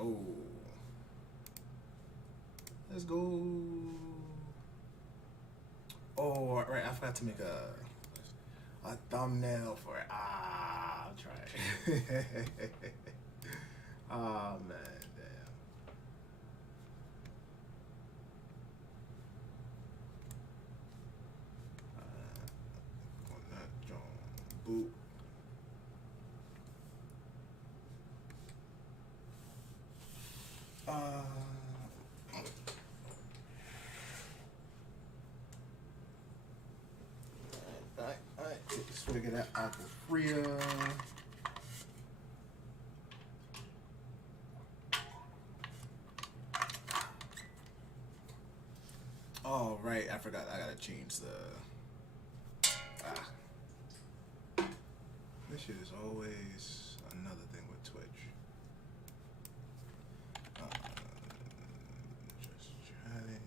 Oh. Let's go. Oh, right. I forgot to make a thumbnail for it. I'll try it. Oh, man. Damn. Boot. Alright, take a swig of that apple fria. Oh, right, I forgot. I gotta change the. This shit is always another thing with Twitch. Just chatting.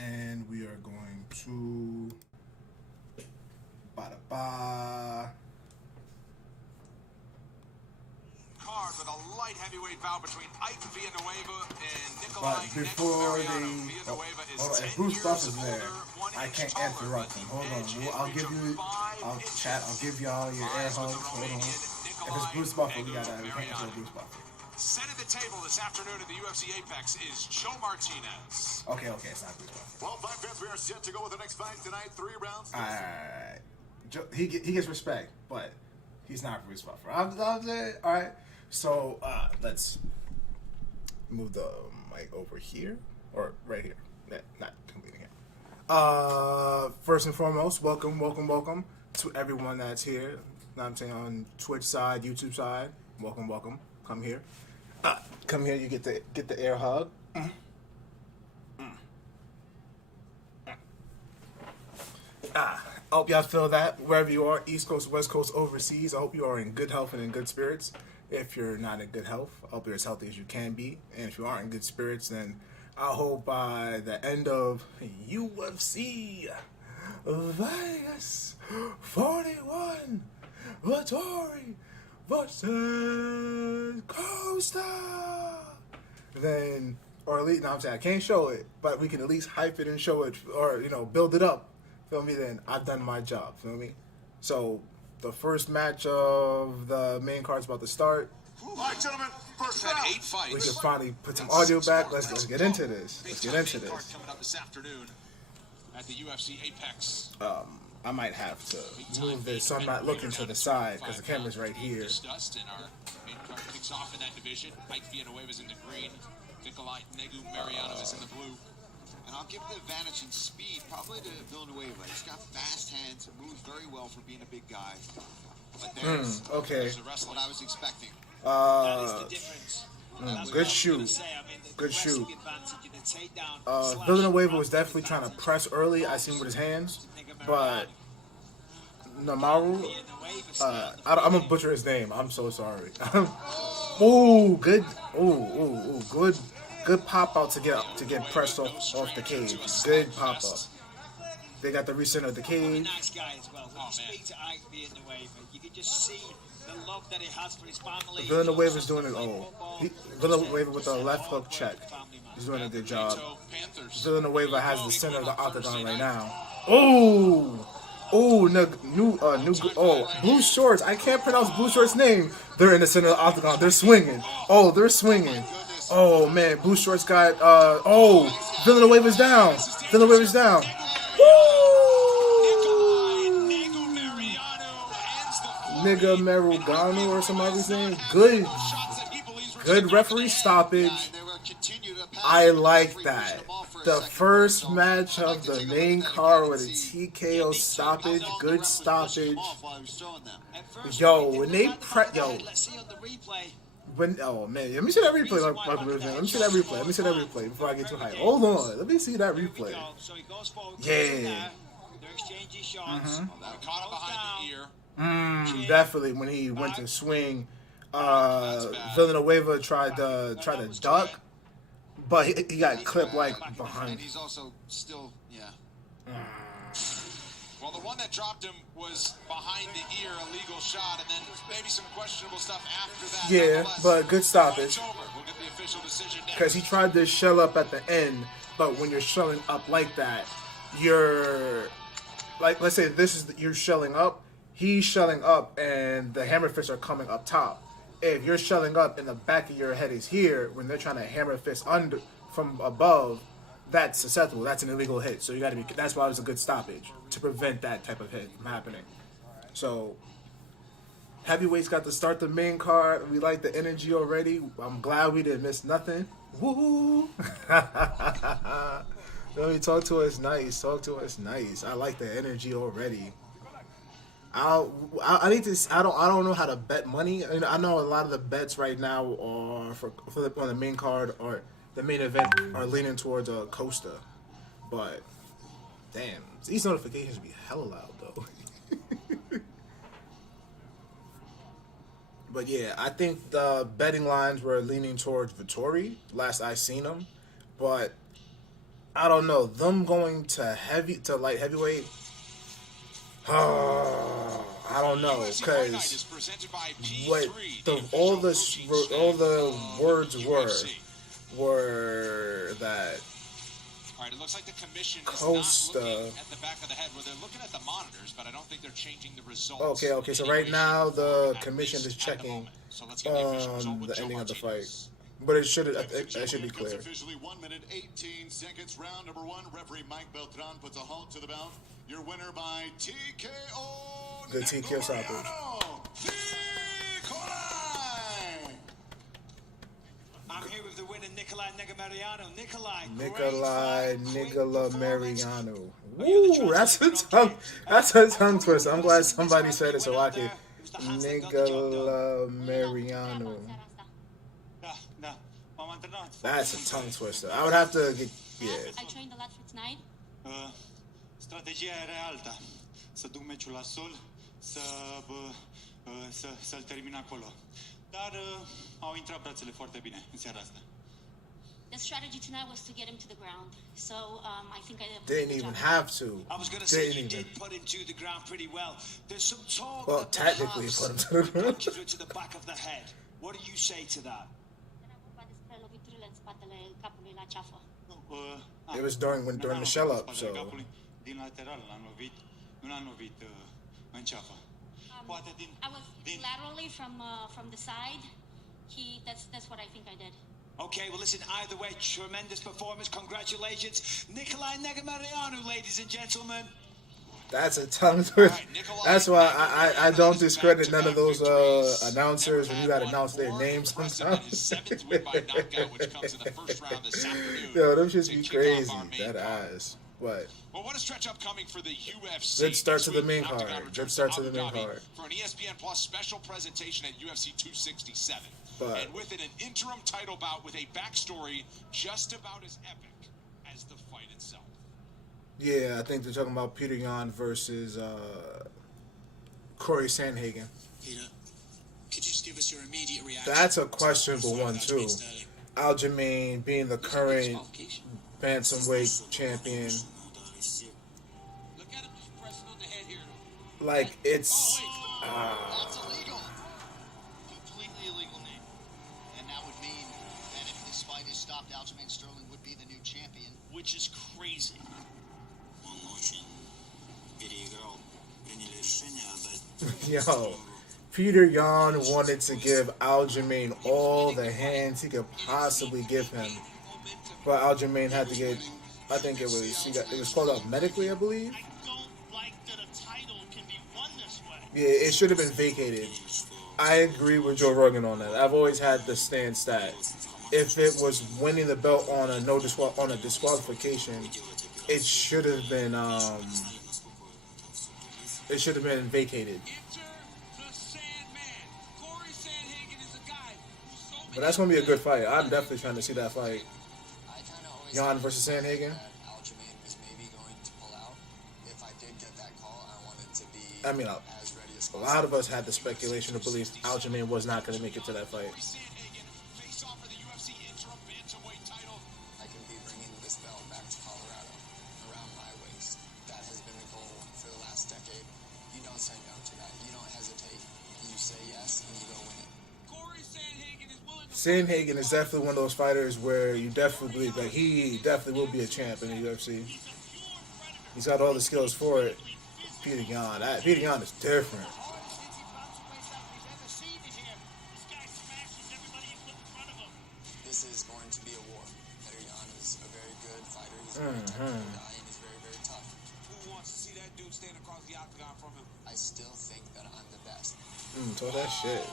And we are going to ba-da-ba. Card with a light heavyweight bout between Ike Villanueva and But Nikolai before Mariano. hold on, if Bruce Buff is there, I can't interrupt him. Hold on, I'll give y'all your air hugs. Hold on. If it's Bruce Buffer, we can't interrupt Bruce Buffer. Setting the table this afternoon at the UFC Apex is Joe Martinez. Okay, it's not Bruce Buffer. Well, five fans, we are set to go with the next fight tonight. 3 rounds. Alright. He gets respect, but he's not Bruce Buffer. I'm saying, alright. So, let's move the mic over here, or right here. Not completely here. First and foremost, welcome to everyone that's here. You know what I'm saying, on Twitch side, YouTube side. Welcome. Come here. Come here, you get the air hug. I hope y'all feel that wherever you are, East Coast, West Coast, overseas. I hope you are in good health and in good spirits. If you're not in good health, I hope you're as healthy as you can be. And if you aren't in good spirits, then I hope by the end of UFC Vegas 41, Vettori versus Costa, then, or at least, no, I'm saying I can't show it, but we can at least hype it and show it, or, build it up. Feel me? Then I've done my job. Feel me? So the first match of the main card's about to start. All right, gentlemen, first round. 8 fights. We can finally put some audio back. Let's get into this. Coming up this afternoon at the UFC Apex. I might have to move this so I'm not looking to the side because the camera's right here. Discussed, and our main card kicks off in that division. Ike Villanueva is in the green. Nikolai Mariano is in the blue. And I'll give the advantage in speed probably to Villanueva. He's got fast hands, moves very well for being a big guy. But there's the rest of what I was expecting. That is the difference. Good shoot. Good shoot. Villanueva was definitely trying to press early. I seen with his hands, but Namaru, I'm gonna butcher his name. I'm so sorry. Good. Good pop out to get pressed off the cage. Good pop up. They got the recenter of the cage. Nice guy as well. When you speak to Ike Villanueva, you can just see the love that he has for his family. Villanueva's doing it. Villanueva with the left hook check. He's doing a good job. Villanueva has the center of the octagon right now. Blue Shorts. I can't pronounce Blue Shorts' name. They're in the center of the octagon. They're swinging. They're swinging. Oh man, Blue Shorts got. Villanueva's down. Nigga Marugano or somebody's name. Good referee stoppage. I like that. The first match of the main card with a TKO stoppage. Good stoppage. When they let me see that replay. Let me see that replay before I get too high. Hold on. Let me see that replay. Yeah. Definitely when he went to swing, Villanueva tried to duck, but he got clipped behind. He's also still, Well, the one that dropped him was behind the ear, a legal shot, and then maybe some questionable stuff after that. Yeah, but good stoppage. We'll get the official decision next. Because he tried to shell up at the end, but when you're shelling up like that, you're like, let's say this is you're shelling up, he's shelling up, and the hammer fists are coming up top. If you're shelling up and the back of your head is here, when they're trying to hammer fist under from above, that's susceptible. That's an illegal hit. So you got to be. That's why it was a good stoppage to prevent that type of hit from happening. So heavyweights got to start the main card. We like the energy already. I'm glad we didn't miss nothing. Woo! Let me talk to us nice. Talk to us nice. I like the energy already. I need to. I don't know how to bet money. I know a lot of the bets right now are on the main card or the main event are leaning towards Costa, but damn, these notifications be hella loud though. But yeah, I think the betting lines were leaning towards Vettori last I seen them, but I don't know them going to light heavyweight. I don't know, because what all the words were that all right, it looks like the commission Costa. is not looking at the back of the head where they're looking at the monitors, but I don't think they're changing the results. Okay. So right now the commission is checking on the ending of the fight, but it should be clear. It's officially 1 minute 18 seconds. Round number 1. Referee Mike Beltran puts a halt to the bout. Your winner by TKO. Good TKO stoppage. I'm here with the winner, Nikolai Negamariano. Nicola Mariano. Woo, that's a tongue twister. I'm glad somebody said it so I can. Nicola Mariano. That's a tongue twister. I would have to get, yeah. I trained a lot for tonight. Strategia era alta. Să duc meciul la sol, să-l termin acolo. Dar au intrat brațele foarte bine în seara asta. The strategy tonight was to get him to the ground. So I think I didn't even have to. I was going to say you did put him to the ground pretty well. There's some talk. Well, technically, put him to the ground. To the back of the head. What do you say to that? It was during the shell up, so. Din lateral l-a lovit, nu l-a lovit în ceafă. Poate din. I was laterally from the side. That's what I think I did. Okay, well listen, either way, tremendous performance. Congratulations, Nikolai Negamariano, ladies and gentlemen. That's a tongue twister. That's why I don't discredit none of those announcers when you got to announce their names sometimes. Yo, them shits be crazy. That ass. What? Well, what a stretch upcoming for the UFC. Good start to the main card. Good start to the main card. For an ESPN Plus special presentation at UFC 267. But, and with it, an interim title bout with a backstory just about as epic as the fight itself. Yeah, I think they're talking about Peter Yan versus Corey Sandhagen. Peter, could you just give us your immediate reaction? That's a questionable one, too. Aljamain being the current bantamweight champion. Look at him just pressing on the head here. Like, it's... That's illegal. Completely illegal, Nate. And that would mean that if this fight is stopped, Aljamain Sterling would be the new champion. Which is crazy. Yo, Peter Yan wanted to give Aljamain all the hands he could possibly give him, but Aljamain had to get. I think it was called up medically, I believe. I don't like that a title can be won this way. Yeah, it should have been vacated. I agree with Joe Rogan on that. I've always had the stance that if it was winning the belt on a disqualification, it should have been vacated. But that's gonna be a good fight. I'm definitely trying to see that fight. Yan versus Sandhagen. Aljamain was maybe going to pull out. If I did get that call, I wanted to be I mean, a lot of us had the speculation or belief Aljamain was not going to make it to that fight. I can be bringing this belt back to Colorado around my waist. That has been the goal for the last Sandhagen is definitely one of those fighters where you definitely believe that he definitely will be a champ in the UFC. He's got all the skills for it. Peter Yan, Peter Yan is different. This is going to be a war. Peter Yan is a very good fighter. He's a very tough guy, and he's very, very tough. Who wants to see that dude stand across the octagon from him? I still think that I'm the best. Talk that shit.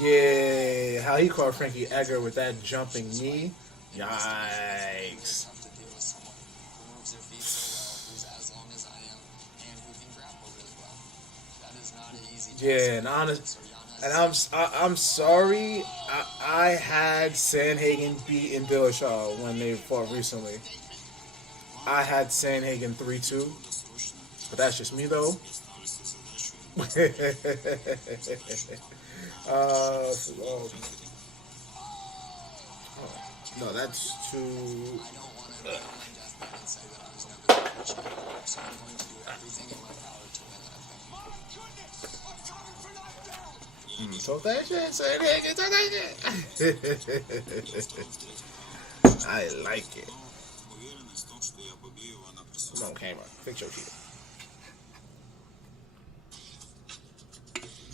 Yeah, how he caught Frankie Edgar with that jumping knee. Yikes. Tough to deal with someone who moves their feet so well, who's as long as I am, and who can grapple really well. That is not an easy task. Yeah, I'm sorry. I had Sandhagen beating Dillashaw when they fought recently. I had Sandhagen 3-2, but that's just me though. No, that's too. I don't want to go on my deathbed and say that I was never the champion, so I'm going to do everything in my power to win that thing. Talk that shit, Sandhagen. Talk that shit. I like it. Come on, camera. Fix your shit.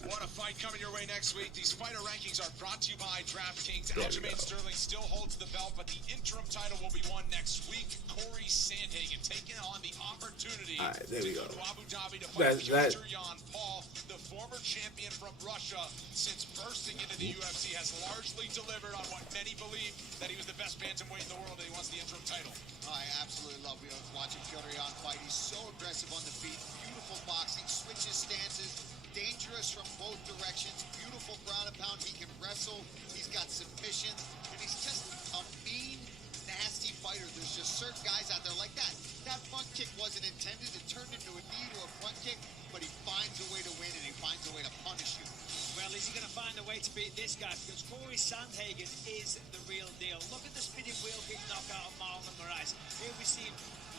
What a fight coming your way next week. These fighter rankings are brought to you by DraftKings. There we Aljamain go. Sterling still holds the belt, but the interim title will be won next week. Corey Sandhagen taking on the opportunity All right, there we to go. go to Abu Dhabi to fight That- Petr Yan Paul, the former champion from Russia, since bursting into the UFC, has largely delivered on what many believe that he was the best bantamweight in the world and he wants the interim title. I absolutely love watching Petr Yan fight. He's so aggressive on the feet. Beautiful boxing, switches stances, dangerous from both directions. Beautiful ground and pound. He can wrestle. He's got submission, and he's just a mean, nasty fighter. There's just certain guys out there like that. That front kick wasn't intended to turn into a knee to a front kick, but he finds a way to win and he finds a way to punish you. Well, is he going to find a way to beat this guy? Because Corey Sandhagen is the real deal. Look at the spinning wheel kick knockout of Marlon Moraes. Here we see him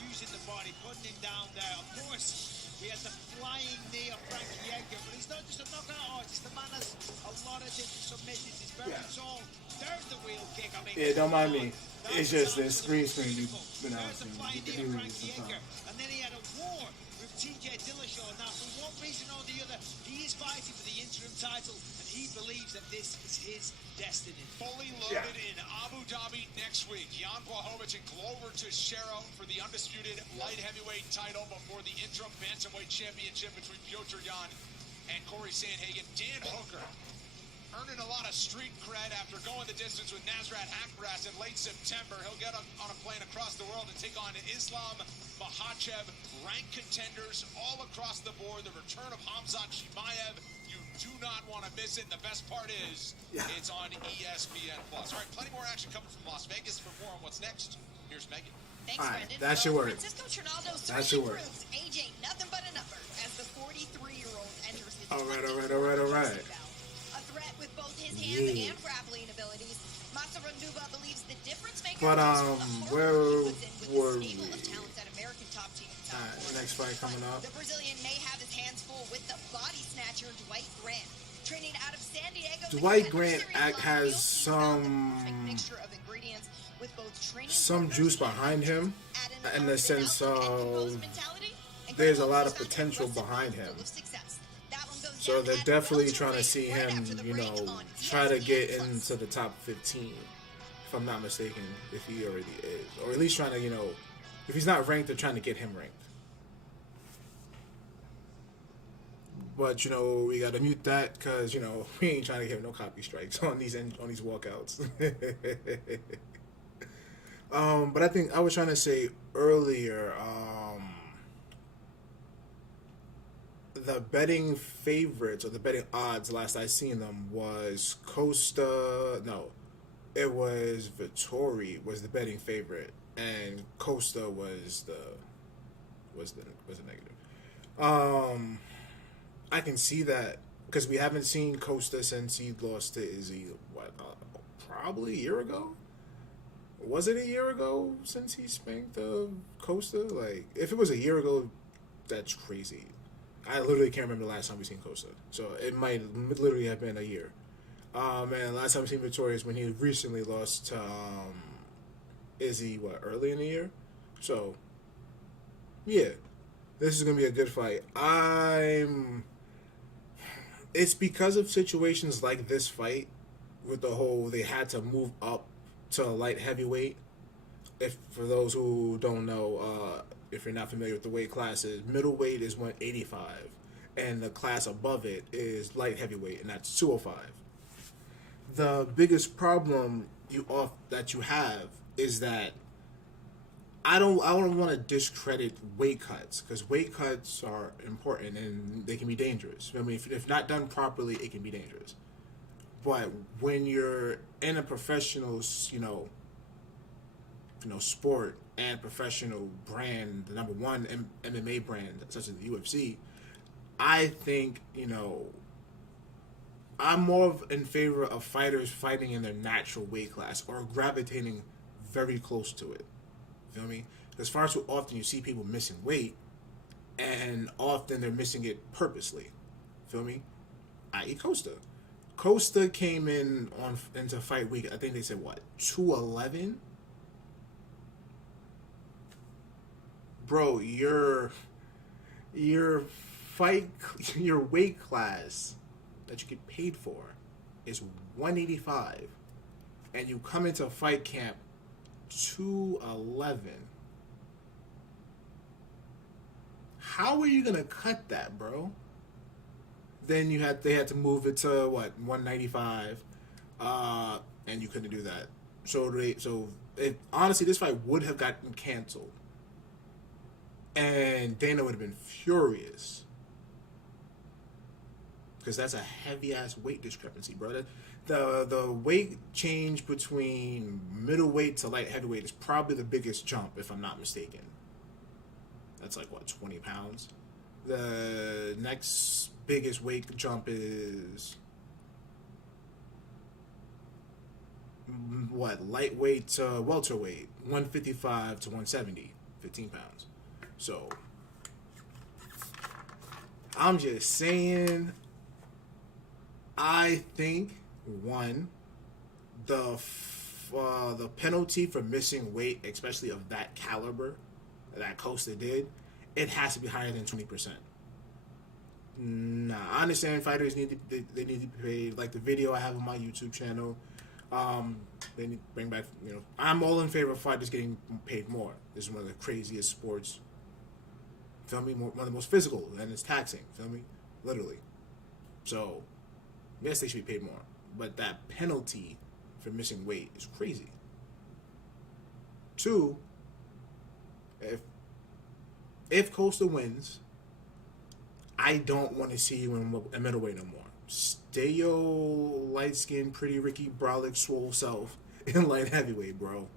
using the body, putting him down there. Of course, he has the flying knee of Frankie Edgar, but he's not just a knockout artist. The man has a lot of different submissions. He's very tall. There's the wheel kick. I mean, Yeah, don't mind me. that's It's just this absolutely screen you beautiful. been out There's the to flying get knee of the Frankie sometimes. Edgar. And then he had a war with TJ Dillashaw. Now, for one reason or the other, he is fighting for the interim title, and he believes that this is his destiny. Fully loaded in Abu Dhabi next week. Jan Blachowicz and Glover Teixeira for the undisputed light heavyweight title before the interim bantamweight championship between Petr Yan and Corey Sandhagen. Dan Hooker earning a lot of street cred after going the distance with Nasrat Haqparast in late September. He'll get on a plane across the world and take on Islam Makhachev, ranked contenders all across the board. The return of Hamzat Chimaev. You do not want to miss it. The best part is it's on ESPN+. All right, plenty more action coming from Las Vegas. For more on what's next, here's Megan. Thanks, All right, Brendan. that should work. Francisco Trinaldo That should work. proves age ain't nothing but a number as the 43-year-old enters his All right. 24th bout. A threat with both his hands and grappling abilities, Masaranduba believes the difference maker But, comes from the hard where work he puts in were with the stable we? of talent that American top team in South Alright, Florida. next fight coming up. The Brazilian may have his hands full with the body snatcher Dwight Grant. Training out of San Diego, the Dwight Contender Grant Series has line field team found the some- perfect mixture of ingredients with both training juice behind him, in the sense of there's a lot of potential behind him. So they're definitely trying to see him, try to get into the top 15, if I'm not mistaken, if he already is. Or at least trying to, if he's not ranked, they're trying to get him ranked. But, we gotta mute that because, we ain't trying to get no copy strikes on these walkouts. But I think I was trying to say earlier, the betting favorites or the betting odds last I seen them was Costa. No, it was Vettori was the betting favorite, and Costa was the negative. I can see that because we haven't seen Costa since he lost to Izzy. Probably a year ago. Was it a year ago since he spanked Costa? Like, if it was a year ago, that's crazy. I literally can't remember the last time we seen Costa. So it might literally have been a year. Man, last time I seen Vettori is when he recently lost to Izzy, early in the year? So, yeah, this is going to be a good fight. It's because of situations like this fight, with the whole, they had to move up to light heavyweight. If, for those who don't know, if you're not familiar with the weight classes, middleweight is 185, and the class above it is light heavyweight, and that's 205. The biggest problem that you have is that I don't want to discredit weight cuts, because weight cuts are important and they can be dangerous. I mean, if not done properly, it can be dangerous. But when you're in a professional, sport and professional brand, the number one MMA brand such as the UFC, I think I'm more in favor of fighters fighting in their natural weight class or gravitating very close to it. Feel me? Because far too often you see people missing weight, and often they're missing it purposely. Feel me? I.e. Costa. Costa came into fight week. I think they said 211. Bro, your weight class that you get paid for is 185, and you come into fight camp 211. How are you gonna cut that, bro? Then they had to move it to 195, and you couldn't do that. Honestly, this fight would have gotten canceled, and Dana would have been furious, because that's a heavy ass weight discrepancy, bro. The weight change between middleweight to light heavyweight is probably the biggest jump, if I'm not mistaken. That's 20 pounds. The next biggest weight jump is lightweight to welterweight, 155 to 170, 15 pounds. So I'm just saying, I think the penalty for missing weight, especially of that caliber that Costa did, it has to be higher than 20%. Nah, I understand fighters need to be paid. Like the video I have on my YouTube channel, they need to bring back. I'm all in favor of fighters getting paid more. This is one of the craziest sports. Feel me? One of the most physical, and it's taxing. Feel me? Literally. So, yes, they should be paid more. But that penalty for missing weight is crazy. 2, if Costa wins, I don't want to see you in middleweight no more. Stay your light-skinned, pretty Ricky Brolic swole self in light heavyweight, bro.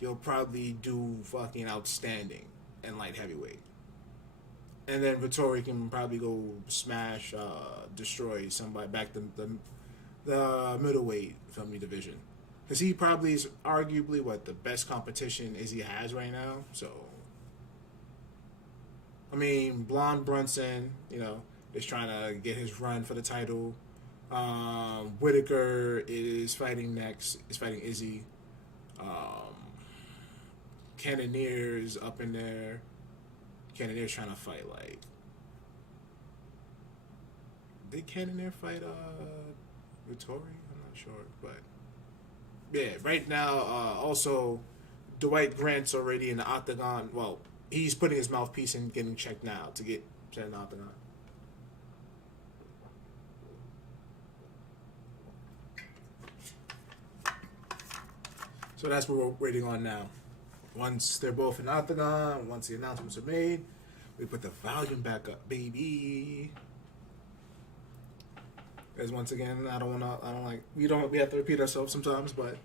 You'll probably do fucking outstanding in light heavyweight. And then Vettori can probably go smash, destroy somebody back the middleweight family division. Because he probably is arguably the best competition Izzy has right now. So, I mean, Blonde Brunson, is trying to get his run for the title. Whitaker is fighting next. Is fighting Izzy. Cannonier's up in there. Cannonier's trying to fight did Cannonier fight Vettori? I'm not sure, but yeah. Right now, also Dwight Grant's already in the octagon. Well, he's putting his mouthpiece in, getting checked now to get sent in the octagon. So that's what we're waiting on now. Once they're both in the octagon, once the announcements are made, we put the volume back up, baby. Because once again, we have to repeat ourselves sometimes, but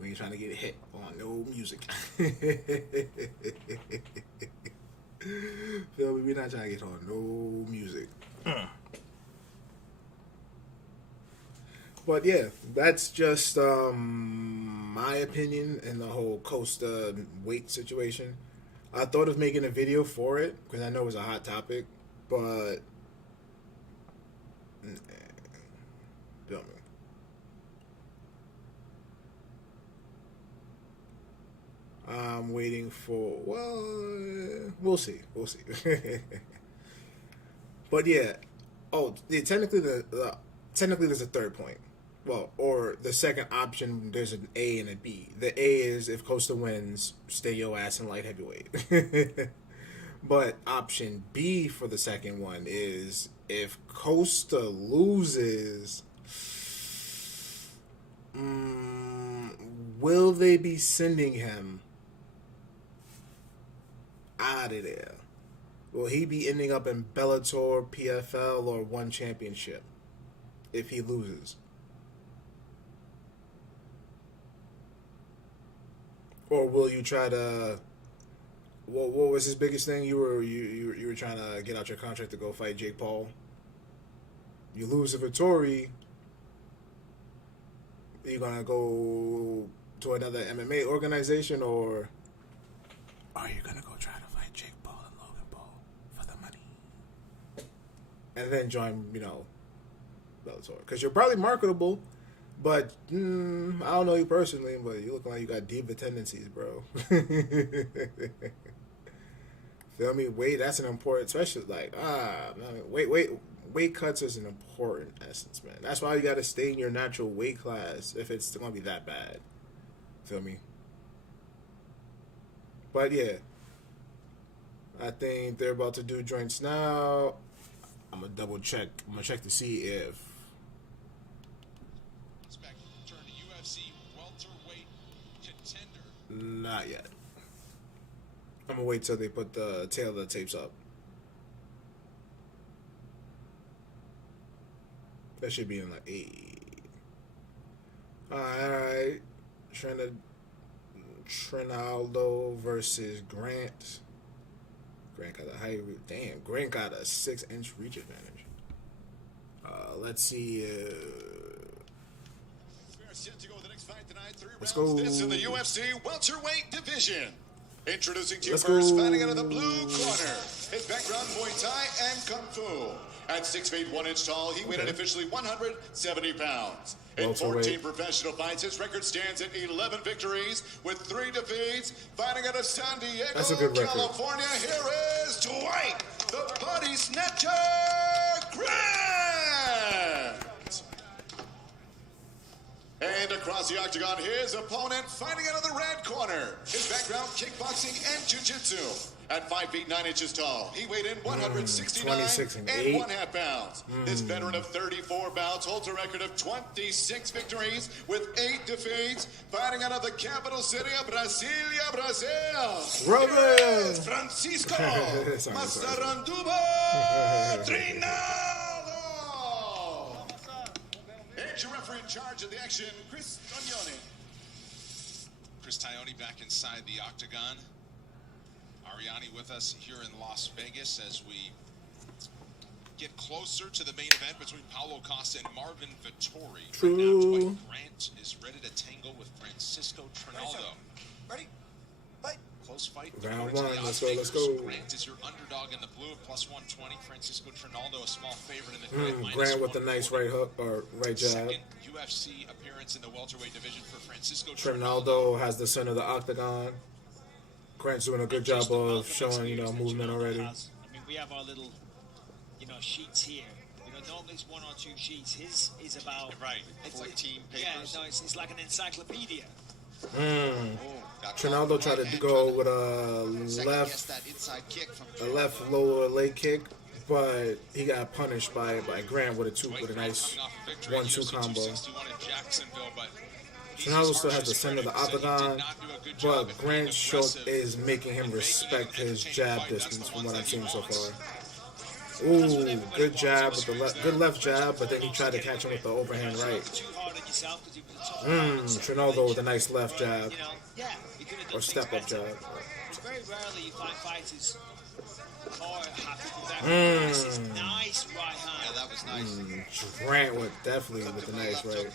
we ain't trying to get hit on no music. Feel me? We're not trying to get on no music. But yeah, that's just my opinion in the whole Costa weight situation. I thought of making a video for it because I know it was a hot topic, but feel me? I'm waiting for. Well, we'll see. We'll see. But yeah. Oh, yeah, technically there's a third point. Well, or the second option, there's an A and a B. The A is if Costa wins, stay your ass in light heavyweight. But option B for the second one is if Costa loses, will they be sending him out of there? Will he be ending up in Bellator, PFL, or One Championship if he loses? Or will you try to? What was his biggest thing? You were trying to get out your contract to go fight Jake Paul. You lose to Vettori, you gonna go to another MMA organization, or are you gonna go try to fight Jake Paul and Logan Paul for the money, and then join Bellator? Because you're probably marketable. But, I don't know you personally, but you look like you got diva tendencies, bro. Feel me? Weight, that's an important, especially, weight cuts is an important essence, man. That's why you got to stay in your natural weight class if it's going to be that bad. Feel me? But, yeah. I think they're about to do joints now. I'm going to double check. I'm going to check to see if not yet. I'm gonna wait till they put the tail of the tapes up. That should be in like 8. Alright. Trinaldo versus Grant. Grant got a high. Damn, Grant got a 6-inch reach advantage. Let's see. Let's go. This in the UFC welterweight division. Introducing to you first, fighting out of the blue corner. His background, Muay Thai and Kung Fu. At 6 feet 1 inch tall, he weighed at officially 170 pounds. In 14 professional fights, his record stands at 11 victories with 3 defeats. Fighting out of San Diego, California, here is Dwight, the Body Snatcher Grant. And across the octagon, his opponent fighting out of the red corner. His background, kickboxing and jiu-jitsu. At 5 feet 9 inches tall, he weighed in 169 and 1/2 pounds. This veteran of 34 bouts holds a record of 26 victories with 8 defeats. Fighting out of the capital city of Brasilia, Brazil. Yes, Francisco Masaranduba Trinaldo. And your referee in charge of the action, Chris Taglioni. Chris Taglioni back inside the octagon. Ariani with us here in Las Vegas as we get closer to the main event between Paulo Costa and Marvin Vettori. Right now, Dwight Grant is ready to tangle with Francisco Trinaldo. Ready? Fight. Close fight. Round 1. Let's go. Grant is your underdog in the blue at plus 120. Francisco Trinaldo, a small favorite in the grid. Grant with a nice right hook or right jab. Second UFC appearance in the welterweight division for Francisco Trinaldo has the center of the octagon. Grant's doing a good job of showing, movement already. I mean, we have our little, sheets here. Normally it's 1 or 2 sheets. His is about... Right. It's like team papers. Yeah, no, it's like an encyclopedia. Trinaldo tried to go with a left lower leg kick, but he got punished by Grant with a nice 1-2 combo. Trinaldo still has the center of the octagon, but Grant is making him respect his jab distance from what I've seen so far. Ooh, good jab with the good left jab, but then he tried to catch him with the overhand right. Trinaldo with a nice left jab or step up jab. Very rarely you find fighters more happy with that. Nice right hand. Yeah, that was nice. Grant went definitely with a nice right.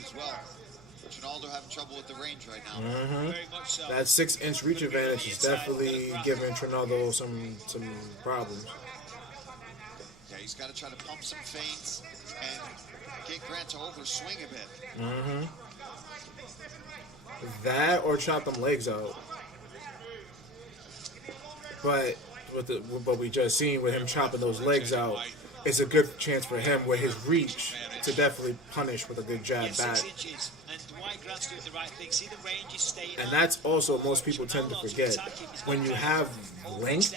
Trinaldo having trouble with the range right now. Very much so. That 6-inch reach advantage is definitely giving Trinaldo some problems. Yeah, he's got to try to pump some feints and get Grant to overswing a bit. That or chop them legs out. but what we just seen with him chopping those legs out, it's a good chance for him with his reach to definitely punish with a good jab back. And that's also most people tend to forget. When you have length,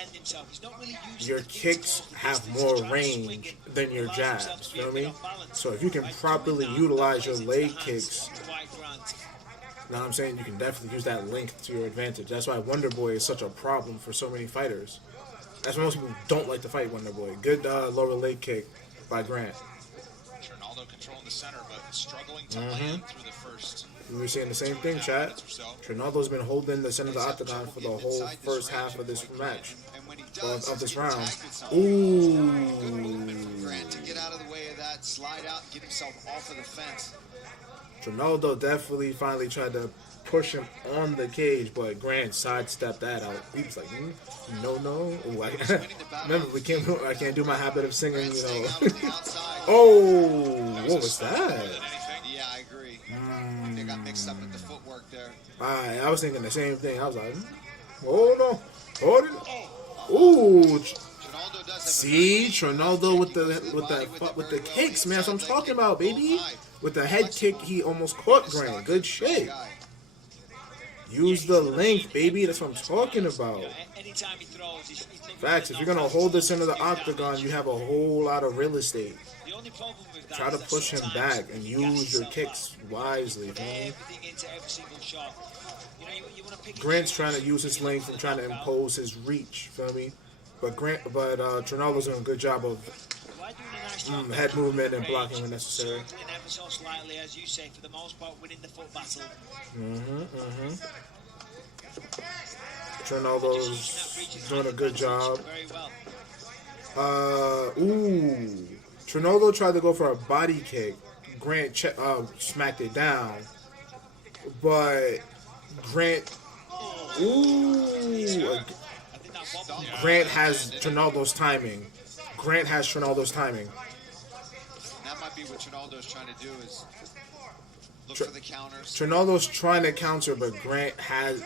your kicks have more range than your jabs. Feel me? So if you can properly utilize your leg kicks, you know what I'm saying, you can definitely use that length to your advantage. That's why Wonder Boy is such a problem for so many fighters. That's why most people don't like to fight Wonder Boy. Good lower leg kick by Grant. Ronaldo controlling the center, but struggling to land through the first. We were saying the same thing, chat. Ronaldo's been holding the center of the octagon for the whole first half of this match, of this round. Ooh. Grant to get out of the way of that, slide out, and get himself off of the fence. Ronaldo definitely finally tried to push him on the cage, but Grant sidestepped that out. He was like, no. Ooh, remember, I can't do my habit of singing, you know. Oh, what was that? Yeah, I agree. They got mixed up with the footwork there. I was thinking the same thing. I was like, hold on. Hold it. Ooh. See, Ronaldo with the kicks, man. That's what I'm talking about, baby. With the head kick, he almost caught Grant. Good shit. Use the length, baby. That's what I'm talking about. Facts. If you're going to hold this into the octagon, you have a whole lot of real estate. Try to push him back and use your kicks wisely, man. Grant's trying to use his length and trying to impose his reach, feel me? But Ronaldo's doing a good job of head movement and blocking when necessary. Ronaldo's doing a good job. Ronaldo tried to go for a body kick. Grant smacked it down. But Grant... Grant has Ronaldo's timing. That might be what Ronaldo's trying to do is look for the counters. Ronaldo's trying to counter, but Grant has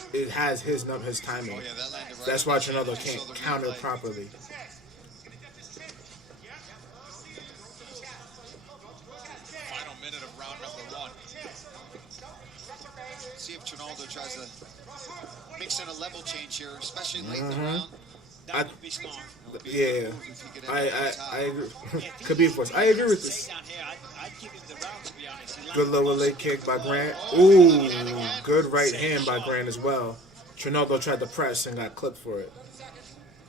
his timing. That's why Ronaldo can't counter properly. Final minute of round number 1. See if Ronaldo tries to mix in a level change here, especially late in the round. That would be smart. Yeah, I agree. Could be forced. I agree with this. Good lower leg kick by Grant. Ooh, good right hand by Grant as well. Ronaldo tried to press and got clipped for it.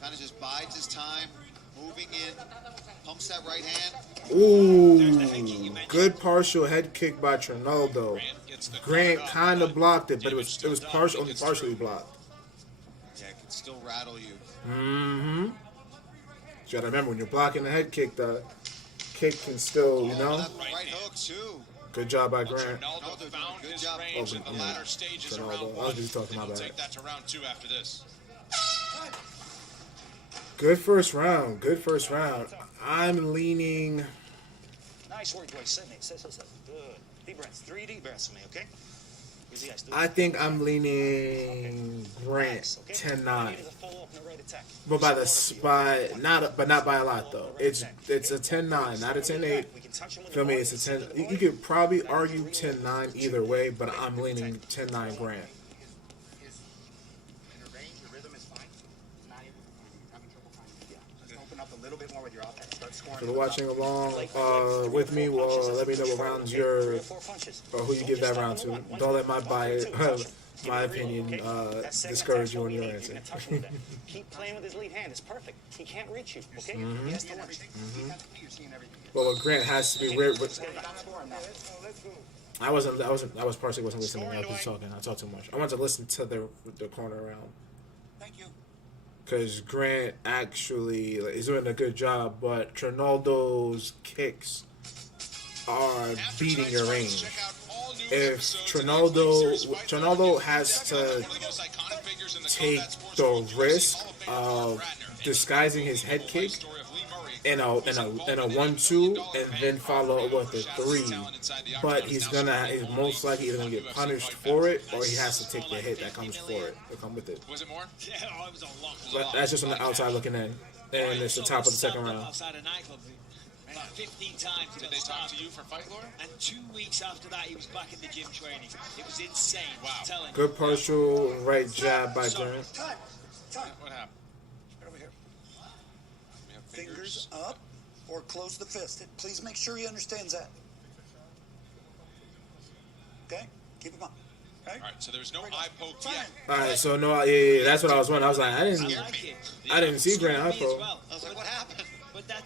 Kind of just bides his time, moving in, pumps that right hand. Ooh, good partial head kick by Ronaldo. Grant kind of blocked it, but it was only partially blocked. Yeah, it can still rattle you. You gotta remember, when you're blocking the head kick, the kick can still, you know. Right hook too. Good job by Grant. Ronaldo found his range in the latter stages of round 1. I was just talking about that. Take that to round 2 after this. Good first round. I'm leaning. Nice work, boys. Sit. Good. Deep breaths. 3 deep breaths for me, okay? I think I'm leaning Grant 10-9. But not by a lot though. It's a 10-9, not a 10-8. Feel me? It's a 10. You could probably argue 10-9 either way, but I'm leaning 10-9 Grant. For watching along with me, well, let me know what rounds you're, or who you give that round to. Don't let my bias, my opinion, discourage you on your answer. Keep playing with his lead hand. It's perfect. He can't reach you. Okay? He has to watch. Well, what Grant has to be weird. But I was partially wasn't listening. I was talking. I talked too much. I wanted to listen to the corner round. Thank you. Because Grant actually is doing a good job, but Ronaldo's kicks are beating your range. If Ronaldo has to take the risk of disguising his head kick in a 1-2 and then follow with a 3. But he's most likely either gonna get punished for it or he has to take the hit that comes for it or come with it. Was it more? Yeah, it was a lot. But that's just on the outside looking in, and it's the top of the second round. Outside a nightclub, about 15 times. Did they talk to you for Fight Lore? And 2 weeks after that, he was back in the gym training. It was insane. Wow. I'm telling you. Good partial right jab by Grant. Time. What happened? Right over here. We have Fingers up or close the fist. Please make sure he understands that. Okay? Keep him on. Okay? All right, so there's no eye poke yet. All right, so no, yeah, that's what I was wondering. I was like, I didn't see Grant eye poke. I was like, what happened? But that,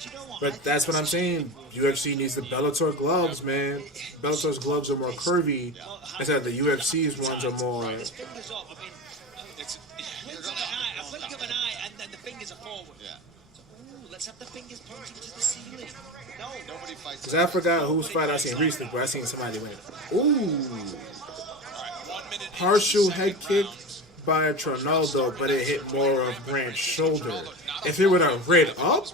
you know what? But that's what I'm saying. UFC needs the Bellator gloves, man. Bellator's gloves are more curvy, instead of the UFC's ones are more. His fingers up. I mean, It's blink of an eye, a blink of an eye, and then the fingers are forward. Yeah. So, ooh, let's have the fingers pointing to the ceiling. No, Nobody fights. Cause I forgot whose fight I seen recently, but I seen somebody win. Ooh, all right, 1 minute. and partial 2 head second kick rounds. by Trinaldo, but it hit more of Grant's shoulder. If it would have rid up,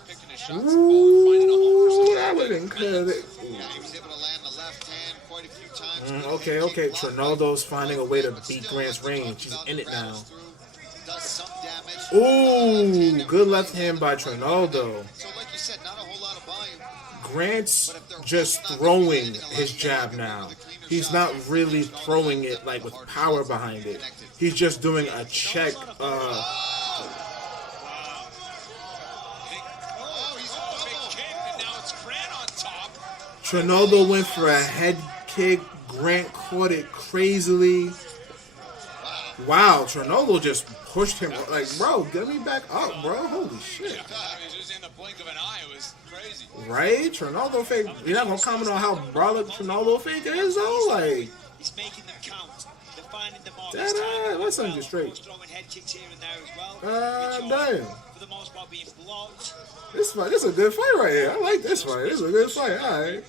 ooh, that would have been good. Yeah, he was able to land the left hand quite a few times. Okay. Trinaldo's finding a way to beat Grant's range. He's in it now. Does some damage. Ooh, good left hand by Trinaldo. So like you said, not a whole lot of volume. Grant's just throwing his jab now. He's not really throwing it like with power behind it. He's just doing a check. Big kick, and now it's Grant on top. Trinaldo went for a head kick. Grant caught it crazily. Wow, Trinaldo just pushed him. Like, bro, get me back up, bro. Holy shit. I mean, just in the blink of an eye, it was crazy. Right? Trinaldo fake. You're not going to comment on how brolic Trinaldo fake is, though? Like, he's making them count. They're finding them all. that, let's send you straight. Throwing head kicks here and there as well. Damn. For the most part, being blocked. This is a good fight right here. I like this fight. This is a good fight. All right.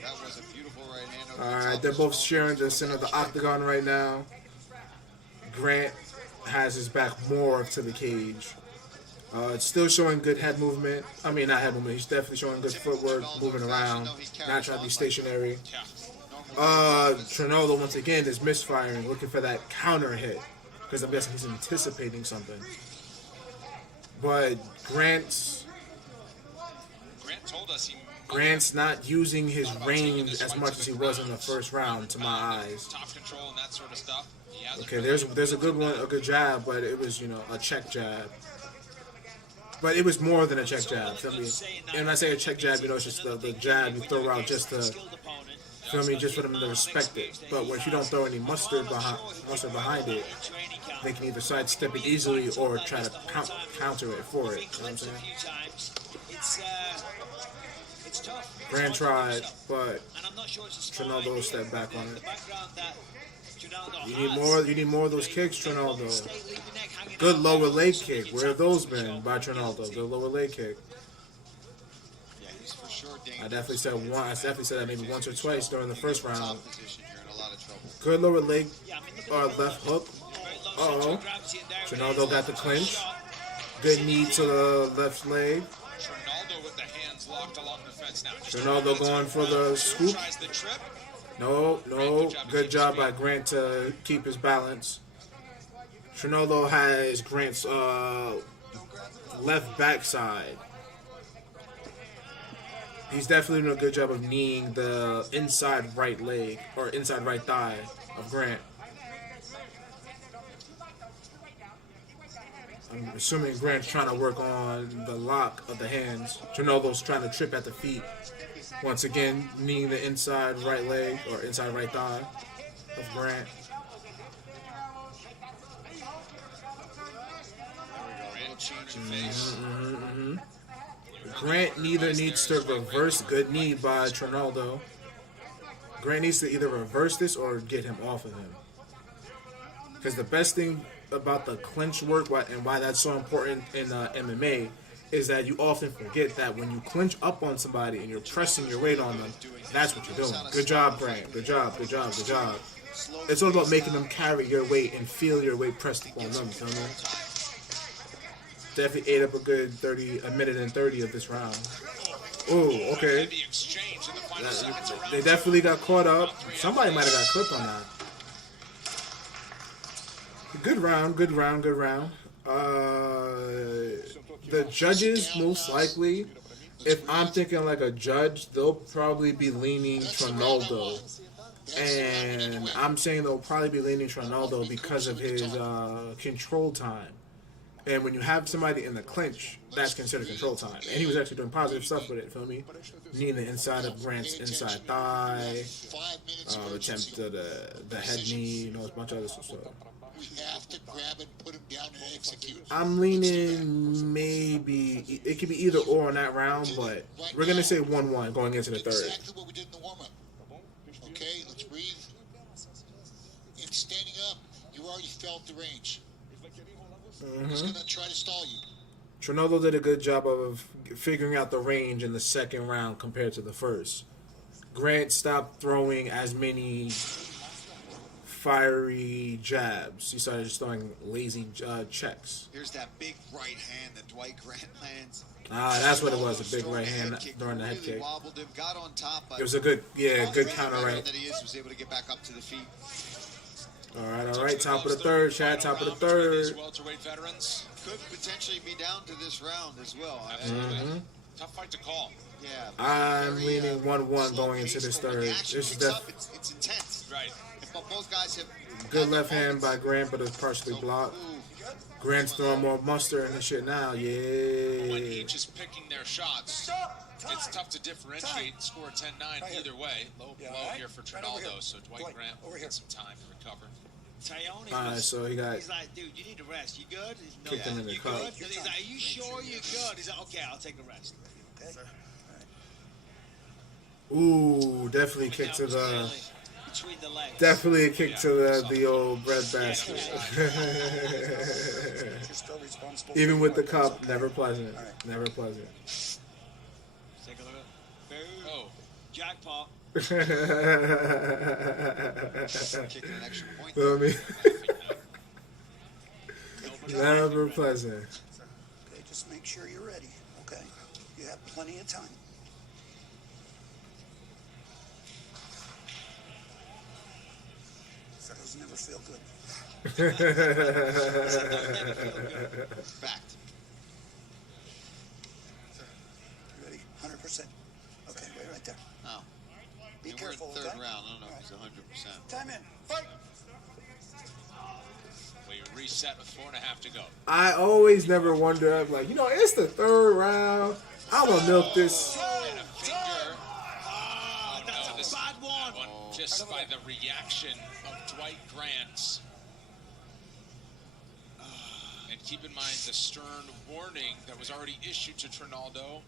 That was a beautiful right hand. over All the right, top they're of both his sharing the center of the octagon right now. Grant has his back more to the cage. It's still showing good head movement. I mean, not head movement. He's definitely showing good footwork, moving around, not trying to be stationary. Trinaldo, once again, is misfiring, looking for that counter hit. Because I'm guessing he's anticipating something. But Grant told us Grant's not using his range as much as he was in the first round, to my eyes. top control and that sort of stuff. He hasn't Okay, there's a good one, a good jab, but it was, a check jab. But it was more than a check jab. Feel me? And when I say a check jab, it's just the jab you throw out just to, feel me, just for them to respect it. But when you don't throw any mustard behind it, they can either sidestep it easily or try to counter it for it. You know what I'm saying? It's tough. Grant tried, but Trinaldo stepped back on it. You need more of those kicks, Trinaldo. Good lower leg kick. Where have those been by Trinaldo? Good lower leg kick. Yeah, he's for sure dangerous. I definitely said that maybe once or twice during the first round. Top position, you're in a lot of trouble. Good lower leg left hook. Uh-oh. Trinaldo got the clinch. Good knee to the left leg. Trinaldo with the hands locked along the fence now. Trinaldo going for the scoop. Tries the trip. No. Good job by Grant to keep his balance. Trinaldo has Grant's left backside. He's definitely doing a good job of kneeing the inside right leg or inside right thigh of Grant. I'm assuming Grant's trying to work on the lock of the hands. Trinaldo's trying to trip at the feet. Once again, kneeing the inside right leg or inside right thigh of Grant. Grant changing face. Grant neither needs to reverse good knee by Trinaldo. Grant needs to either reverse this or get him off of him. Because the best thing about the clinch work and why that's so important in MMA is that you often forget that when you clinch up on somebody and you're pressing your weight on them, that's what you're doing. Good job, Grant. Good job. It's all about making them carry your weight and feel your weight pressed upon them. You feel me? Definitely ate up a good 30, a minute and 30 of this round. Ooh, okay. They definitely got caught up. Somebody might have got clipped on that. Good round, good round, good round. The judges, most likely, if I'm thinking like a judge, they'll probably be leaning Trinaldo. And I'm saying they'll probably be leaning Trinaldo because of his control time. And when you have somebody in the clinch, that's considered control time. And he was actually doing positive stuff with it, feel me? Kneeing the inside of Grant's inside thigh, attempted the head knee, a bunch of other stuff. We have to grab it, put him down, and execute. I'm leaning maybe, it could be either or on that round, but we're going to say 1-1 going into the third. Exactly what we did in the warm-up. Okay, let's breathe. And standing up, you already felt the range. He's going to try to stall you. Trinaldo did a good job of figuring out the range in the second round compared to the first. Grant stopped throwing as many fiery jabs. He started just throwing lazy checks. Here's that big right hand that Dwight Grant lands. That's what it was, a big right hand during the head kick. It was a good, good counter right. Was able to get back up to the feet. All right, top of the third, Chad, top of the third. Welterweight veterans could potentially be down to this round as well. Tough fight to call. Yeah. I'm leaning 1-1 going into this third. It's intense. Right. But both guys have good left hand by Grant, but it's partially blocked. Grant's throwing more mustard and shit now. Yeah. When each is picking their shots, it's tough to differentiate. Score 10-9 either way. Low blow here for Trinaldo, so Dwight Grant will get some time to recover. So he got. He's like, dude, you need to rest. You good? No, kicked him in the you cup. good? He's like, are you sure you're good? He's like, okay, I'll take a rest. Okay. Ooh, definitely kick to the. Definitely a kick to the old bread basket. Even with the cup, never pleasant. Never pleasant. Take a look. Oh, jackpot. kicking an extra point. Feel me? Never pleasant. Okay, just make sure you're ready. Okay, you have plenty of time. Those never feel good. Fact. You ready? 100%. Okay, wait right there. Oh. Be careful. We're in third okay? round. I don't know if it's 100%. Time in. Fight. We reset with 4.5 to go. I always never wonder. I'm like, it's the third round. I'm gonna milk this. And a finger. Oh, no, this bad one. Just by the reaction of Dwight Grant. And keep in mind the stern warning that was already issued to Trinaldo.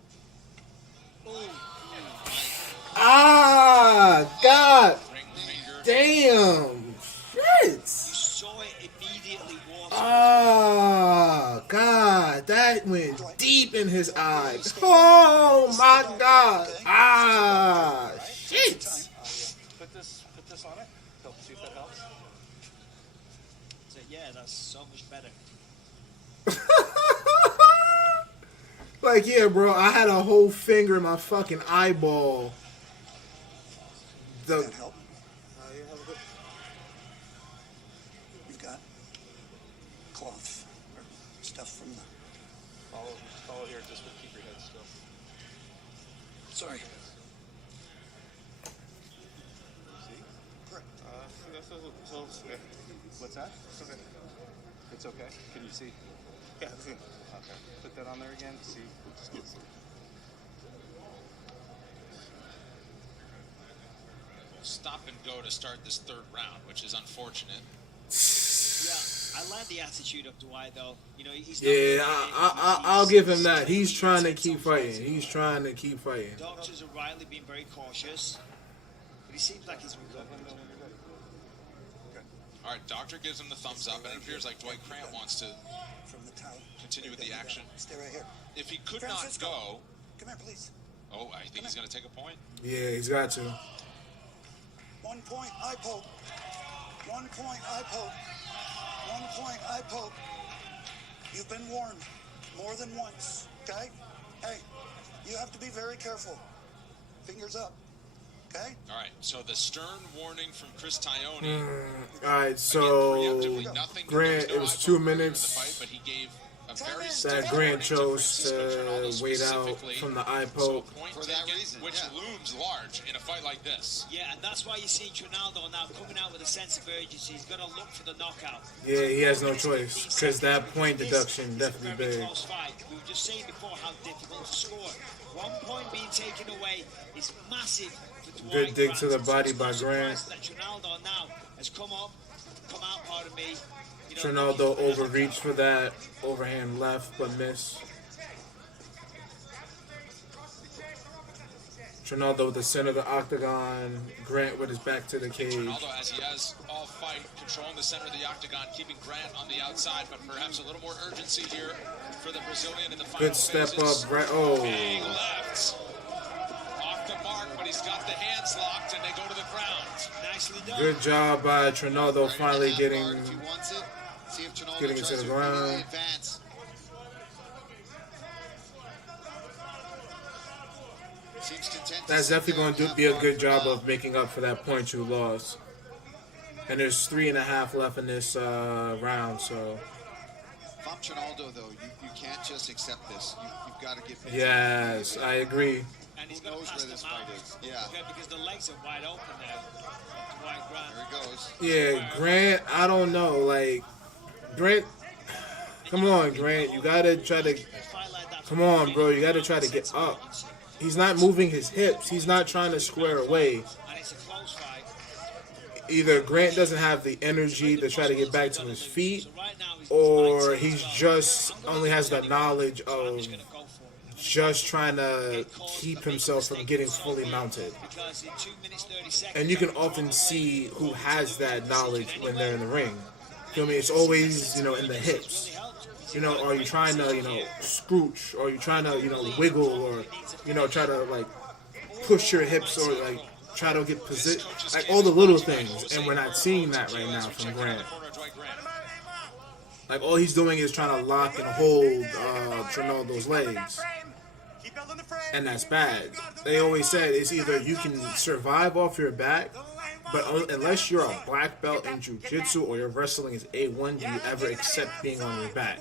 God. Ring finger. Damn. Shit. You saw it immediately. God. That went deep in his eye. Oh, my God. Shit. Put this on it. See if that helps. So, yeah, that's so much better. Like, yeah, bro, I had a whole finger in my fucking eyeball. That help? You've got cloth or stuff from the. Follow here. Just keep your head still. Sorry. What's that? Okay. It's okay. Can you see? Yeah. Okay. Put that on there again. See. Just get some. Stop and go to start this third round, which is unfortunate. Yeah, I like the attitude of Dwight, though. He's I'll give him that. He's trying to keep fighting. Doctors are rightly being very cautious, but he seems like he's recovering. All right, doctor gives him the thumbs up, and it appears like Dwight Grant wants to continue with the action. Stay right here. If he could not go... Come here, please. Oh, I think he's going to take a point. Yeah, he's got to. 1 point, eye poke. 1 point, eye poke. 1 point, eye poke. You've been warned. more than once, okay? Hey, you have to be very careful. Fingers up, okay? All right, so the stern warning from Chris Taione. All right, so Grant, it was 2 minutes But he gave a very that Grant chose to wait out from the eye poke. For that reason, which looms large in a fight like this. Yeah, and that's why you see Ronaldo now coming out with a sense of urgency. He's got to look for the knockout. Yeah, he has no choice because that point deduction definitely big. Close fight. We were just saying before how difficult to score. 1 point being taken away is massive for Dwight Good dig Grant. to the body by So Grant. that Ronaldo now has come out, pardon me. Ronaldo overreached for that overhand left, but missed. Ronaldo with the center of the octagon. Grant with his back to the cage. Ronaldo, as he has all fight, controlling the center of the octagon, keeping Grant on the outside, but perhaps a little more urgency here for the Brazilian in the final Good step phases. up. Oh. Big left. Off the mark, but he's got the hands locked, and they go to the ground. Nicely done. Good job by Ronaldo finally getting If he wants it, see if Ronaldo getting tries into the to really ground. advance. Seems content to That's sit definitely there going to and be a have good job fun. of making up for that point you lost. And there's 3.5 left in this round, so If I'm Ronaldo, though, you can't just accept this. You've got to get paid. yes, I agree. And he's Who got to knows pass where this them fight out. is? Yeah. Okay, because the legs are wide open now. Dwight Grant. There he goes. Yeah, Grant, I don't know. Like, Grant, come on, Grant. You got to try to, come on, bro. You got to try to get up. He's not moving his hips. He's not trying to square away. And it's a close fight. Either Grant doesn't have the energy to try to get back to his feet, or he's just only has the knowledge of just trying to keep himself from getting fully mounted. Because in 2 minutes 30 seconds. And you can often see who has that knowledge when they're in the ring. Feel me? It's always, in the hips. Are you trying to, scrooch, or are you trying to, wiggle, or, try to, like, push your hips, or, like, try to get position, like, all the little things. And we're not seeing that right now from Grant. Like, all he's doing is trying to lock and hold Ronaldo's legs. And that's bad. They always said it's either you can survive off your back, but unless you're a black belt in jiu-jitsu or your wrestling is A1, do you ever accept being on your back?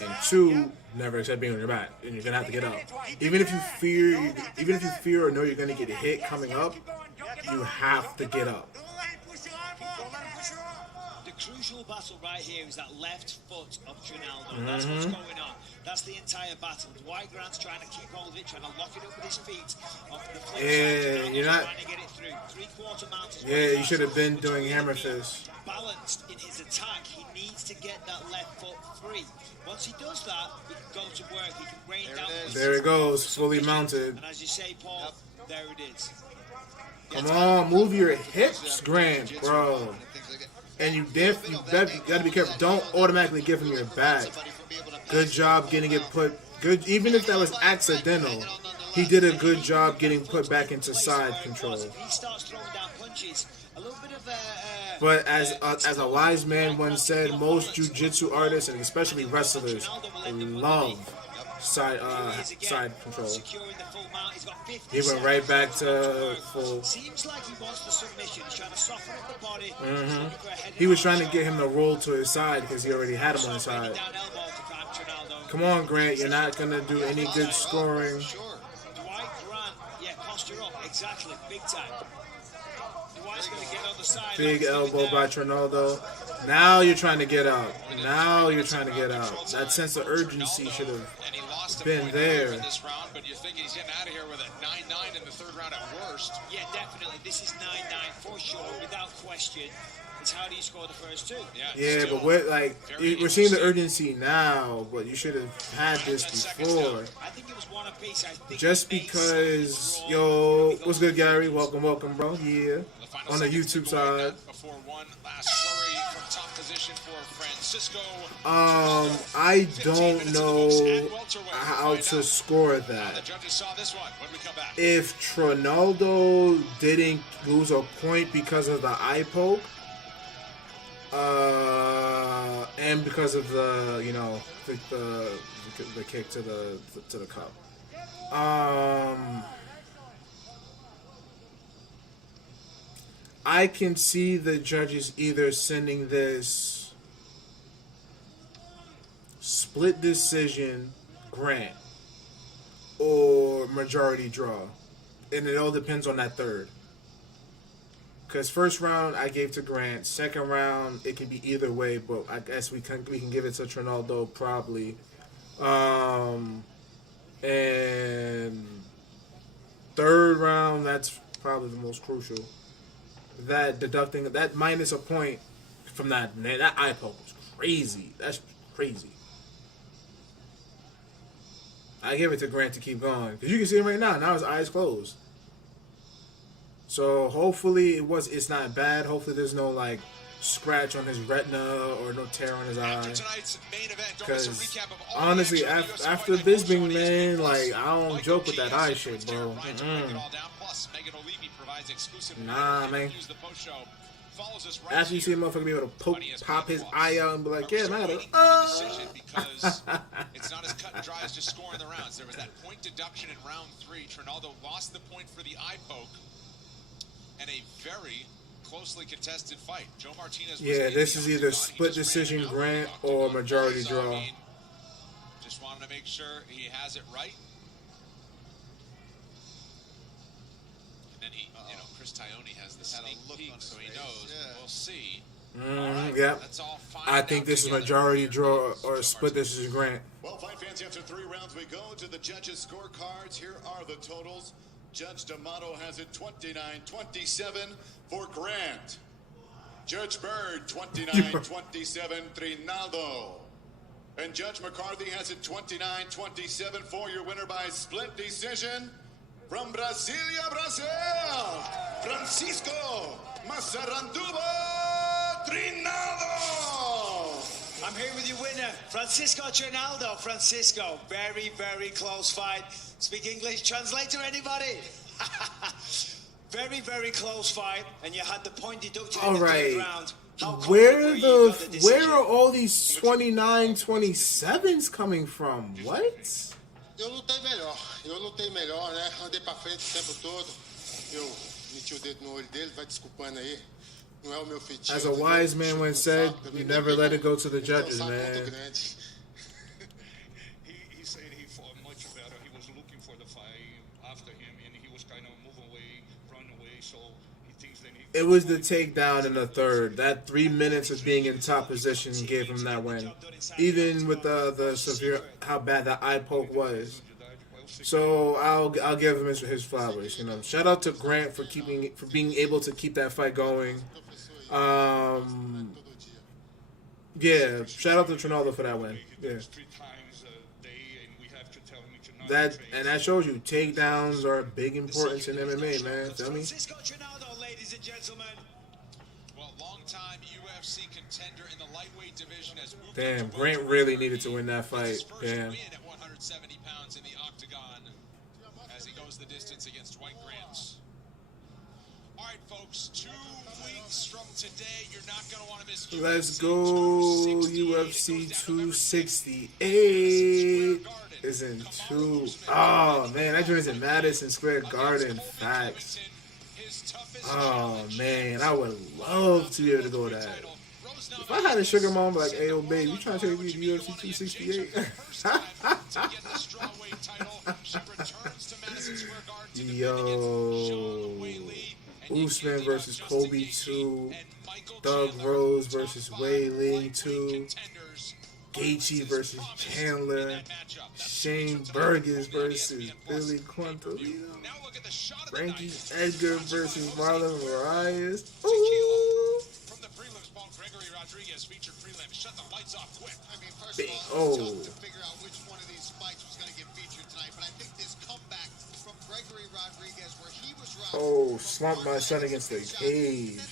And 2, never accept being on your back, and you're gonna have to get up. Even if you fear or know you're gonna get hit coming up, you have to get up. The crucial battle right here is that left foot of Ronaldo. That's what's going on. That's the entire battle. Dwight Grant's trying to keep hold of it, trying to lock it up with his feet. Yeah, you're not. Trying to get it through. Three-quarter mount. Yeah, you should have been doing hammer fist. Balanced in his attack, he needs to get that left foot free. Once he does that, he can go to work. He can rain down. There it goes, fully mounted. And as you say, Paul, there it is. Come on, move your hips, Grant, bro. And you got to be careful. Don't automatically give him your back. Good job getting it put. Good, even if that was accidental, he did a good job getting put back into side control. He starts throwing down punches. A little bit of But as a wise man once said, most jiu-jitsu artists and especially wrestlers love side control. He went right back to full. Seems like he wants the submission. He's trying to soften up the body. He was trying to get him to roll to his side because he already had him on his side. Come on, Grant. You're not going to do any good scoring. Dwight Grant, yeah, posture up. Exactly. Big time. Dwight's going to get on the side. Big elbow by Ronaldo. Now you're trying to get out. Now you're trying to get out. That sense of urgency should have been there. This round, but you think he's getting out of here with a 9-9 in the third round at worst. Yeah, definitely. This is 9-9 for sure, without question. It's how do you score the first 2? Yeah, but we're seeing the urgency now, but you should have had this before. I think it was one apiece. Just because, yo, what's good, Gary? Welcome, bro. Yeah, on the YouTube side. Before one last flurry from top position for Francisco. I don't know how to score that. The judges saw this one when we come back. If Ronaldo didn't lose a point because of the eye poke, And because of the, you know, the kick to the cup. I can see the judges either sending this split decision Grant or majority draw, and it all depends on that third. Because first round I gave to Grant, second round it could be either way, but I guess we can give it to Trinaldo probably. And third round, that's probably the most crucial. That deducting that minus a point from that eye poke was crazy. That's crazy. I give it to Grant to keep going because you can see him right now. Now his eyes closed. So hopefully it's not bad. Hopefully there's no like scratch on his retina or no tear on his eye. Because honestly, after Bisping, man, like I don't joke with that eye shit, bro. Nah, man. After you see a motherfucker be able to pop his eye out and be like, yeah, man, it's not as cut and dry as just scoring the rounds. There was that point deduction in round 3. Trinaldo lost the point for the eye poke, and a very closely contested fight. Joe Martinez. Yeah, this is either split decision Grant or majority draw. Just wanted to make sure he has it right. And then he, you know, Chris Tione has the sneak peek, so he knows. Yeah. We'll see. Yeah, I think this is majority draw or split decision Grant. Well, fight fans, after 3 rounds, we go to the judges' scorecards. Here are the totals. Judge D'Amato has it 29-27 for Grant. Judge Bird 29-27 Trinaldo. And Judge McCarthy has it 29-27 for your winner by split decision from Brasilia, Brazil, Francisco Massaranduba Trinaldo. I'm here with your winner, Francisco Trinaldo. Francisco, very, very close fight. Speak English, translator, anybody? Very, very close fight, and you had the point deduction in the third round. Where are all these 29-27s coming from? What? Eu lutei melhor, né? Andei pra frente o tempo todo. Eu meti o dedo no olho dele, vai desculpando aí. Não é o meu feitio. As a wise man once said, you never let it go to the judges, man. He said he fought much better. He was looking for the fight after him, and he was kind of moving away, running away. So he thinks that it was the takedown in the third. That 3 minutes of being in top position gave him that win, even with the severe how bad that eye poke was. So I'll give him his flowers. You know, shout out to Grant for being able to keep that fight going. Yeah, shout out to Trinaldo for that win. Yeah. That shows you takedowns are of big importance in MMA, man. Feel me? Ladies and gentlemen. Well, long-time UFC contender in the lightweight division has moved. Damn, Grant really needed to win that fight. Damn. Win at 170 pounds in the octagon as he goes the distance against White Grants. All right, folks, 2 weeks from today, you're not going to want to miss. Let's go UFC 268 is in 2. Oh man, that joint is in Madison Square Garden. Facts. Oh man, I would love to be able to go to that. If I had a sugar mom like, hey, yo, babe, you trying to take me to UFC 268? Yo, Usman versus Kobe 2, Doug Rose versus Wei Ling 2, Gaethje versus Chandler, Shane Burgess versus Billy Quintolino, Frankie Edgar versus Marlon Moraes. Ooh. From the prelims, Paul Gregory Rodriguez featured prelims. Shut the lights off quick. I mean, first of all, it's tough to figure out which one of these fights was going to get featured tonight, but I think this comeback from Gregory Rodriguez where he was robbed. Slumped my son against the cage.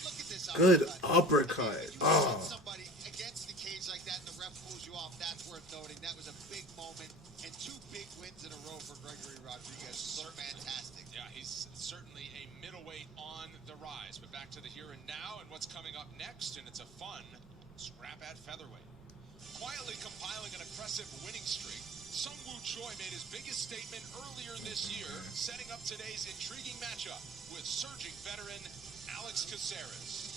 Good uppercut. Oh. Somebody against the cage like that and the ref pulls you off, that's worth noting. That was a big moment and 2 big wins in a row for Gregory Rodriguez. So fantastic. Yeah, he's certainly a middleweight on the rise. But back to the here and now and what's coming up next, and it's a fun scrap at featherweight. Quietly compiling an impressive winning streak, Sung Woo Choi made his biggest statement earlier this year, setting up today's intriguing matchup with surging veteran Alex Caceres.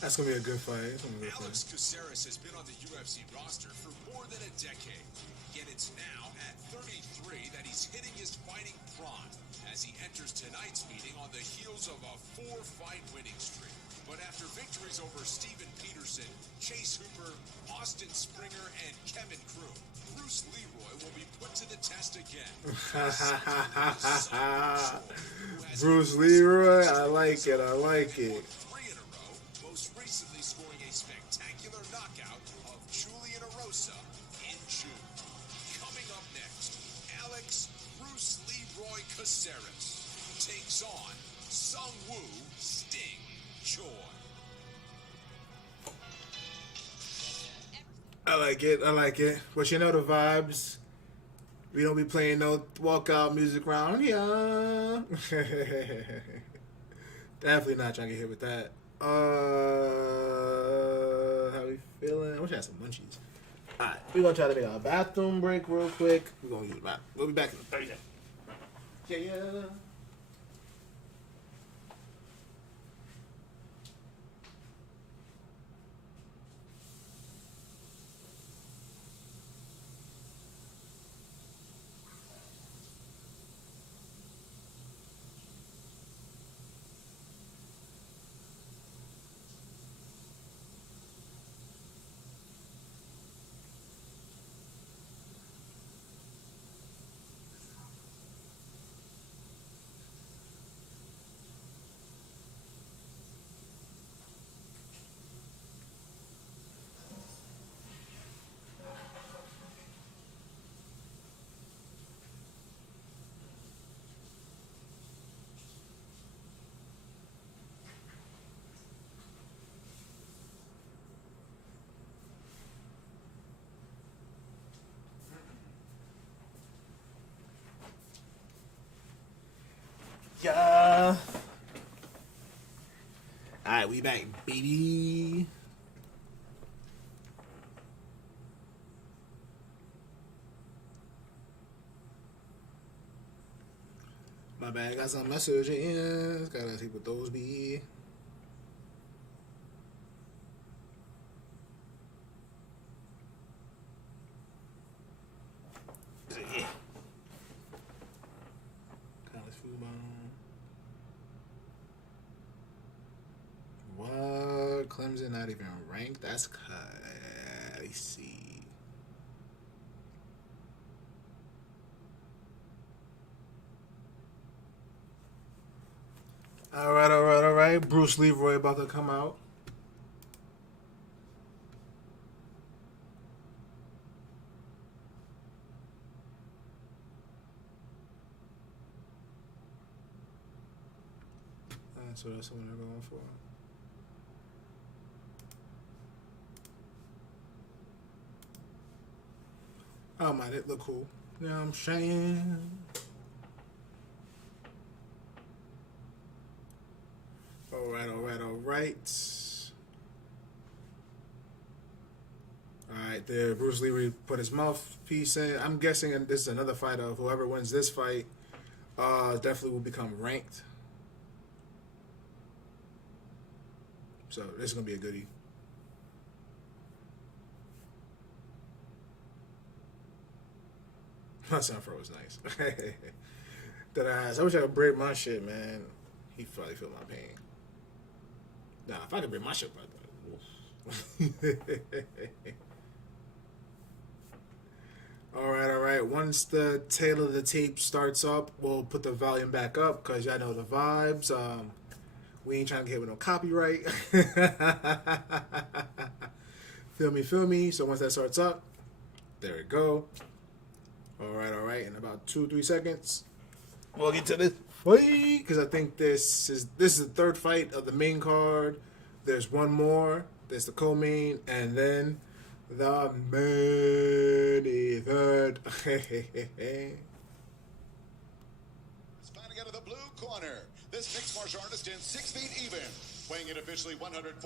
That's gonna be a good fight. Alex Caceres has been on the UFC roster for more than a decade. Yet it's now at 33 that he's hitting his fighting prime as he enters tonight's meeting on the heels of a 4-fight winning streak. But after victories over Steven Peterson, Chase Hooper, Austin Springer, and Kevin Crew, Bruce Leroy will be put to the test again. Bruce Leroy, I like it. I like it. Most recently scoring a spectacular knockout of Julian Erosa in June. Coming up next, Alex Bruce Leroy Caceres takes on Sung Woo Sting Choi. I like it. I like it. But you know the vibes. We don't be playing no walkout music around here. Definitely not trying to get hit with that. How we feeling? I wish I had some munchies. Alright, we're gonna try to make a bathroom break real quick. We're gonna use the bathroom. We'll be back in 30 seconds. Yeah. Yeah. Alright, we back, baby. My bad, got some messages. Gotta see what those be. Yeah. What? Clemson not even ranked? That's cut. I see. Alright. Bruce Leroy about to come out. So that's what they're going for. Oh man, it look cool. You know what I'm saying? Alright. Alright, there. Bruce Lee put his mouthpiece in. I'm guessing this is another fight of whoever wins this fight definitely will become ranked. So this is going to be a goodie. My son fro was nice. That ass. I wish I could break my shit, man. He probably feel my pain. Nah, if I could break my shit, Alright. Once the tail of the tape starts up, we'll put the volume back up because y'all know the vibes. We ain't trying to get hit with no copyright. Feel me. So once that starts up, there we go. Alright. In about 2-3 seconds, we'll get to this fight because I think this is the third fight of the main card. There's one more. There's the co-main, and then the main event. Fighting out of the blue corner. This mixed martial artist in 6 feet even. Weighing in officially 145.5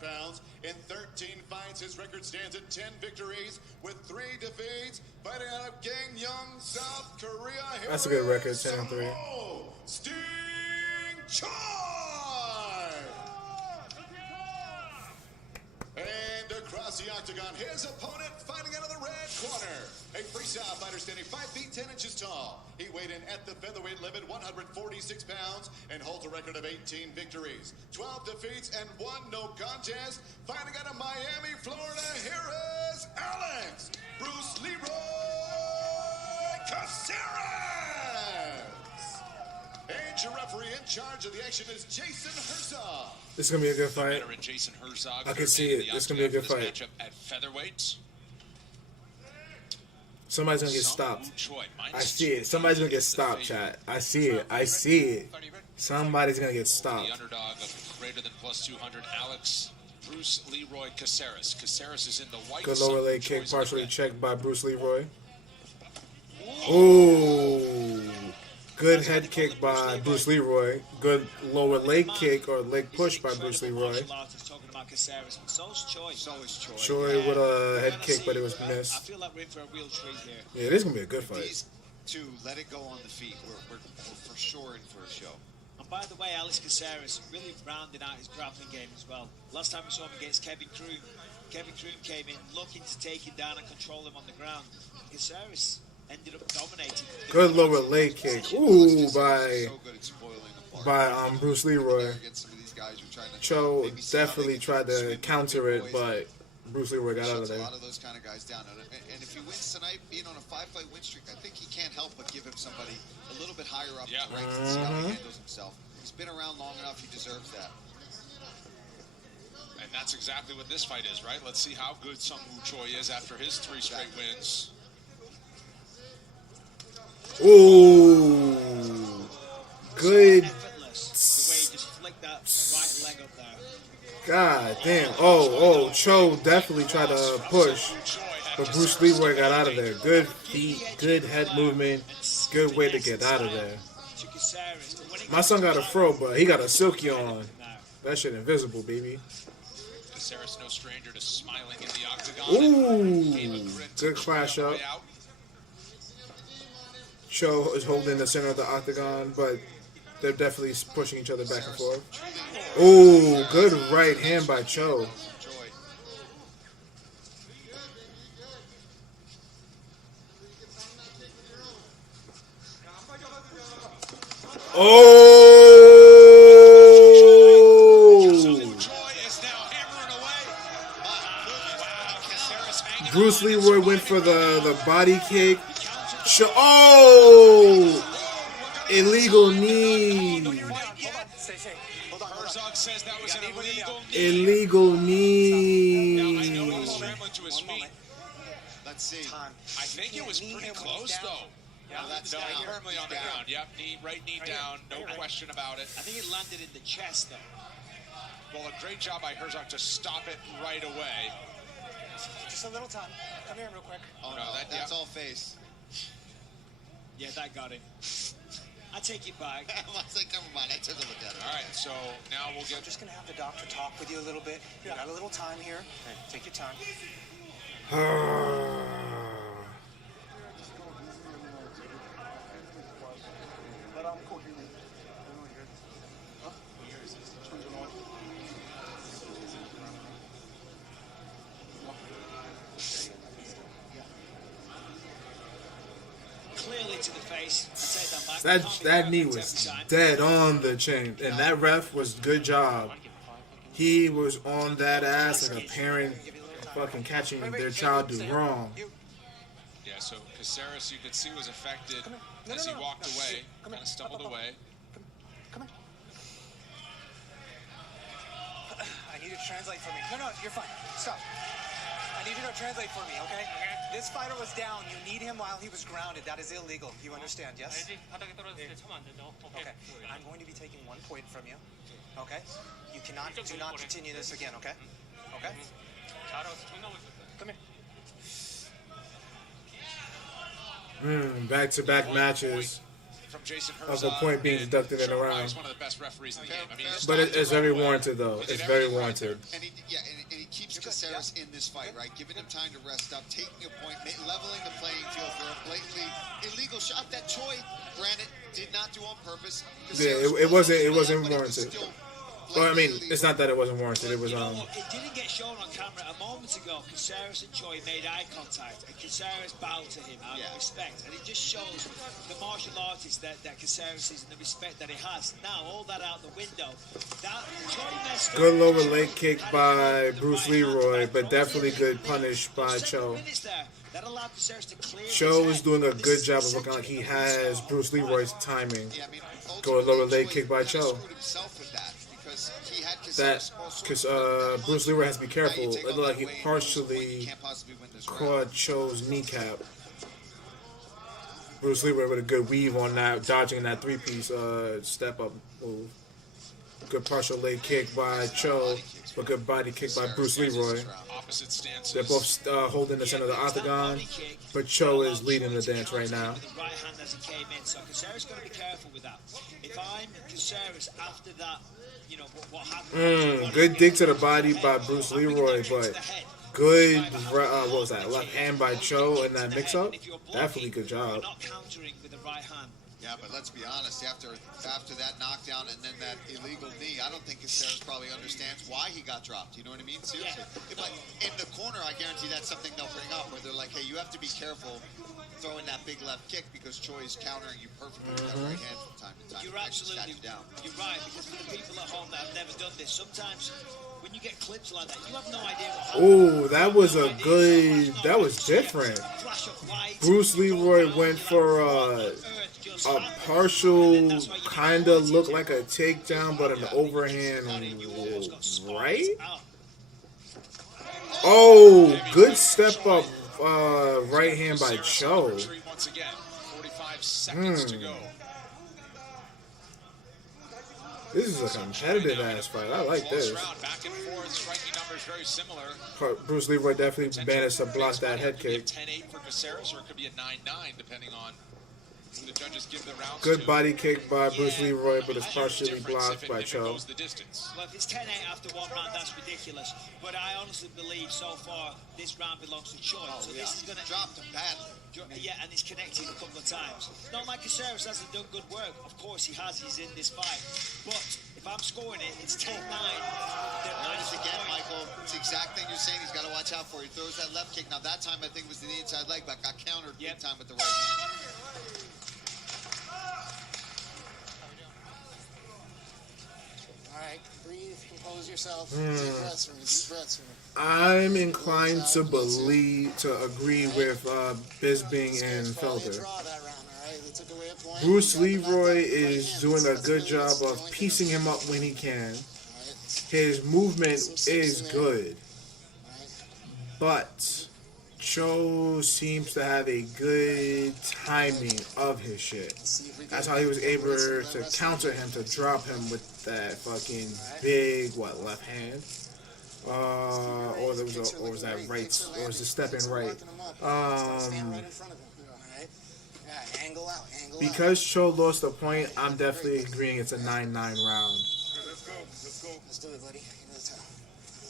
pounds. In 13 fights, his record stands at 10 victories with 3 defeats. Fighting out of Gangneung, South Korea. That's a good record, 10-3. Sting Choi! And across the octagon, his opponent fighting out of the red corner. A freestyle fighter standing 5 feet 10 inches tall. He weighed in at the featherweight limit, 146 pounds, and holds a record of 18 victories, 12 defeats, and 1 no contest. Fighting out of Miami, Florida, here is Alex Bruce Leroy Caceres. And your referee in charge of the action is Jason Herzog. This is going to be a good fight. Jason Herzog, I can see it. This is going to be a good fight. Matchup at featherweight. Somebody's going to get stopped. I see it. Somebody's going to get stopped, chat. I see it. I see it. Somebody's going to get stopped. The underdog of greater than plus 200, Alex Bruce Leroy Caceres. Caceres is in the white. Good lower leg kick, partially checked by Bruce Leroy. Ooh. Good head kick by Bruce Leroy. Good lower leg kick or leg push by Bruce Leroy. Choi with a head kick, but it was missed. I feel like we're in for a real treat here. Yeah, this is going to be a good fight. These two, let it go on the feet. We're for sure in for a show. And by the way, Alex Caceres really rounded out his grappling game as well. Last time we saw him against Kevin Kroom, Kevin Kroom came in looking to take him down and control him on the ground. Caceres ended up dominating. Good lower leg kick. Ooh, by Bruce Leroy. Cho definitely tried to counter it, but Bruce Leroy got out of there. A lot of those kind of guys down. And if he wins tonight, being on a 5-fight win streak, I think he can't help but give him somebody a little bit higher up in the ranks and see how he handles himself. He's been around long enough, he deserves that. And that's exactly what this fight is, right? Let's see how good Sung Woo Choi is after his 3 straight wins. Ooh, good. God damn. Oh, Cho definitely tried to push, but Bruce Leroy got out of there. Good feet, good head movement, good way to get out of there. My son got a fro, but he got a silky on. That shit invisible, baby. Caceres no stranger to smiling in the octagon. Ooh, good clash up. Cho is holding the center of the octagon, but they're definitely pushing each other back and forth. Ooh, good right hand by Cho. Oh! Bruce Leroy went for the body kick. Oh! Illegal knee. Herzog says that was an illegal knee. Illegal knee. Now, I know he was scrambling to his feet. Let's see. I think it was pretty close, though. Yeah, that's no, down. firmly on the ground. Yep, right knee down, no question about it. I think it landed in the chest, though. Well, a great job by Herzog to stop it right away. Just a little time. Come here real quick. Oh, no, that's all face. Yeah, that got him. I take it back. Never mind, I took a look at it. All right, so now we'll get... I'm just going to have the doctor talk with you a little bit. You got a little time here. Okay, take your time. Clearly to the face. I take that back. That knee was dead on the chin, and that ref was good job. He was on that ass like a parent fucking catching their child do wrong. Yeah, so Caceres, you could see, was affected as he walked away, kind of stumbled away. Come here. I need you to translate for me. No, you're fine. Stop. I need you to translate for me, okay? This fighter was down. You need him while he was grounded. That is illegal. You understand, yes? Okay. I'm going to be taking 1 point from you. Okay? You do not continue this again, okay? Okay? Come here. Back-to-back matches. of a point being deducted in a round. He's one of the best referees in the game. I mean, But it's very warranted, though. It's very warranted. And he keeps Caceres in this fight, right? Giving him time to rest up, taking a point, leveling the playing field for a blatantly illegal shot that Choi, granted, did not do on purpose. Yeah, it wasn't warranted. Well, I mean, it's not that it wasn't warranted. It was It didn't get shown on camera. A moment ago, Caceres and Choi made eye contact, and Caceres bowed to him out of respect. And it just shows the martial artist that Caceres is and the respect that he has. Now, all that out the window. Good lower leg kick by Bruce Leroy, but definitely good punish by Cho. Cho is doing a good job of looking like he has Bruce Leroy's timing. Go a lower leg kick by Cho. That, because Bruce Leroy has to be careful. It looked like he partially caught Cho's kneecap. Bruce Leroy with a good weave on that, dodging that three-piece step up move. Good partial leg kick by Cho, but good body kick by Bruce Leroy. They're both holding the center of the octagon, but Cho is leading the dance right now. So Caceres got to be careful with that. If I'm Caceres after that, you know what happened. Good dig to the body by Bruce Leroy, but good what was that? Left hand by Cho in that mix-up. Definitely good job. Not countering with the right hand. Yeah, but let's be honest. After that knockdown and then that illegal knee, I don't think Caceres probably understands why he got dropped. You know what I mean? Seriously. But in the corner, I guarantee that's something they'll bring up, where they're like, "Hey, you have to be careful throwing that big left kick because Choi is countering you perfectly with that right hand from time to time." You're absolutely down. You're right, because for the people at home that have never done this, sometimes when you get clips like that, you have no idea what happened. Oh, that was a good. That was different. Bruce Leroy went for a partial, kind of looked like a takedown, but an overhand right. Oh, good step up right hand by Cho. This is a competitive ass fight. I like this. Bruce Leroy definitely managed to block that head kick. 10-8 for Caceres, or it could be a 9-9 depending on who the judges give the rounds. Good body kick by Bruce Leroy, but it's partially blocked by Cho. Well, if it's 10-8 after one round, that's ridiculous. But I honestly believe so far this round belongs to Choi. So this is going to drop him badly. Yeah, and he's connected a couple of times. Not like Caceres hasn't done good work. Of course he has. He's in this fight. But if I'm scoring it, it's 10-9. Notice again, Michael. It's the exact thing you're saying. He's got to watch out for. He throws that left kick. Now that time I think it was the inside leg, but got countered big time with the right hand. All right, breathe, compose yourself. Deep breaths for me. Deep breaths for me. I'm inclined to agree with Bisping and Felder. Bruce Leroy is doing a good job of piecing him up when he can. His movement is good, but Cho seems to have a good timing of his shit. That's how he was able to counter him, to drop him with that fucking big left hand. Or was that right? Or was it stepping right? Because Cho lost the point, I'm definitely agreeing it's a 9-9 round. Let's do it, buddy.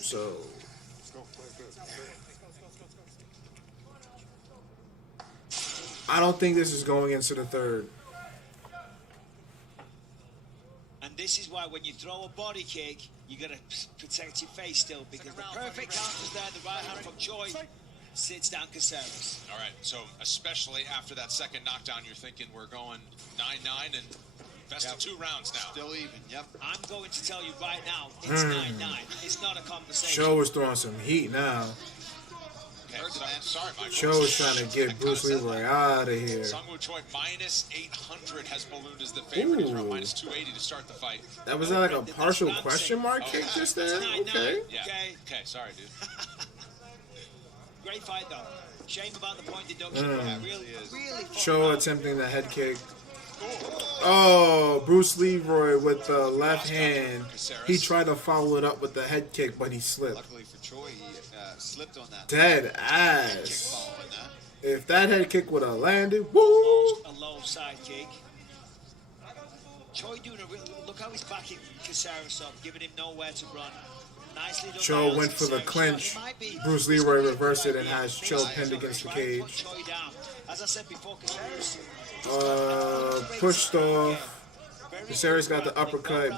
So. I don't think this is going into the third. And this is why when you throw a body kick, you got to protect your face still, because the perfect counter's there. The right hand from Choi sits down Caceres. All right, so especially after that second knockdown, you're thinking we're going 9-9 and best of 2 rounds now. Still even, yep. I'm going to tell you right now, it's 9-9. It's not a conversation. Cho is throwing some heat now. Sorry, Michael. Cho is trying to get Bruce Leroy out of here. Sungwoo Choi minus 800 has ballooned as the favorite. From minus 280 to start the fight. That was like a partial question mark kick just there? Okay. Yeah. Okay, sorry, dude. Great fight, though. Shame about the point deduction. That really is. Cho attempting the head kick. Oh, Bruce Leroy with the left hand. He tried to follow it up with the head kick, but he slipped. Luckily for Choi, he slipped on that. Dead ass. If that head kick would have landed, woo! A low side kick. Choi doing a real look how he's backing Caceres up, giving him nowhere to run. Nicely done. Cho went for the clinch. Bruce Leroy reversed it and has Cho pinned against the cage. As I said before, Caceres pushed off. Caceres got the uppercut.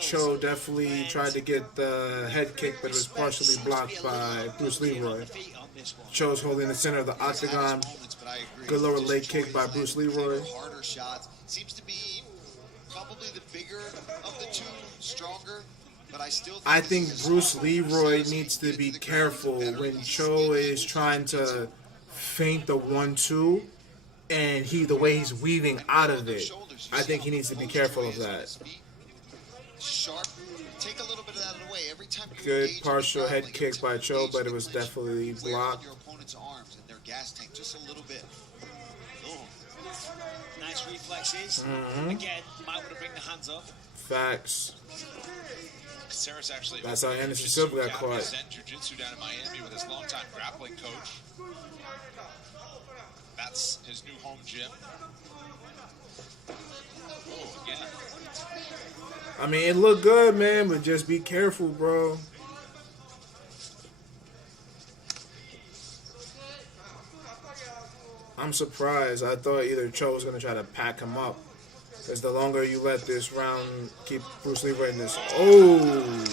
Cho definitely tried to get the head kick, but it was partially blocked by Bruce Leroy. Cho's holding the center of the octagon. Good lower leg kick by Bruce Leroy. Harder shots. Seems to be probably the bigger of the two, stronger. But I think Bruce Leroy needs to be careful when Cho is trying to feint the 1-2, and the way he's weaving out of it. I think he needs to be careful of that. Sharp. Take a little bit of that away every time. Good partial head kick by Cho, but it was definitely blocked. Your opponent's arms and their gas tank just a little bit. Nice reflexes. Again, might want to bring the hands up. Facts. Actually that's how Anderson Silva got caught. Jiu-jitsu down in Miami with his longtime grappling coach. That's his new home gym. Oh, again. I mean, it looked good, man, but just be careful, bro. I'm surprised. I thought either Cho was going to try to pack him up. Because the longer you let this round keep Bruce Leroy in this. Oh!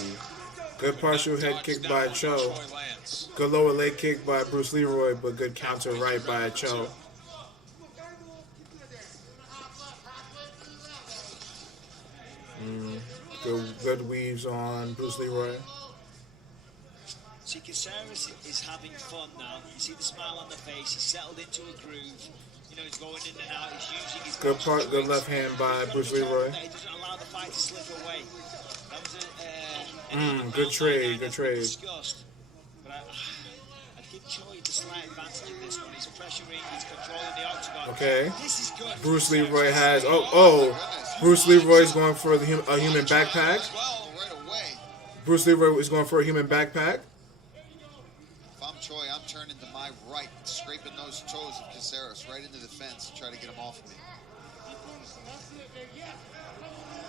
Good partial head kick by Cho. Good lower leg kick by Bruce Leroy, but good counter right by Cho. Good weaves on Bruce Leroy. See, Caceres is having fun now. You see the smile on the face. He's settled into a groove. You know, he's going in and out. He's using his good left hand by Bruce Leroy. He doesn't allow the fight to slip away. That was good trade. But I'd give Choi the slight advantage in this one. He's pressuring. He's controlling the octagon. Okay. This is good. Bruce Leroy has. Bruce Leroy's going for a human backpack. Bruce Leroy is going for a human backpack. If I'm Choi, I'm turning to my right, scraping those toes of Caceres right into the fence to try to get him off of me.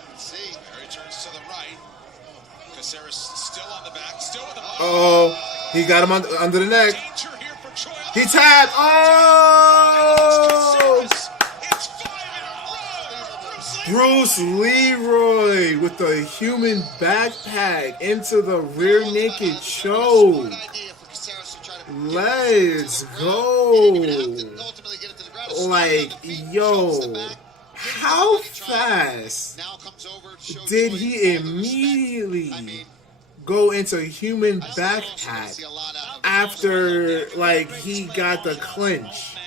Let's see. There he turns to the right. Caceres still on the back, still with the ball. Oh, he got him under the neck. He tapped. Oh! Bruce Leroy with the human backpack into the rear naked choke. Let's go. Like, yo, how fast did he immediately go into human backpack after, like, he got the clinch?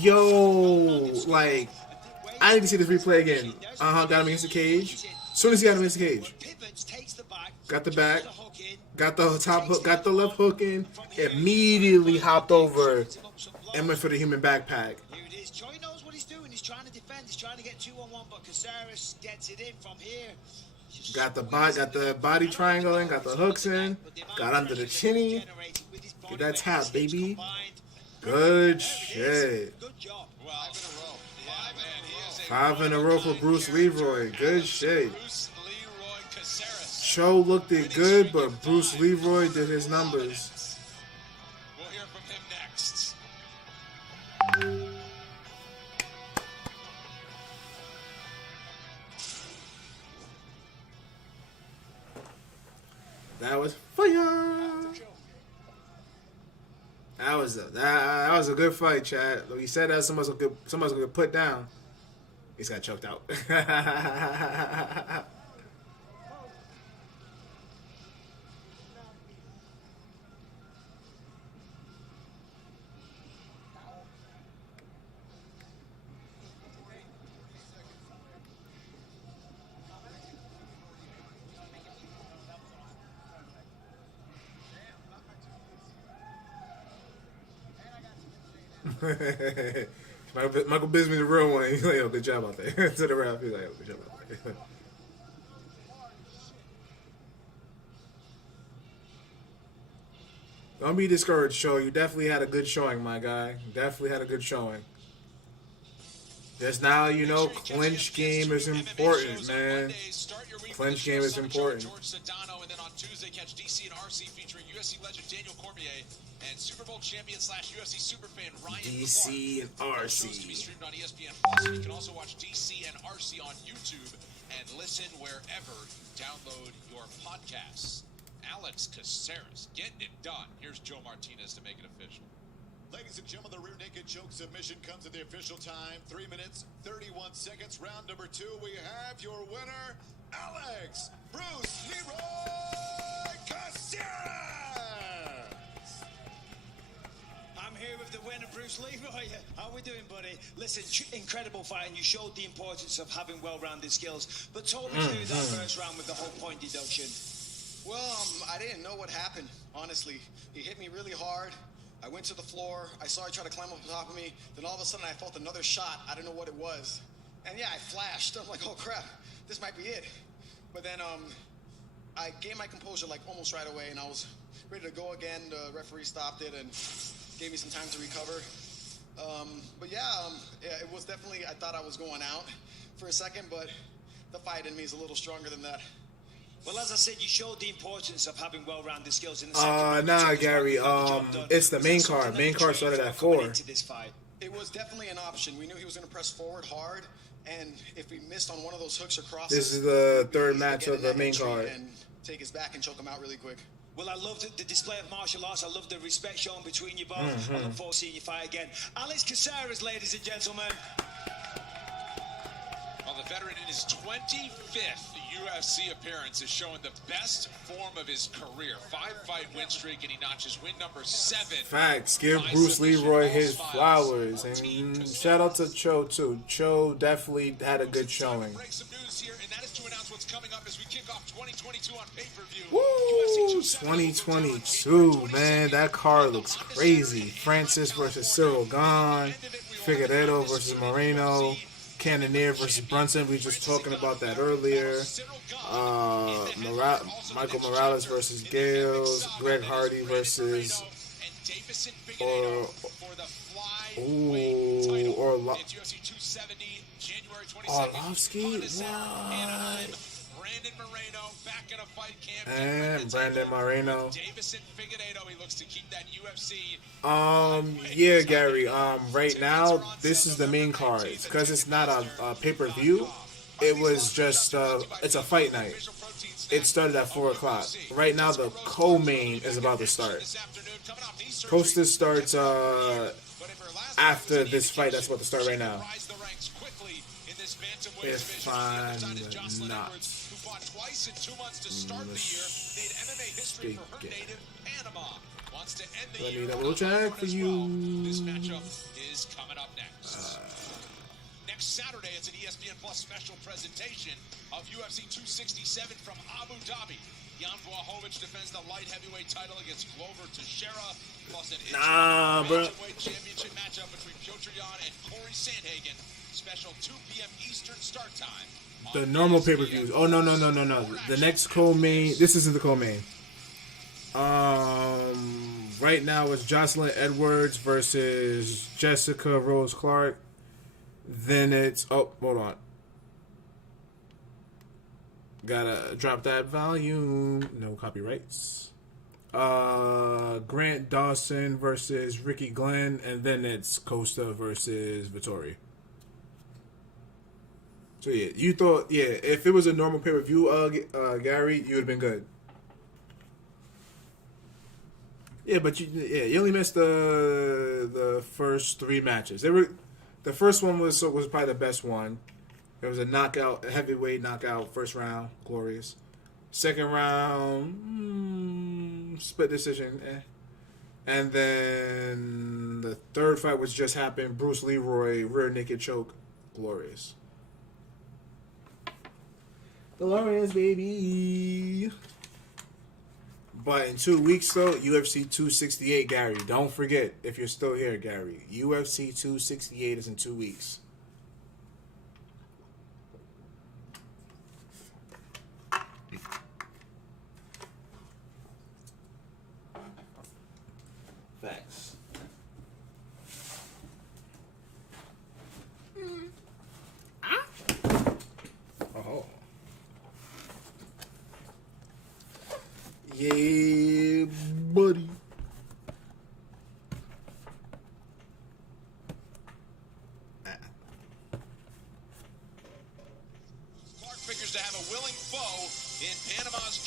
Yo, like, I need to see this replay again. Got him against the cage. As soon as he got him against the cage. Got the back. Got the top hook. Got the left hook in. Immediately hopped over and went for the human backpack. Here it is. Choi knows what he's doing. He's trying to defend. He's trying to get 2-on-1, but Caceres gets it in from here. Got the body triangle in. Got the hooks in. Got under the chinny. Get that tap, baby. Good shit. Good job. 5 in a row for Bruce Leroy. Good shit. Cho looked it good, but Bruce Leroy did his numbers. We'll hear from him next. That was fire. That was a good fight, Chad. He said that someone's gonna get put down. He's got choked out. Michael Bisping, the real one. He's like, "Yo, good job out there." To the ref, he's like, "Yo, good job out there." Don't be discouraged, Cho. You definitely had a good showing, my guy. Definitely had a good showing. Just now, you know, clinch game is important, man. Clinch game is important. George Sedano, and then on Tuesday, catch DC and RC featuring UFC legend Daniel Cormier and Super Bowl champion / UFC superfan Ryan DC and Clark. RC. Shows to be streamed on ESPN Plus, and you can also watch DC and RC on YouTube and listen wherever you download your podcasts. Alex Caceres getting it done. Here's Joe Martinez to make it official. Ladies and gentlemen, the rear naked choke submission comes at the official time. 3 minutes, 31 seconds. Round number 2. We have your winner, Alex Bruce Leroy Caceres. I'm here with the winner, Bruce Leroy. How are we doing, buddy? Listen, incredible fight, and you showed the importance of having well-rounded skills. But talk me through that first round with the whole point deduction. Well, I didn't know what happened, honestly. He hit me really hard. I went to the floor. I saw he try to climb up on top of me. Then all of a sudden, I felt another shot. I didn't know what it was. And yeah, I flashed. I'm like, oh crap, this might be it. But then I gained my composure like almost right away, and I was ready to go again. The referee stopped it and gave me some time to recover. But yeah, it was definitely, I thought I was going out for a second, but the fight in me is a little stronger than that. Well, as I said, you showed the importance of having well-rounded skills in the second. Nah, Gary. It's the main card. Main card started at 4. It was definitely an option. We knew he was going to press forward hard, and if we missed on one of those hooks or crosses, this is the third match of the main card. And take his back and choke him out really quick. Well, I love the display of martial arts. I love the respect shown between you both. I look forward to seeing you fight again. Alex Caceres, ladies and gentlemen. Well, the veteran in his 25th UFC appearance is showing the best form of his career. 5-fight win streak, and he notches win number 7. Facts. Give Bruce Leroy his flowers. And shout out to Cho, too. Cho definitely had a good showing. Break some news here, and that is to announce what's coming up as we kick off 2022 on pay-per-view. Woo! 2022, man. That card looks crazy. Francis versus Cyril Gane. Figueiredo versus Moreno. Cannonier versus Brunson. We were just talking about that earlier. Michael Morales versus Gales. Greg Hardy versus Orlovsky. What? And Brandon Moreno. Yeah, Gary. Right now, this is the main card because it's not a pay-per-view. It was just it's a fight night. It started at 4 o'clock. Right now, the co-main is about to start. Costa starts after this fight that's about to start right now. If I'm not mistaken. Let me double check for you. This matchup is coming up next. Next Saturday, it's an ESPN Plus special presentation of UFC 267 from Abu Dhabi. Jan Blachowicz defends the light heavyweight title against Glover Teixeira, plus an bantamweight championship matchup between Petr Yan and Corey Sandhagen. Special 2 p.m. Eastern start time. The normal pay-per-views. Oh, no. The next co-main. This isn't the co-main. Right now it's Jocelyn Edwards versus Jessica Rose Clark. Then it's... Oh, hold on. Gotta drop that volume. No copyrights. Grant Dawson versus Ricky Glenn. And then it's Costa versus Vettori. So yeah, you thought, yeah, if it was a normal pay-per-view, Gary, you would have been good. Yeah, but you only missed the first 3 matches. The first one was probably the best one. It was a knockout, a heavyweight knockout, first round, glorious. Second round, split decision, And then the third fight, which just happened, Bruce Leroy, rear naked choke, glorious. Glorious, baby. But in 2 weeks, though, UFC 268, Gary. Don't forget, if you're still here, Gary. UFC 268 is in 2 weeks. Facts.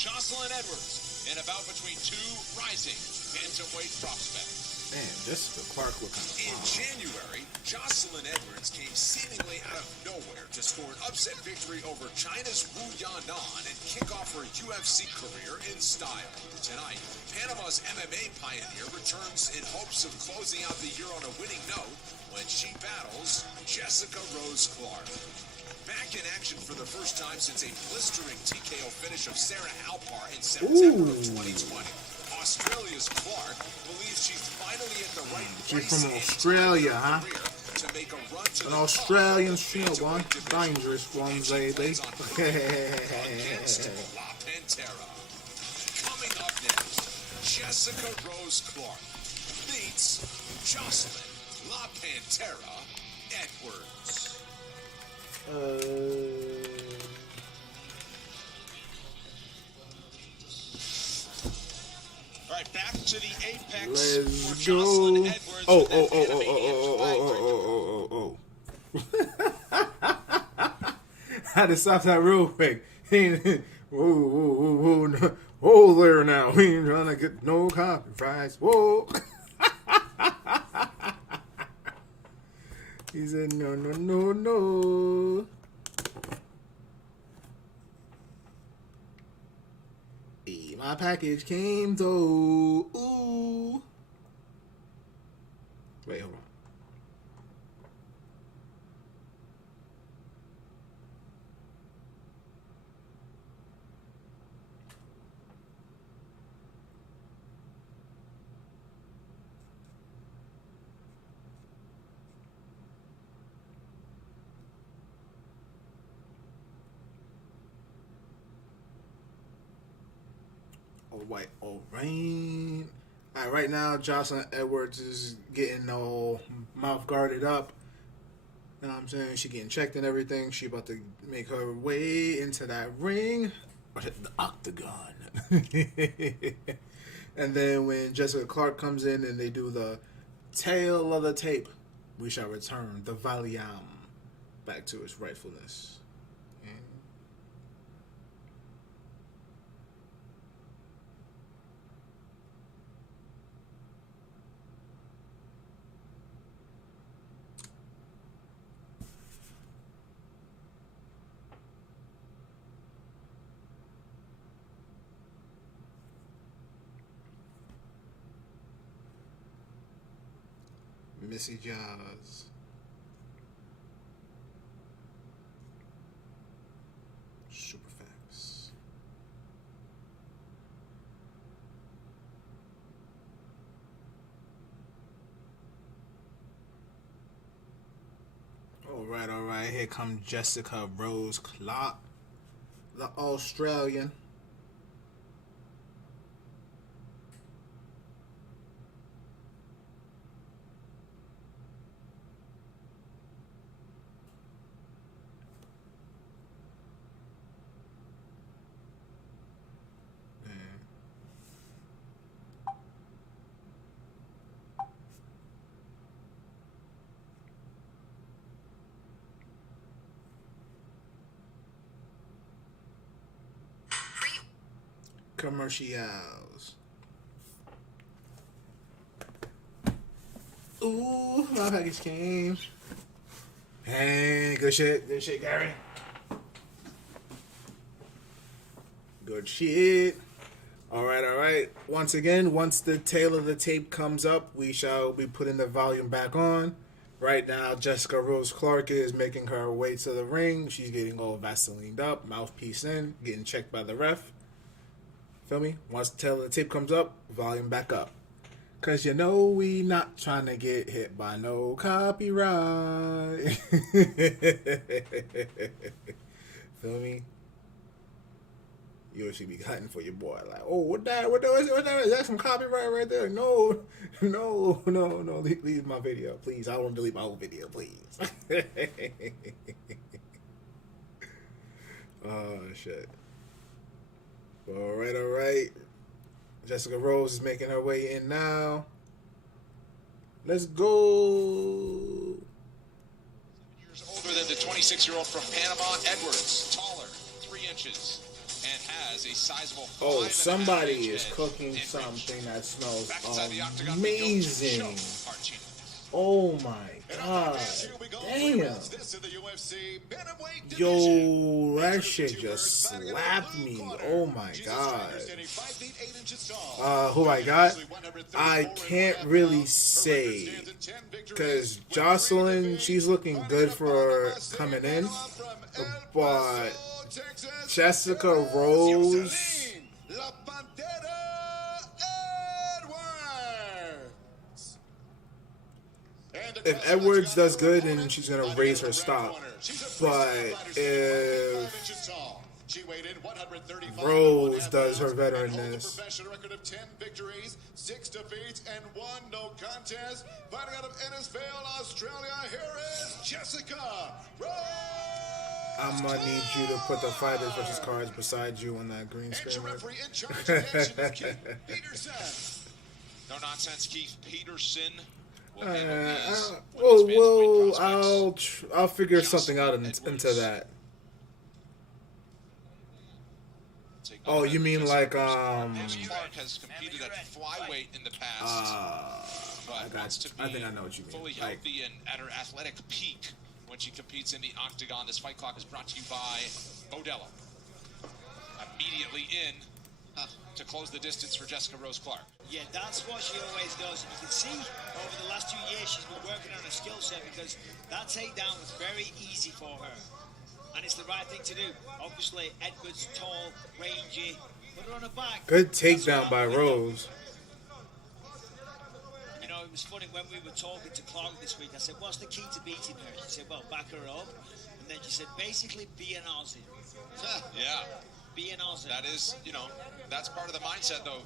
Jocelyn Edwards in a bout between two rising bantamweight prospects. Man, Jessica Clark looking In January, Jocelyn Edwards came seemingly out of nowhere to score an upset victory over China's Wu Yanan and kick off her UFC career in style. Tonight, Panama's MMA pioneer returns in hopes of closing out the year on a winning note when she battles Jessica Rose Clark. Back in action for the first time since a blistering TKO finish of Sarah Alpar in September of 2020. Australia's Clark believes she's finally at the right place. She's from Australia, huh? To make a run to An Australian shield one. Dangerous one, baby. Against La Pantera. Coming up next, Jessica Rose Clark beats Jocelyn La Pantera Edwards. All right, back to the apex. Let's go. Oh. Had to stop that real quick. Whoa, no. Whoa there now. We ain't trying to get no copyrights. Whoa. He said, no. My package came though. Ooh. Wait, hold on. All right, right now, Jocelyn Edwards is getting all mouth guarded up. You know what I'm saying? She getting checked and everything. She about to make her way into that ring. Or the octagon. And then when Jessica Clark comes in and they do the tail of the tape, we shall return the Valium back to its rightfulness. Missy Jaws. Super facts. All right. Here comes Jessica Rose Clark, the Australian. Commercials. Ooh, my package came. Hey, good shit, Gary. Good shit. All right. Once again, once the tail of the tape comes up, we shall be putting the volume back on. Right now, Jessica Rose Clark is making her way to the ring. She's getting all Vaselined up, mouthpiece in, getting checked by the ref. Feel me? Once the tail of the tape comes up, volume back up. Cause you know we not trying to get hit by no copyright. Feel me? You should be hunting for your boy. Like, oh, what that is that some copyright right there? No. Leave my video, please. I don't want to delete my whole video, please. Oh shit. All right. Jessica Rose is making her way in now. Let's go. Years older than the 26-year-old from Panama, Edwards. Taller, 3 inches. and has a sizable. Oh, somebody is cooking something that smells amazing. Oh my god. Damn. Yo, that shit just slapped me. Oh my god. Who I got? I can't really say. Because Jocelyn, she's looking good for coming in. But Jessica Rose. If Edwards does good, then she's going to raise her stock. But if Rose does her veteranness, record of 10 victories, 6 defeats, and 1 no contest. Fighting out of Ennisvale, Australia, here is Jessica Rose. I'm going to need you to put the fighters versus cards beside you on that green screen. No nonsense, Keith Peterson. I'll figure something out into that. Oh, you mean like Clark has competed at flyweight in the past, but wants to be I think I know what you mean. Fully healthy and at her athletic peak when she competes in the octagon. This fight clock is brought to you by Modelo. Immediately in to close the distance for Jessica Rose Clark. Yeah, that's what she always does. You can see over the last 2 years she's been working on her skill set because that takedown was very easy for her. And it's the right thing to do. Obviously, Edwards, tall, rangy, put her on her back. Good takedown by Rose. You know, it was funny when we were talking to Clark this week. I said, what's the key to beating her? She said, well, back her up. And then she said, basically, be an Aussie. Yeah. Be an Aussie. That is, you know, that's part of the mindset, though.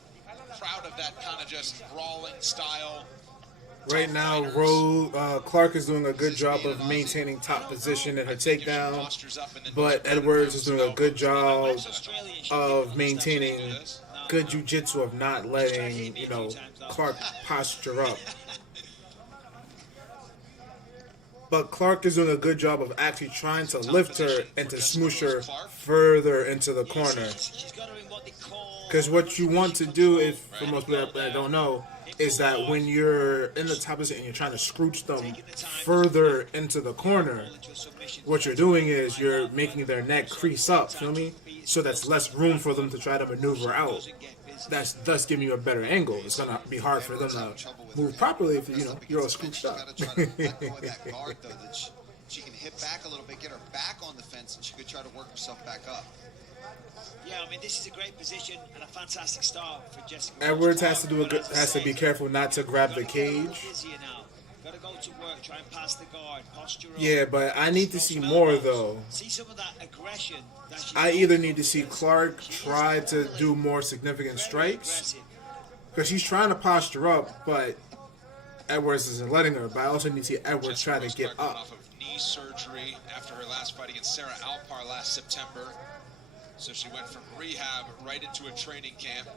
Proud of that kind of just brawling style. Right now, Clark is doing a good job of maintaining top position in her takedown, but Edwards is doing a good job of maintaining good jiu-jitsu of not letting, you know, Clark posture up. But Clark is doing a good job of actually trying to lift her and to smoosh her further into the corner. Because what you want to do, if for most people that don't know, is that when you're in the top position and you're trying to scrooch them further into the corner, what you're doing is you're making their neck crease up, feel me? So that's less room for them to try to maneuver out. That's thus giving you a better angle. It's gonna be hard for them to move properly if you're all scrooched up. She can hit back a little bit, get her back on the fence, and she could try to work herself back up. Yeah, I mean, this is a great position and a fantastic start for Jessica. Edwards has to be careful not to grab the cage. Gotta go to work, try and pass the guard, posture up. Yeah, but I need to see more though. See some of that aggression. I either need to see Clark try to do more significant strikes, because she's trying to posture up, but Edwards isn't letting her. But I also need to see Edwards try to get up. Off of knee surgery after her last fight against Sarah Alpar last September. So she went from rehab right into a training camp.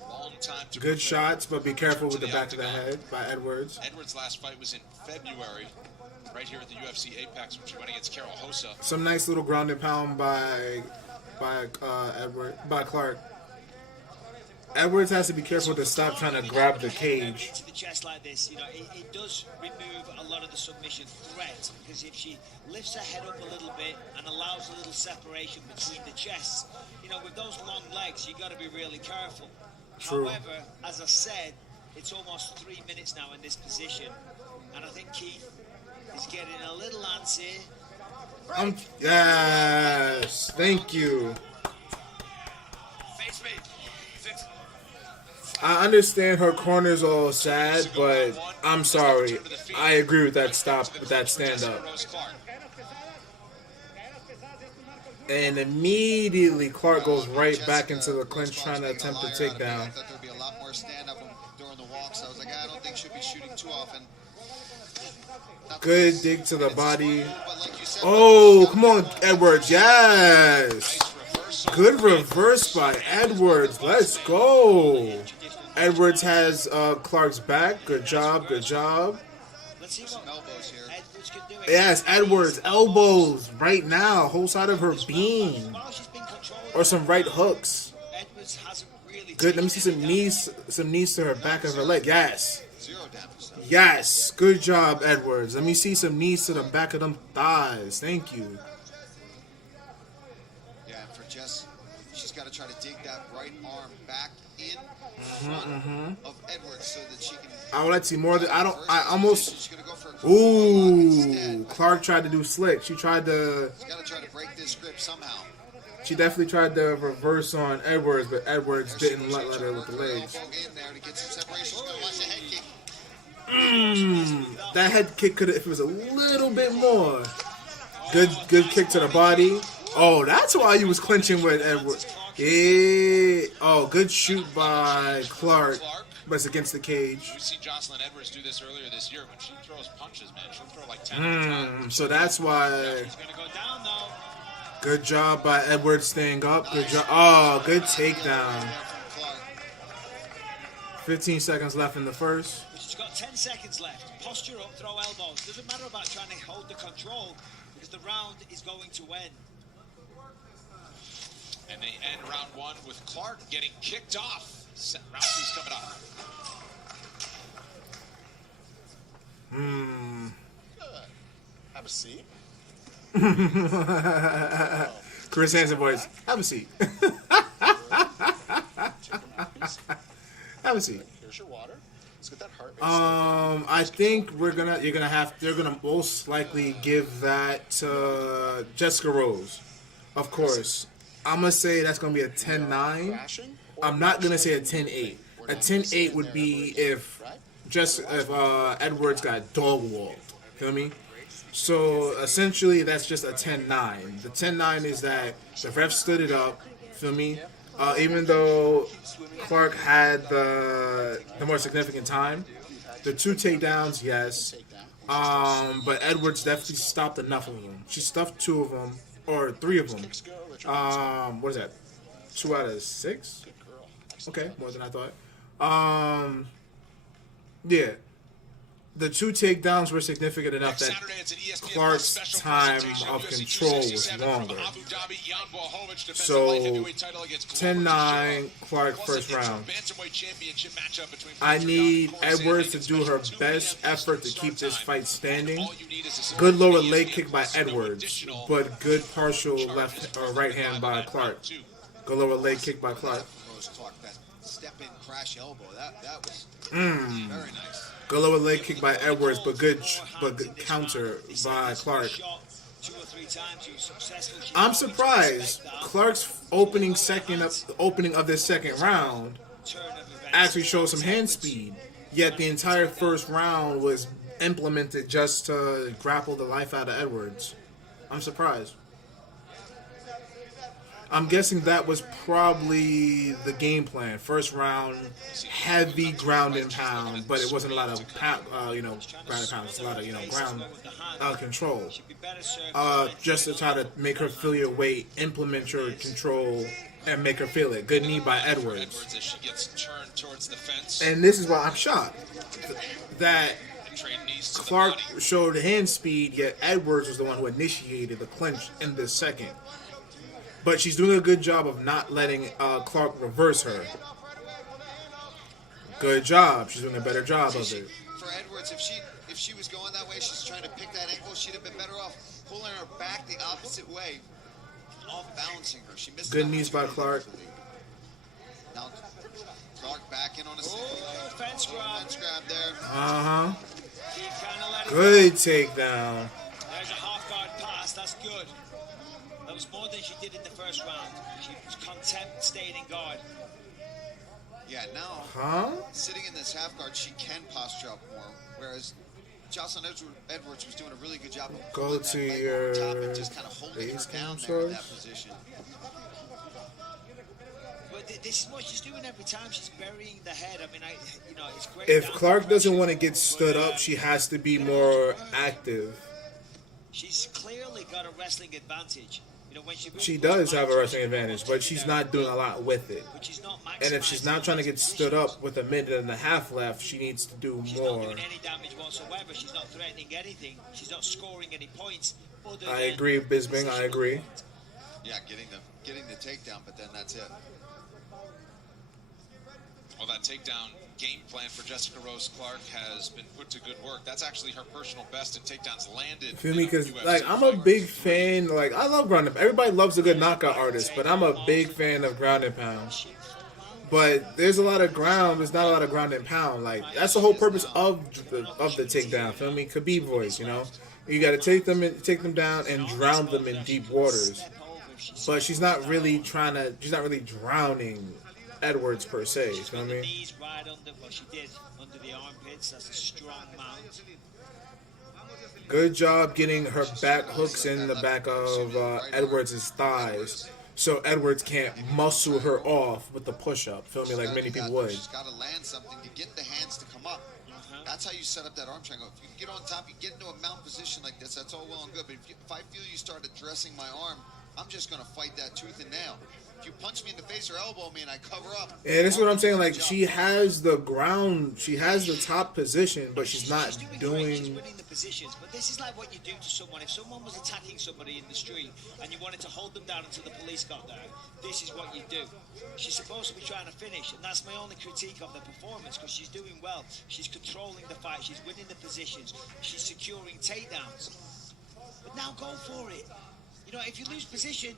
Long time to good shots, but be careful with the back of the head by Edwards. Edwards' last fight was in February, right here at the UFC Apex, when she went against Carol Hossa. Some nice little ground and pound by Clark. Edwards has to be careful to stop trying to grab the cage. Into the chest like this, you know, it does remove a lot of the submission threat, because if she lifts her head up a little bit and allows a little separation between the chests, you know, with those long legs, you got to be really careful. True. However, as I said, it's almost 3 minutes now in this position, and I think Keith is getting a little antsy. Yes, thank you. Face me. I understand her corner's all sad, but I'm sorry. I agree with that stop, with that stand up. And immediately Clark goes right back into the clinch trying to attempt the takedown. I thought there'd be a lot more stand up during the walks. I was like, I don't think she'll be shooting too often. Good dig to the body. Oh, come on, Edwards. Yes. Good reverse by Edwards. Let's go. Edwards has Clark's back. Good job. Good job. see what elbows here. Edwards can do. Yes, Edwards, elbows right now, whole side of her beam, or some right hooks. Edwards hasn't really. Good. Let me see some knees to her back of her leg. Yes. Yes. Good job, Edwards. Let me see some knees to the back of them thighs. Thank you. Yeah, and for Jess, she's got to try to dig that right arm back in front of Edwards so that she can. I would like to see more of the, I almost. Ooh, Clark tried to do slick. She tried to. She's got to try to break this grip somehow. She definitely tried to reverse on Edwards, but Edwards didn't let her with the legs. That head kick could have, if it was a little bit more. Good kick to the body. Oh, that's why you was clinching with Edwards. Yeah. Oh, good shoot by Clark, but it's against the cage. We've seen Jocelyn Edwards do this earlier this year. When she throws punches, man, she'll throw like 10 at a time. So that's why. Good job by Edwards staying up. Good job. Oh, good takedown. 15 seconds left in the first. She's got 10 seconds left. Posture up, throw elbows. Doesn't matter about trying to hold the control because the round is going to end. And they end round one with Clark getting kicked off. Round two's coming up. Have a seat. Chris Hansen voice. Have a seat. Have a seat. Here's your water. Let's get that heart rate. I think they're gonna most likely give that to Jessica Rose. Of course. I'm gonna say that's gonna be a 10-9. I'm not gonna say a 10-8. A 10-8 would be if Edwards got dog walled. Feel me? So essentially, that's just a 10-9. The 10-9 is that the ref stood it up. Feel me? Even though Clark had the more significant time, the 2 takedowns, yes. But Edwards definitely stopped enough of them. She stuffed 2 of them, or 3 of them. What is that? 2 out of 6? Okay, more than I thought. Yeah. The 2 takedowns were significant enough that Clark's time of control was longer. So, 10-9, Clark first round. I need Edwards to do her best effort to keep this fight standing. Good lower leg kick by Edwards, but good partial left or right hand by Clark. Good lower leg kick by Clark. Step in crash elbow. That was very nice. Good lower leg kick by Edwards, but good counter by Clark. I'm surprised Clark's opening of this second round actually showed some hand speed. Yet the entire first round was implemented just to grapple the life out of Edwards. I'm surprised. I'm guessing that was probably the game plan. First round, heavy ground and pound, but it wasn't a lot of ground and pound. It's a lot of ground control. Just to try to make her feel your weight, implement your control, and make her feel it. Good knee by Edwards. And this is why I'm shocked that Clark showed hand speed, yet Edwards was the one who initiated the clinch in this second. But she's doing a good job of not letting Clark reverse her. Good job. She's doing a better job of it. For Edwards, if she was going that way, she's trying to pick that ankle, she'd have been better off pulling her back the opposite way, off balancing her. She missed. Good knees by Clark. Now Clark back in on a fence grab there. Good takedown. There's a half guard pass. That's good. That was more than she did in the first round. She was content staying in guard. Yeah, now sitting in this half guard, she can posture up more, whereas Jocelyn Edwards was doing a really good job of go to your top and just kind of holding her down there in that position. But this is what she's doing every time. She's burying the head. I mean, it's great. If Clark doesn't want to get stood up, she has to be more active. She's clearly got a wrestling advantage. You know, when she She does have a wrestling advantage, but she's not doing a lot with it. And if she's not trying to get stood up with a minute and a half left, she needs to do she's more. not doing any damage whatsoever. She's not threatening anything. She's not scoring any points. I agree, Bisbing. I agree. Yeah, getting the takedown, but then that's it. Well, that takedown game plan for Jessica Rose Clark has been put to good work. That's actually her personal best in takedowns landed. Feel me? Because like I'm a big fan. Like I love ground and everybody loves a good knockout artist, but I'm a big fan of ground and pound. But there's a lot of ground. There's not a lot of ground and pound. Like that's the whole purpose of the takedown. Feel me? Khabib voice. You know, you got to take them down and drown them in deep waters. But she's not really trying to. She's not really drowning Edwards per se. You know what I mean? Knees right under what she did under the armpits. That's a strong mount. Good job getting her back hooks in the back of Edwards' thighs, so Edwards can't muscle her off with the push-up. Feel me? Like many people would. She's got to land something to get the hands to come up. That's how you set up that arm triangle. If you can get on top, you get into a mount position like this, that's all well and good. But if I feel you start addressing my arm, I'm just going to fight that tooth and nail. If you punch me in the face or elbow me and I cover up. Yeah, that's what I'm saying. Like, she has the ground, she has the top position, but she's not doing. She's winning the positions, but this is like what you do to someone. If someone was attacking somebody in the street and you wanted to hold them down until the police got there, this is what you do. She's supposed to be trying to finish, and that's my only critique of the performance, because she's doing well. She's controlling the fight. She's winning the positions. She's securing takedowns. But now go for it. You know, if you lose position,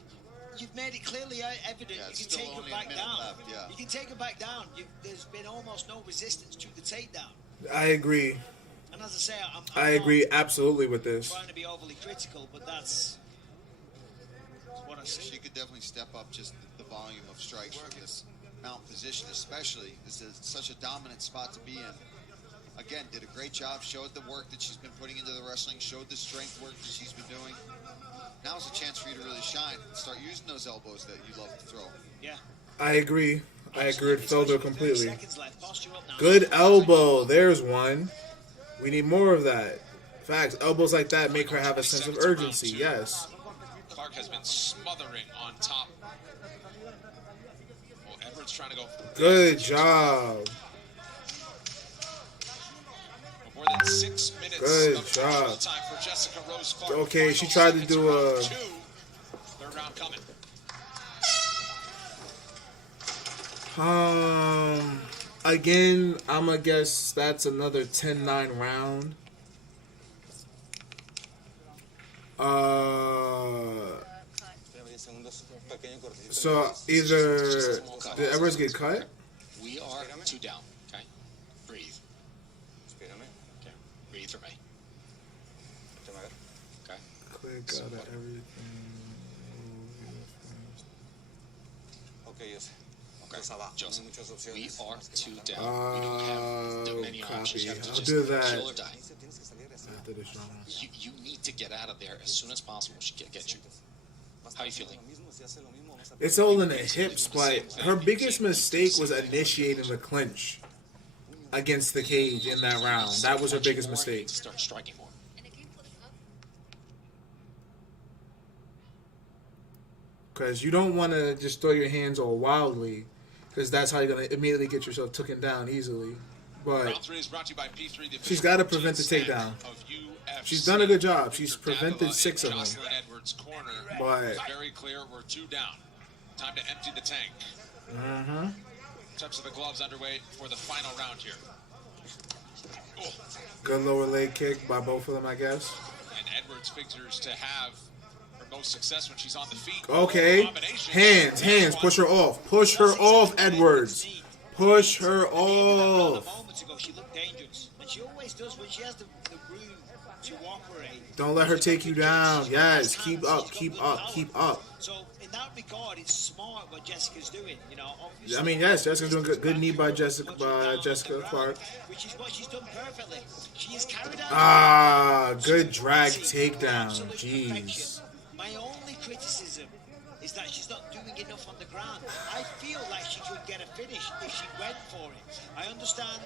you've made it clearly evident you can take her back down. You can take her back down. There's been almost no resistance to the takedown. I agree. And as I say, I agree absolutely with this. I'm trying to be overly critical, but that's what I see. She could definitely step up just the volume of strikes from this mount position, especially. This is such a dominant spot to be in. Again, did a great job, showed the work that she's been putting into the wrestling, showed the strength work that she's been doing. Now's a chance for you to really shine and start using those elbows that you love to throw. Yeah. I agree. I agree with Felder completely. Good elbow. There's one. We need more of that. Facts. Elbows like that make her have a sense of urgency. Yes. Clark has been smothering on top. Well, Edwards trying to go. Good job. More than 6 minutes Good job. time for Jessica Rose Clark. Okay, she tried to do a. Third round coming. Again, I'm gonna guess that's another 10-9 round. So either did Edwards get cut? We are 2 down. Okay, breathe. Okay, breathe for me. Okay. Click out of everything. Okay, Jocelyn, we are 2 down. We don't have many options. You have to I'll just do that. kill or die. You need to get out of there as soon as possible. She can't get you. How are you feeling? It's all in the hips, but her biggest mistake was initiating the clinch against the cage in that round. That was her biggest mistake. Start striking more. Because you don't want to just throw your hands all wildly, because that's how you're going to immediately get yourself taken down easily. But she's got to prevent the takedown. She's done a good job. She's prevented 6 of them. But very clear, we're 2 down. Time to empty the tank. Touch of the gloves underway for the final round here. Oh. Good lower leg kick by both of them, I guess. And Edwards figures to have her most success when she's on the feet. Okay. Hands. Push her off. Push her off, Edwards. Push her off. Moments ago, she looked dangerous, and she always does when she has the room to operate. Don't let her take you down. Yes, keep up. So in that regard, it's smart what Jessica's doing. You know, I mean, yes, Jessica's doing good knee by Jessica Clark. Which is what she's done perfectly. She is carried out. Good drag takedown. Jeez. My only criticism is that she's not doing enough on the ground. I feel like she could get a finish if she went for it. I understand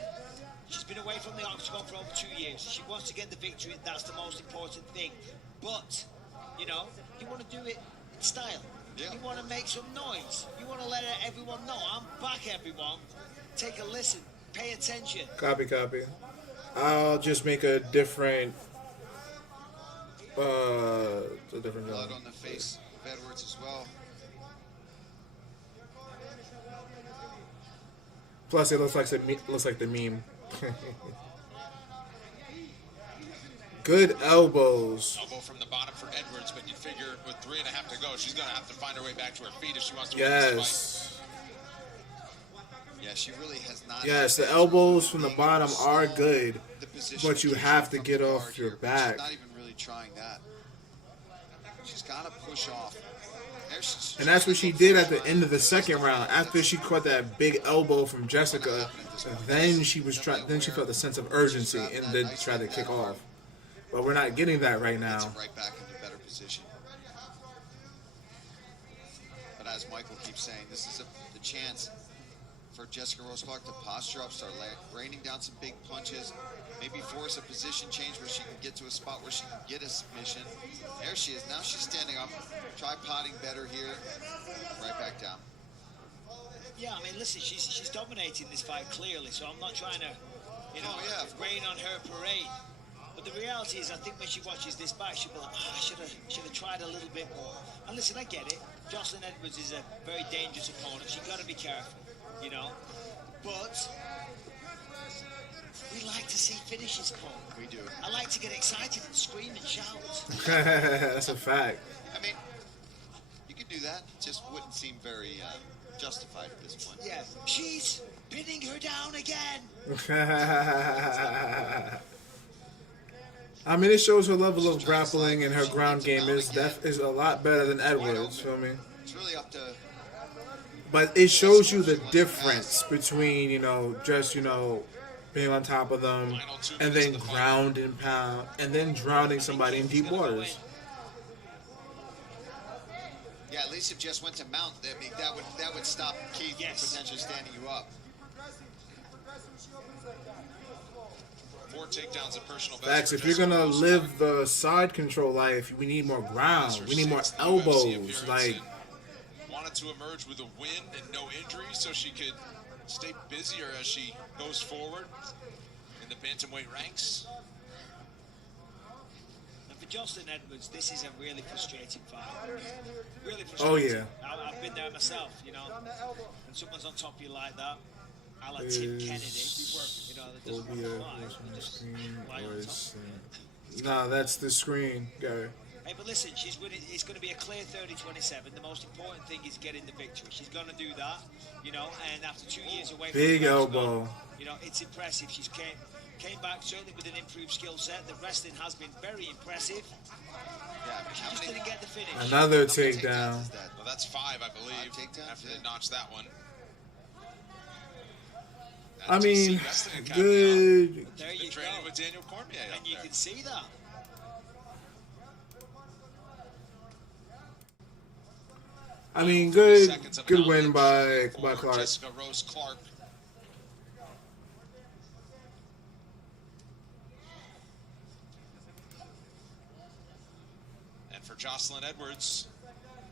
she's been away from the octagon for over 2 years. She wants to get the victory. That's the most important thing. But, you know, you want to do it style. Yeah. You want to make some noise. You want to let everyone know, I'm back, everyone. Take a listen. Pay attention. Copy. I'll just make a different Blood on the face of Edwards as well. Plus, it looks like the meme. Good elbows. Elbow from the bottom for Edwards, but you figure with 3.5 to go, she's going to have to find her way back to her feet if she wants to win this fight. Yeah, she really has not. Yes, the elbows from the bottom are good, but you have to get off your back. She's not even really trying that. She's got to push off. And that's what she did at the end of the second round. After she caught that big elbow from Jessica, then she felt a sense of urgency and then tried to kick off. But we're not getting that right now. Right back into better position. But as Michael keeps saying, this is the chance for Jessica Rose Clark to posture up, start raining down some big punches, maybe force a position change where she can get to a spot where she can get a submission. There she is. Now she's standing up. Try potting better here. Right back down. Yeah, I mean, listen, she's dominating this fight clearly, so I'm not trying to, rain on her parade. But the reality is, I think when she watches this back, she'll be like, I should have tried a little bit more. And listen, I get it. Jocelyn Edwards is a very dangerous opponent. She's got to be careful, But we like to see finishes, Paul. We do. I like to get excited and scream and shout. That's a fact. I mean, you could do that. It just wouldn't seem very justified at this point. Yeah, she's pinning her down again. I mean, it shows her level of grappling and her ground game is a lot better than Edwards. Feel me? It's really up to. But it shows you the difference between just being on top of them and then ground and pound and then drowning somebody in deep waters. Yeah, at least if Jess went to mount, that would stop Keith from potentially standing you up. 4 takedowns of personal best. Facts. If you're gonna live the side control life, we need more ground. We need more elbows. Like, wanted to emerge with a win and no injuries, so she could stay busier as she goes forward in the bantamweight ranks. And for Jocelyn Edwards, this is a really frustrating fight. Really frustrating. Oh yeah. I've been there myself, and someone's on top of you like that. I like Tim Kennedy, that doesn't want to fight. Just lie on top. No, that's the screen, Gary. Hey, but listen, she's winning. It's going to be a clear 30-27. The most important thing is getting the victory. She's going to do that, and after 2 years away from big the elbow. It's impressive. She's came back certainly with an improved skill set. The wrestling has been very impressive. Yeah, she just didn't get the finish. Another takedown. Well, that's 5, I believe, after they notched that one. I mean, good. There you training go. with Daniel Cormier, and you can see that. I mean, good win by Clark. Jessica Rose Clark. And for Jocelyn Edwards,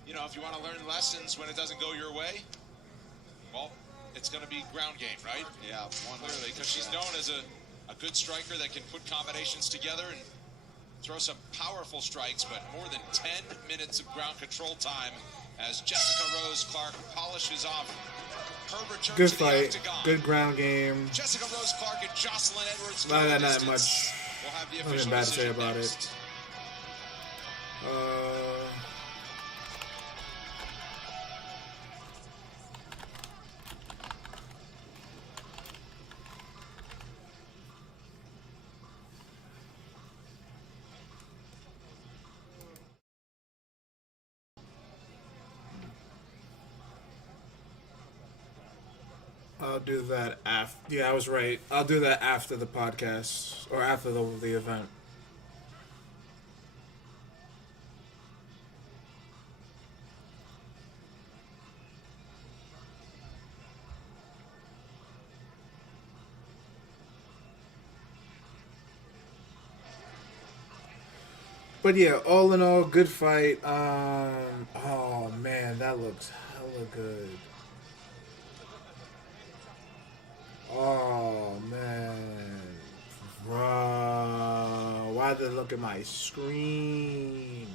if you want to learn lessons when it doesn't go your way, well, it's going to be ground game, right? Yeah, clearly, because she's known as a good striker that can put combinations together and throw some powerful strikes, but more than 10 minutes of ground control time as Jessica Rose Clark polishes off her return good to the fight, octagon. good ground game. Jessica Rose Clark and Jocelyn Edwards. Not much. We'll have the Nothing bad to say about next. it. I'll do that after. Yeah, I was right. I'll do that after the podcast or after the event. But yeah, all in all, good fight. Oh man, that looks hella good. Oh man, bro, why did I look at my screen?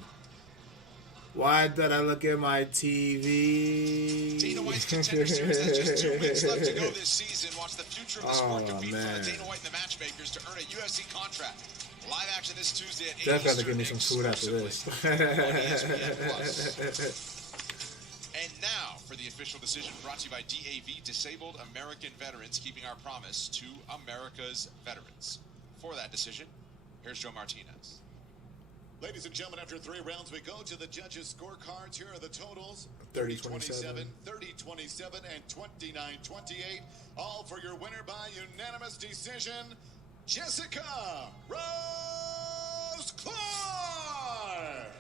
Why did I look at my TV? Dana White's Contender Series has just 2 weeks left to go this season. Watch the future of the sport compete for the Dana White and the matchmakers to earn a UFC contract. Live action this Tuesday at 8 Definitely got to give me some food after this. And now for the official decision brought to you by DAV, Disabled American Veterans, keeping our promise to America's veterans. For that decision, here's Joe Martinez. Ladies and gentlemen, after 3 rounds, we go to the judges' scorecards. Here are the totals. 30-27, 30-27, and 29-28. All for your winner by unanimous decision, Jessica Rose Clark.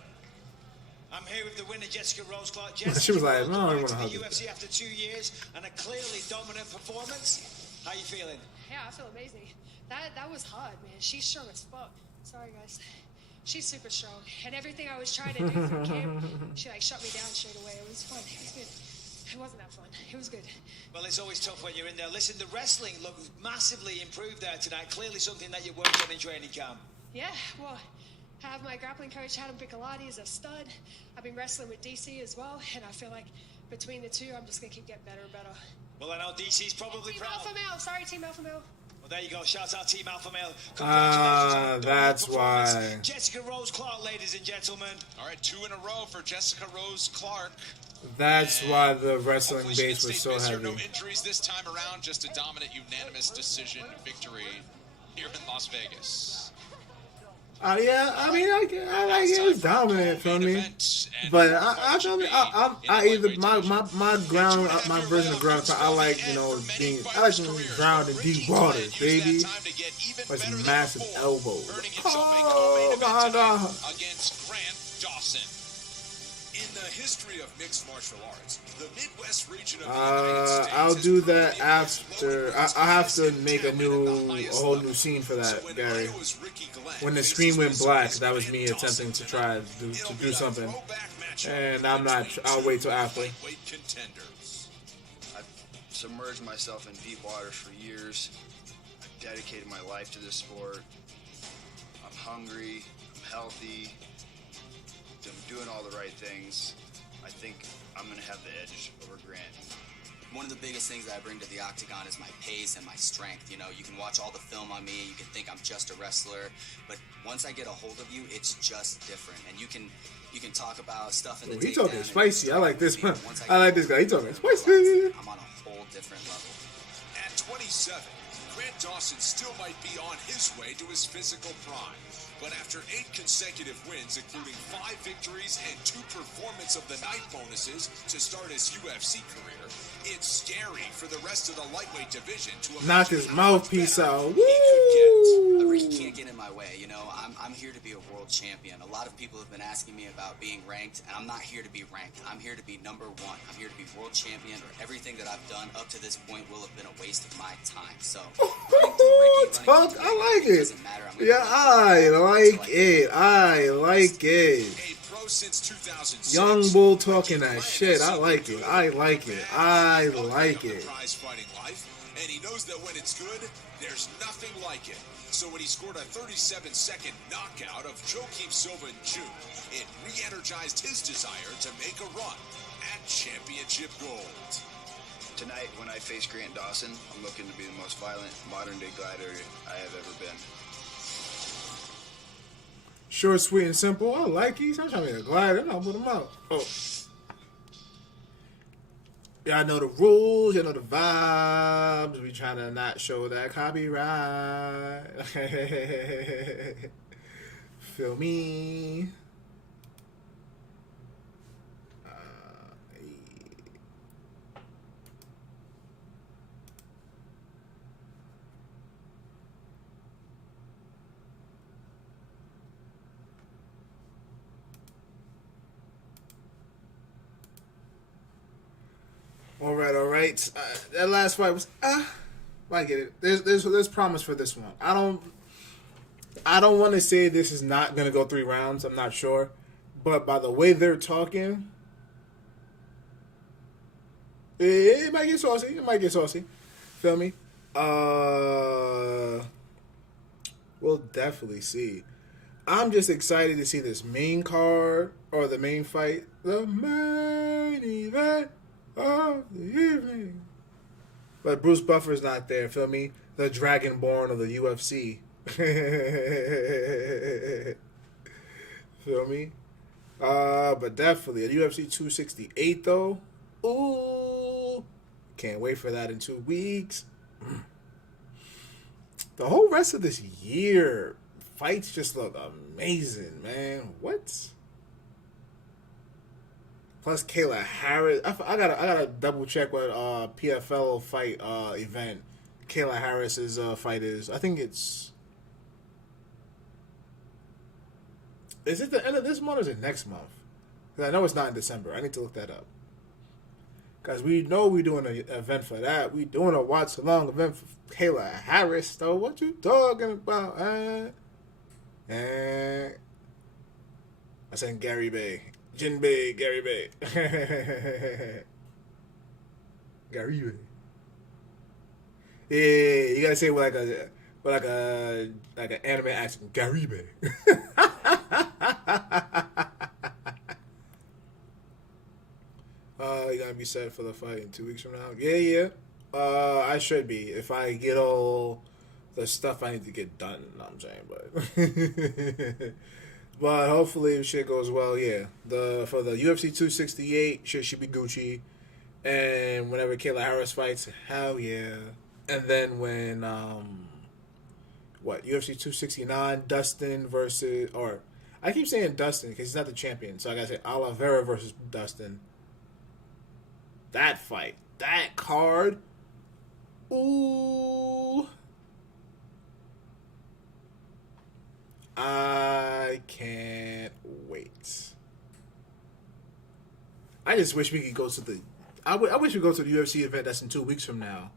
I'm here with the winner, Jessica Rose Clark. She was like, no, I don't want to to the hug UFC after 2 years and a clearly dominant performance. How you feeling? Yeah, I feel amazing. That was hard, man. She's strong as fuck. Sorry, guys. She's super strong, and everything I was trying to do through camp, she like shut me down straight away. It was fun. It was good. It wasn't that fun. It was good. Well, it's always tough when you're in there. Listen, the wrestling looked massively improved there tonight. Clearly something that you worked on in training camp. Yeah, well, I have my grappling coach, Adam Piccolotti, is a stud. I've been wrestling with DC as well, and I feel like between the two, I'm just going to keep getting better and better. Well, I know DC's probably Team proud. Alpha Male. Sorry, Team Alpha Male. Well, there you go. Shout out Team Alpha Male. That's why. Jessica Rose Clark, ladies and gentlemen. All right, 2 in a row for Jessica Rose Clark. That's why the wrestling base was so heavy. No injuries this time around, just a dominant unanimous decision victory here in Las Vegas. Yeah, I mean, I like it. It's dominant for me, but I either my ground, my version of ground. I like being ground in deep waters, baby. Like massive elbows. Oh my God! Against Grant Dawson. In the history of mixed martial arts, the Midwest region of the United States I'll do that after. I have to make a whole new scene for that, Gary. When the screen went black, that was me attempting to try to do something, and I'm not. I'll wait till after. I've submerged myself in deep waters for years. I've dedicated my life to this sport. I'm hungry. I'm healthy. I'm doing all the right things. I think I'm going to have the edge over Grant. One of the biggest things that I bring to the octagon is my pace and my strength. You know, you can watch all the film on me, you can think I'm just a wrestler, but once I get a hold of you, it's just different. And you can talk about stuff in the He talking spicy. I like this one. I like this guy. He talking spicy. I'm on a whole different level. At 27, Grant Dawson still might be on his way to his physical prime. But after 8 consecutive wins, including 5 victories and 2 performance of the night bonuses to start his UFC career, it's scary for the rest of the lightweight division to knock his mouthpiece out. I really can't get in my way. You know, I'm here to be a world champion. A lot of people have been asking me about being ranked, and I'm not here to be ranked. I'm here to be number 1. I'm here to be world champion, or everything that I've done up to this point will have been a waste of my time. So, talk. I like it. Yeah, I like it. I like it. Young bull talking that shit. I like it. I like it. I like it. And he knows that when it's good, there's nothing like it. So when he scored a 37-second knockout of Joaquim Silva in June, it re-energized his desire to make a run at championship gold. Tonight, when I face Grant Dawson, I'm looking to be the most violent modern-day gladiator I have ever been. Short, sweet, and simple. I like these. I'm trying to make a glider. I'll put them out. Oh. Y'all know the rules. Y'all know the vibes. We trying to not show that copyright. Feel me? All right. That last fight was I get it. There's promise for this one. I don't want to say this is not going to go 3 rounds. I'm not sure. But by the way they're talking, it might get saucy. It might get saucy. Feel me? We'll definitely see. I'm just excited to see this main card or the main fight. The main event of the evening. But Bruce Buffer's not there. Feel me? The Dragonborn of the UFC. Feel me? But definitely a UFC 268 though. Ooh, can't wait for that in 2 weeks. The whole rest of this year, fights just look amazing, man. What? Plus Kayla Harris. I gotta double check what PFL fight event Kayla Harris's fight is. I think it's. Is it the end of this month or is it next month? Because I know it's not in December. I need to look that up. Because we know we're doing an event for that. We're doing a watch-along event for Kayla Harris, though. What you talking about? I said Gary Bay. Jinbei, Gary Bay. Gary Bay. Yeah, you gotta say it with like an anime accent. Gary Bay. You gotta be set for the fight in 2 weeks from now. Yeah. I should be if I get all the stuff I need to get done. No, I'm saying, but but hopefully if shit goes well, yeah. For the UFC 268, shit should be Gucci, and whenever Kayla Harris fights, hell yeah. And then when UFC 269, Dustin versus, or I keep saying Dustin because he's not the champion, so I gotta say Oliveira versus Dustin. That fight, that card, ooh, I can't wait. I just wish we could go to the. I wish we could go to the UFC event that's in 2 weeks from now.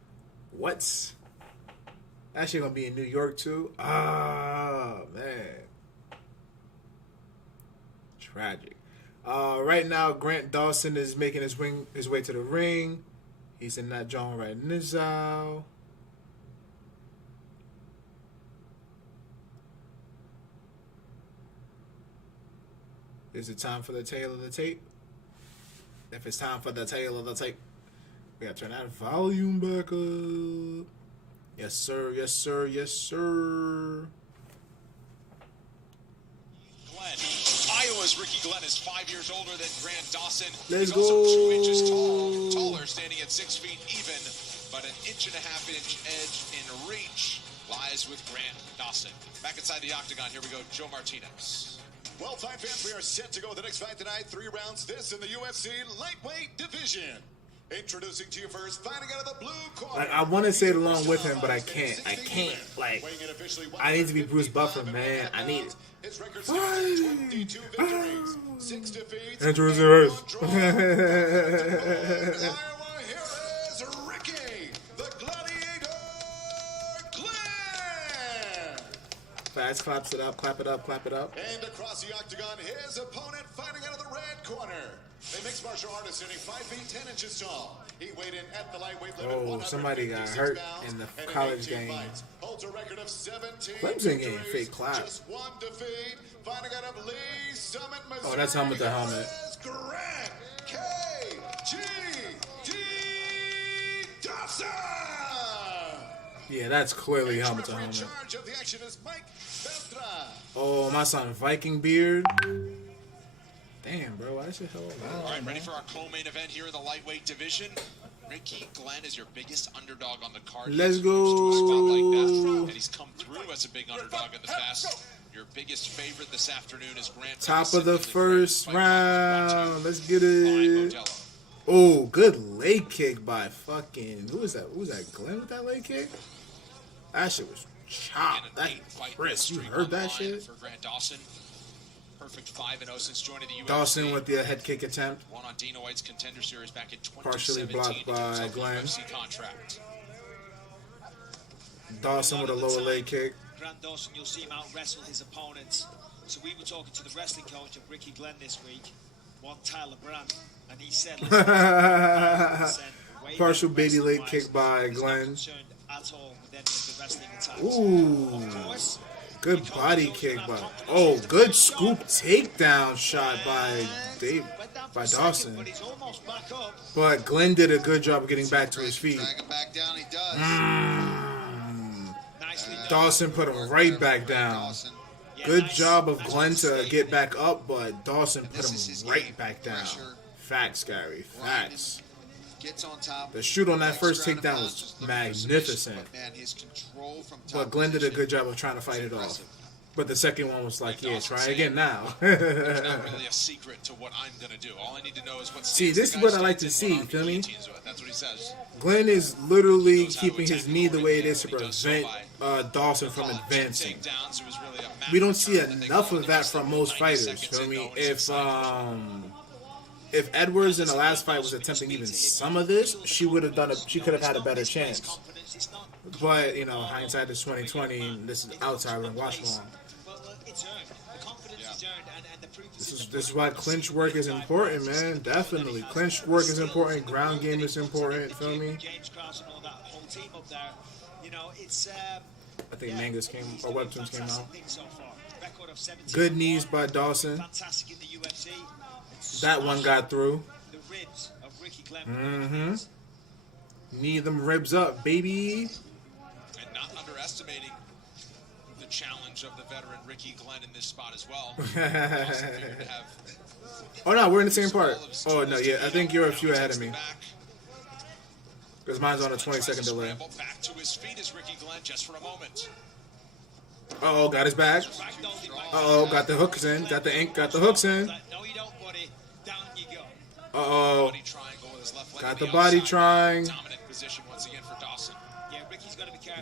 What? Actually gonna be in New York too. Ah, man, tragic. Right now, Grant Dawson is making his way to the ring. He's in that joint right now. Is it time for the tail of the tape? If it's time for the tail of the tape, we gotta turn that volume back up. Yes, sir. Yes, sir. Yes, sir. Glenn. Iowa's Ricky Glenn is 5 years older than Grant Dawson. Let's He's also go. 2 inches taller, standing at 6 feet even, but an 1.5-inch edge in reach lies with Grant Dawson. Back inside the octagon, here we go, Joe Martinez. Well, fight fans, we are set to go with the next fight tonight. 3 rounds, this in the UFC lightweight division. Introducing to you first, fighting out of the blue corner. Like, I want to say it along with him, but I can't. Like, I need to be Bruce Buffer, man. I need it. His record stands at 22 victories, 6 defeats, Andrews and and 1 hers. draw. Iowa, here is Ricky, the Gladiator Glenn. Fast claps it up, clap it up, clap it up. And across the octagon, his opponent fighting out of the red corner. A mixed martial artist standing 5 feet 10 inches tall. He weighed in at the lightweight limit. Oh, somebody got hurt in the college game. Holds a record of 17 Clemson game, fake clap. Just 1 defeat. Fighting out of Lee Summit, Missouri. Oh, that's helmet to helmet. Grant K.G.D. Dawson. Yeah, that's clearly helmet to In helmet. charge of the action is Mike Beltra. Oh, my son, Viking beard. Damn, bro, why is it hell All right, ready for our co-main event here in the lightweight division. Ricky Glenn is your biggest underdog on the card. Let's He's used to a spot like that, go. and he's come through as a big underdog in the past. Your biggest favorite this afternoon is Grant Top Dawson of the in first fight round. Let's get Ryan it. Modelo. Oh, good leg kick by fucking. Who was that? Who was that? Glenn with that leg kick? That shit was chopped. That Chris, you heard that shit? For Grant Dawson, perfect 5-0 since joining the UFC. Dawson with the head kick attempt. Won on Dana White's Contender Series back in 2017. Partially blocked by Glenn. UFC contract. Dawson with a lower leg kick. Grant Dawson, you'll see him out wrestle his opponents. So we were talking to the wrestling coach of Ricky Glenn this week, one Tyler Brandt, and he said, partial baby leg kick by Glenn. Ooh, good body kick by. Oh, good scoop takedown shot by Dawson. But Glenn did a good job of getting back to his feet. Dawson put him right back down. Good job of Glenn to get back up, but Dawson put him right back down. Facts, Gary. Facts. The shoot on that first takedown was magnificent. But Glenn did a good job of trying to fight it off. But the second one was like, yeah, try again now. There's not really a secret to what I'm going to do. All I need to know is what. See, this is what I like to see, feel me? That's what he says. Glenn is literally keeping his knee the way it is to prevent Dawson from advancing. We don't see enough of that from most fighters, feel me? If Edwards in the last fight was attempting even some of this, she would have done it. She could have had a better chance. But you know, hindsight is 20/20. This is outside and watch long. This is why clinch work is important, man. Definitely, clinch work is important. Ground game is important. Feel me? I think mangas came or webtoons came out. Good knees by Dawson. That one got through. Mm-hmm. Knee them ribs up, baby. And not underestimating the challenge of the veteran Ricky Glenn in this spot as well. Oh no, we're in the same part. Oh no, yeah, I think you're a few ahead of me. Because mine's on a 20-second delay. Back to his feet is Ricky Glenn just for a moment. Uh-oh, got his back. Uh-oh, got the hooks in. Got the ink, got the hooks in. Uh-oh. Got the body trying.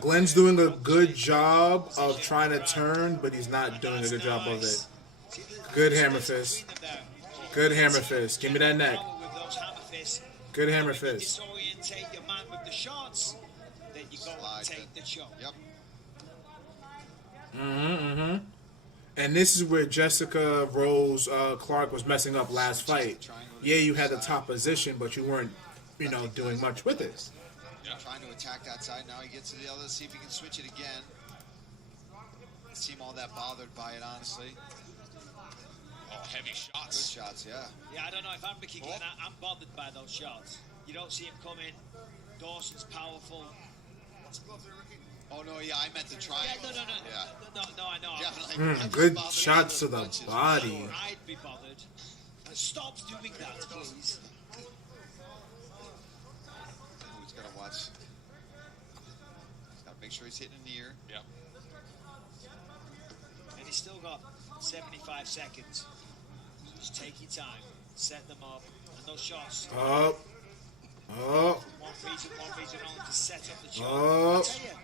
Glenn's doing a good job of trying to turn, but he's not doing a good job of it. Good hammer fist. Good hammer fist. Give me that neck. Good hammer fist. Mm-hmm. And this is where Jessica Rose Clark was messing up last fight. Yeah, you had the top position, but you weren't, you know, doing much with it. Trying to attack that side. Now he gets to the other, see if he can switch it again. Doesn't seem all that bothered by it, honestly. Oh, heavy shots. Good shots, yeah. Yeah, I don't know if I'm Ricky Glenn. I'm bothered by those shots. You don't see him coming. Dawson's powerful. Oh no, yeah, I meant the triangle. No, I know. Definitely. Good shots to the body. I'd be bothered. Stop doing that, please. He's got to watch. He's got to make sure he's hitting in the ear. Yep. And he's still got 75 seconds. Just take your time. Set them up. And those shots. Up. Up. One reason only to set up the shot. Up. I tell you,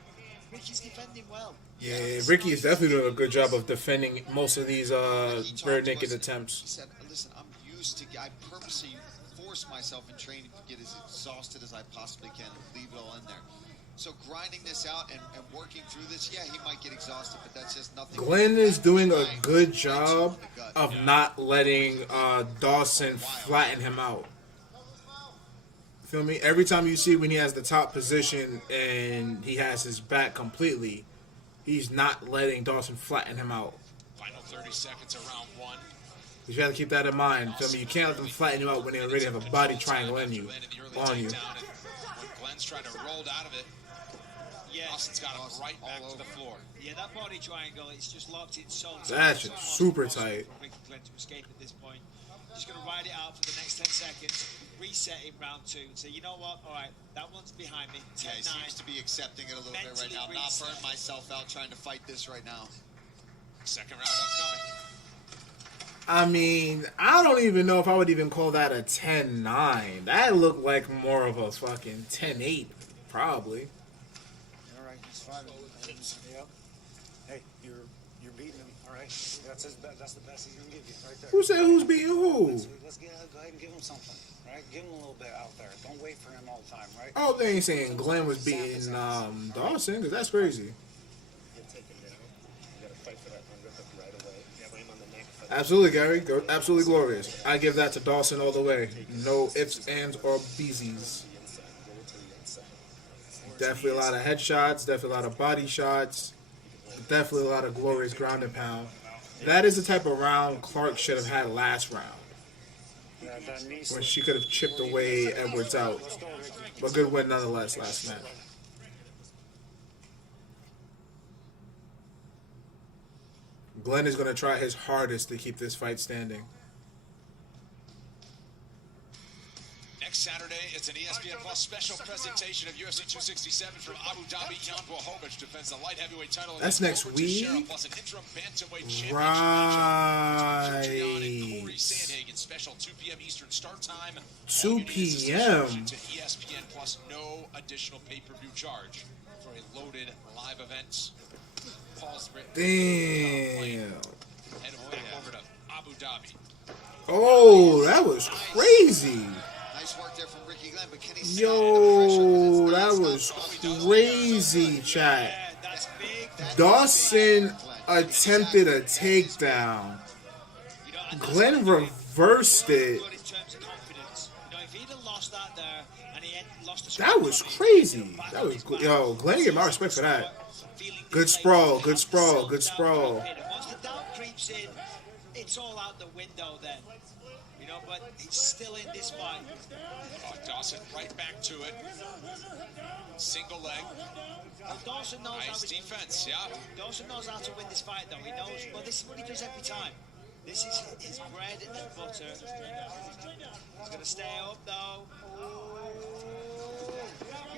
Ricky's defending well. Yeah, Ricky is definitely doing a good job of defending most of these rear naked attempts. He said, listen, I'm used to, I purposely force myself in training to get as exhausted as I possibly can and leave it all in there. So grinding this out and working through this, yeah, he might get exhausted, but that's just nothing. Glenn is doing a good job of not letting Dawson flatten him out. Feel me? Every time you see when he has the top position and he has his back completely, he's not letting Dawson flatten him out. Final 30 seconds of round one. You got to keep that in mind. Feel me? You can't let them flatten you out when they already have a body triangle on you. When Glenn's trying to roll out of it, Dawson's got him right back to the floor. Yeah, that body triangle, it's just locked in so tight. That's super tight. Ricky Glenn to escape at this point. Just going to ride it out for the next 10 seconds. Reset in round two and say, you know what? All right, that one's behind me. 10-9. Yeah, he seems to be accepting it a little bit right now. Not burn myself out trying to fight this right now. Second round upcoming. I mean, I don't even know if I would even call that a 10-9. That looked like more of a fucking 10-8, probably. All right, he's fighting. Yep. Hey, you're beating him. All right, that's the best he's gonna give you right there. Who said who's beating who? Let's go ahead and give him something. Right, give him a little bit out there. Don't wait for him all the time. Right. Oh, they ain't saying Glenn was beating Dawson, because that's crazy. Absolutely, Gary. Absolutely glorious. I give that to Dawson all the way. No ifs, ands, or beesies. Definitely a lot of headshots. Definitely a lot of body shots. Definitely a lot of glorious ground and pound. That is the type of round Clark should have had last round, when she could have chipped away Edwards out. But good win nonetheless last match. Glenn is going to try his hardest to keep this fight standing. Next Saturday, it's an ESPN Plus special presentation of UFC 267 from Abu Dhabi. Jan Blachowicz defends the light heavyweight title. That's next week? Plus an interim bantamweight championship Right. matchup. Corey Sandhagen, special 2 p.m. Eastern start time. 2 p.m. To ESPN Plus, no additional pay-per-view charge for a loaded live event. Paul's Damn. Head back over to Abu Dhabi. Oh, that was crazy. Nice work there from Ricky Glenn, but can he Yo, that was crazy, chat. Dawson attempted a takedown. Glenn reversed it. That was crazy. That was good. Yo, Glenn, get my respect for that. Good sprawl, good sprawl, good sprawl. Once the doubt creeps in, it's all out the window then. You know, but he's still in this fight. Oh, Dawson right back to it. Single leg. Well, Dawson knows nice defense, yeah. Dawson knows how to win this fight, though. He knows, well, this is what he does every time. This is his bread and butter. He's going to stay up, though.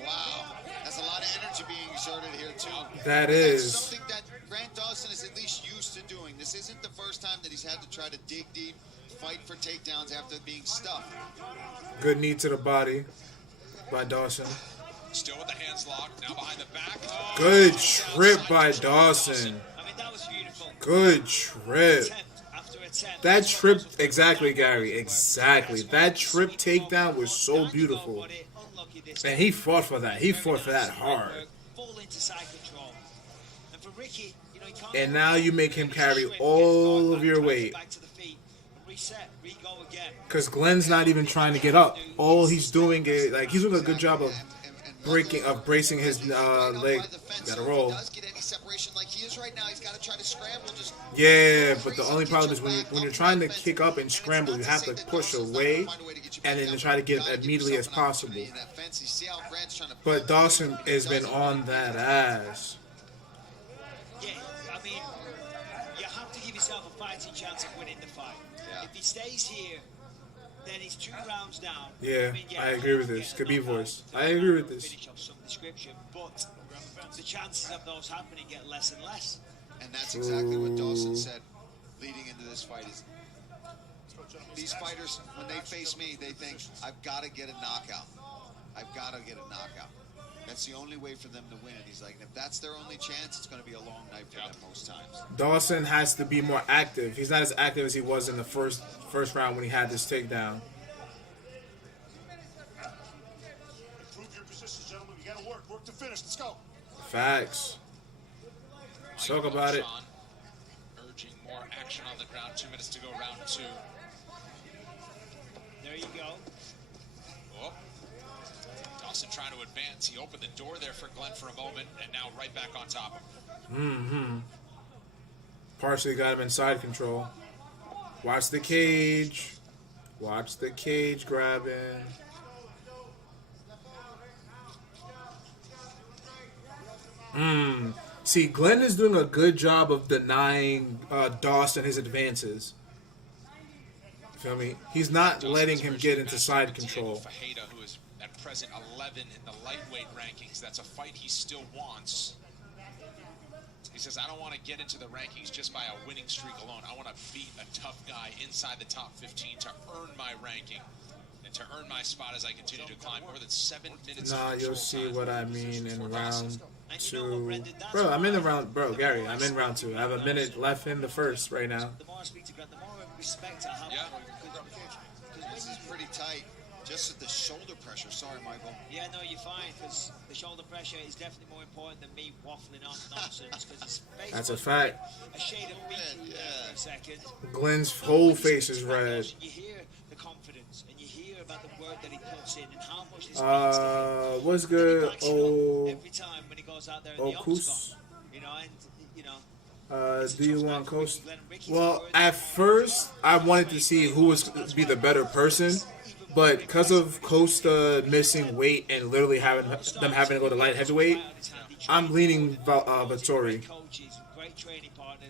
Wow, that's a lot of energy being exerted here too. That is that's something that Grant Dawson is at least used to doing. This isn't the first time that he's had to try to dig deep, fight for takedowns after being stuffed. Good knee to the body by Dawson. Still with the hands locked, now behind the back. Oh, good trip by Dawson. I mean, that was beautiful. Good trip. That trip, exactly, Gary, exactly. That trip takedown was so beautiful. And he fought for that. He fought for that hard. And now you make him carry all of your weight. Because Glenn's not even trying to get up. All he's doing is, like, he's doing a good job of bracing his leg. Gotta roll. Yeah, but the only problem is when you're trying to kick up and scramble, you have to push away and then try to get it immediately as possible. But Dawson has been on that ass. Yeah, I mean, you have to give yourself a fighting chance of winning the fight. Yeah. If he stays here, then he's 2 rounds down. Yeah, I agree with this. Could be voice. I agree with this. Finish off some description, but the chances of those happening get less and less. And that's exactly what Dawson said leading into this fight. Is these fighters, when they face me, they think, I've got to get a knockout. I've got to get a knockout. That's the only way for them to win. And he's like, if that's their only chance, it's going to be a long night for them most times. Dawson has to be more active. He's not as active as he was in the first round when he had this takedown. Improve your positions, gentlemen. You got to work. Work to finish. Let's go. Facts. Talk about it. Urging more action on the ground. 2 minutes to go, round 2. There you go. Oh. Dawson trying to advance. He opened the door there for Glenn for a moment, and now right back on top of him. Mm-hmm. Partially got him in side control. Watch the cage. Watch the cage grabbing. See, Glenn is doing a good job of denying Dawson his advances. Feel me? He's not letting him get into side control. Fajeda, who is at present 11 in the lightweight rankings. That's a fight he still wants. He says, I don't want to get into the rankings just by a winning streak alone. I want to beat a tough guy inside the top 15 to earn my ranking and to earn my spot as I continue to climb. More than 7 minutes. Nah, you'll see what I mean in round 2. Bro, I'm in the round. Bro, Gary, I'm in round 2. I have a minute left in the first right now. The more I speak to Grant, the more respect I have. Yeah. This is pretty tight. Just at the shoulder pressure. Sorry, Michael. Yeah, no, you're fine, because the shoulder pressure is definitely more important than me waffling on nonsense. Because That's a fact. A shade of meat. Yeah, a second. Glenn's whole face is red. You hear the confidence, and you hear about the work that he puts in, and how much this means to him. What's good? Every time when he goes out there in the Kus. octagon, you know, and you know. Do you want Costa? Well, at first I wanted to see who was going to be the better person, but because of Costa missing weight and literally having to go to light heavyweight, I'm leaning Vettori.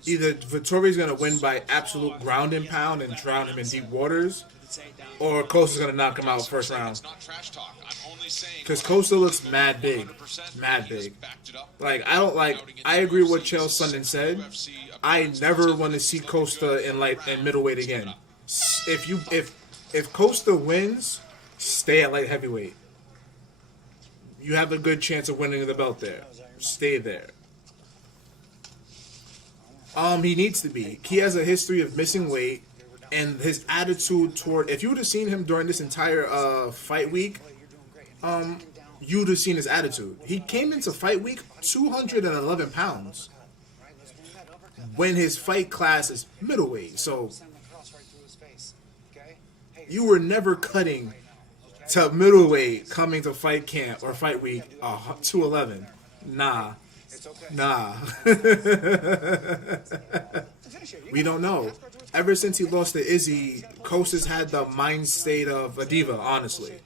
Either Vettori's going to win by absolute ground and pound and drown him in deep waters, or Costa's going to knock him out first round. Because Costa looks mad big. Mad big. Like, I agree with what Chael Sonnen said. I never want to see Costa in middleweight again. If Costa wins, stay at light heavyweight. You have a good chance of winning the belt there. Stay there. He needs to be. He has a history of missing weight, and his attitude toward. If you would have seen him during this entire fight week, you'd have seen his attitude. He came into fight week 211 pounds. When his fight class is middleweight, so you were never cutting to middleweight coming to fight camp or fight week 211. Nah. We don't know. Ever since he lost to Izzy, Costa's had the mind state of a diva, honestly,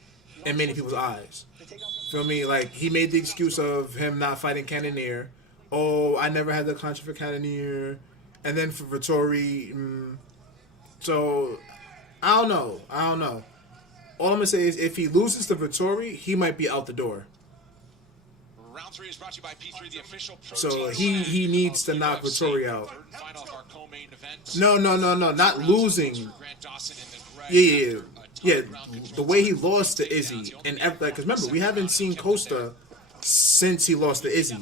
in many people's eyes. Feel me? Like, he made the excuse of him not fighting Cannonier. Oh, I never had the contract for Cannonier. And then for Vettori. So, I don't know. All I'm going to say is if he loses to Vettori, he might be out the door. Round 3 is brought to you by P3, the official So he needs to knock Vettori out. No, not losing. Yeah. The way he lost to Izzy, and because remember, we haven't seen Costa since he lost to Izzy,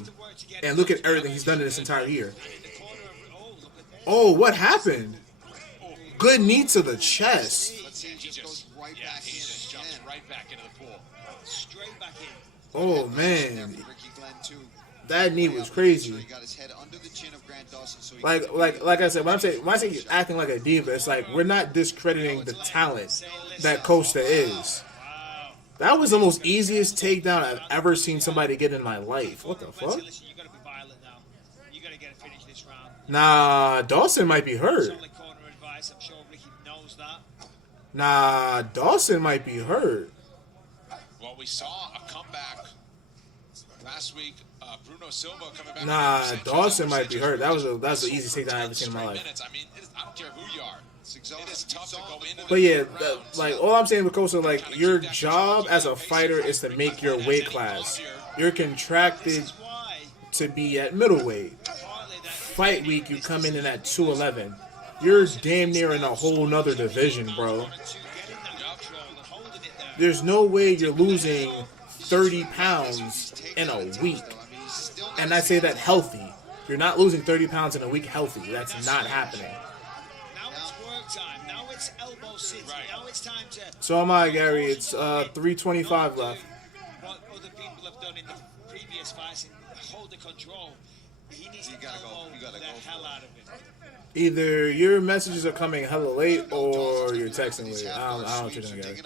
and look at everything he's done in this entire year. Oh, what happened? Good knee to the chest. Oh man, that knee was crazy. Like I said, when I say he's acting like a diva, it's like we're not discrediting the talent that Costa is. That was the most easiest takedown I've ever seen somebody get in my life. What the fuck? Nah, Dawson might be hurt. Nah, Dawson might be hurt. Well, we saw a comeback last week. Bruno Silva coming back. Nah, Dawson might be hurt. That's the easiest takedown I've ever seen in my life. I mean, I don't care who you are. It is tough to go into. But yeah, like all I'm saying with Costa, like your job as a fighter is to make your weight class. You're contracted to be at middleweight. Fight week, you come in at 211. You're damn near in a whole nother division, bro. There's no way you're losing 30 pounds in a week. And I say that healthy. You're not losing 30 pounds in a week healthy. That's not happening. Now it's work time. Now it's elbow city. Now it's time to... So am I, Gary. It's 3:25 left. What other people have done in the previous fights and hold the control. He needs to elbow the hell out of it. Either your messages are coming hella late or you're texting late. I don't know what you're doing, Gary.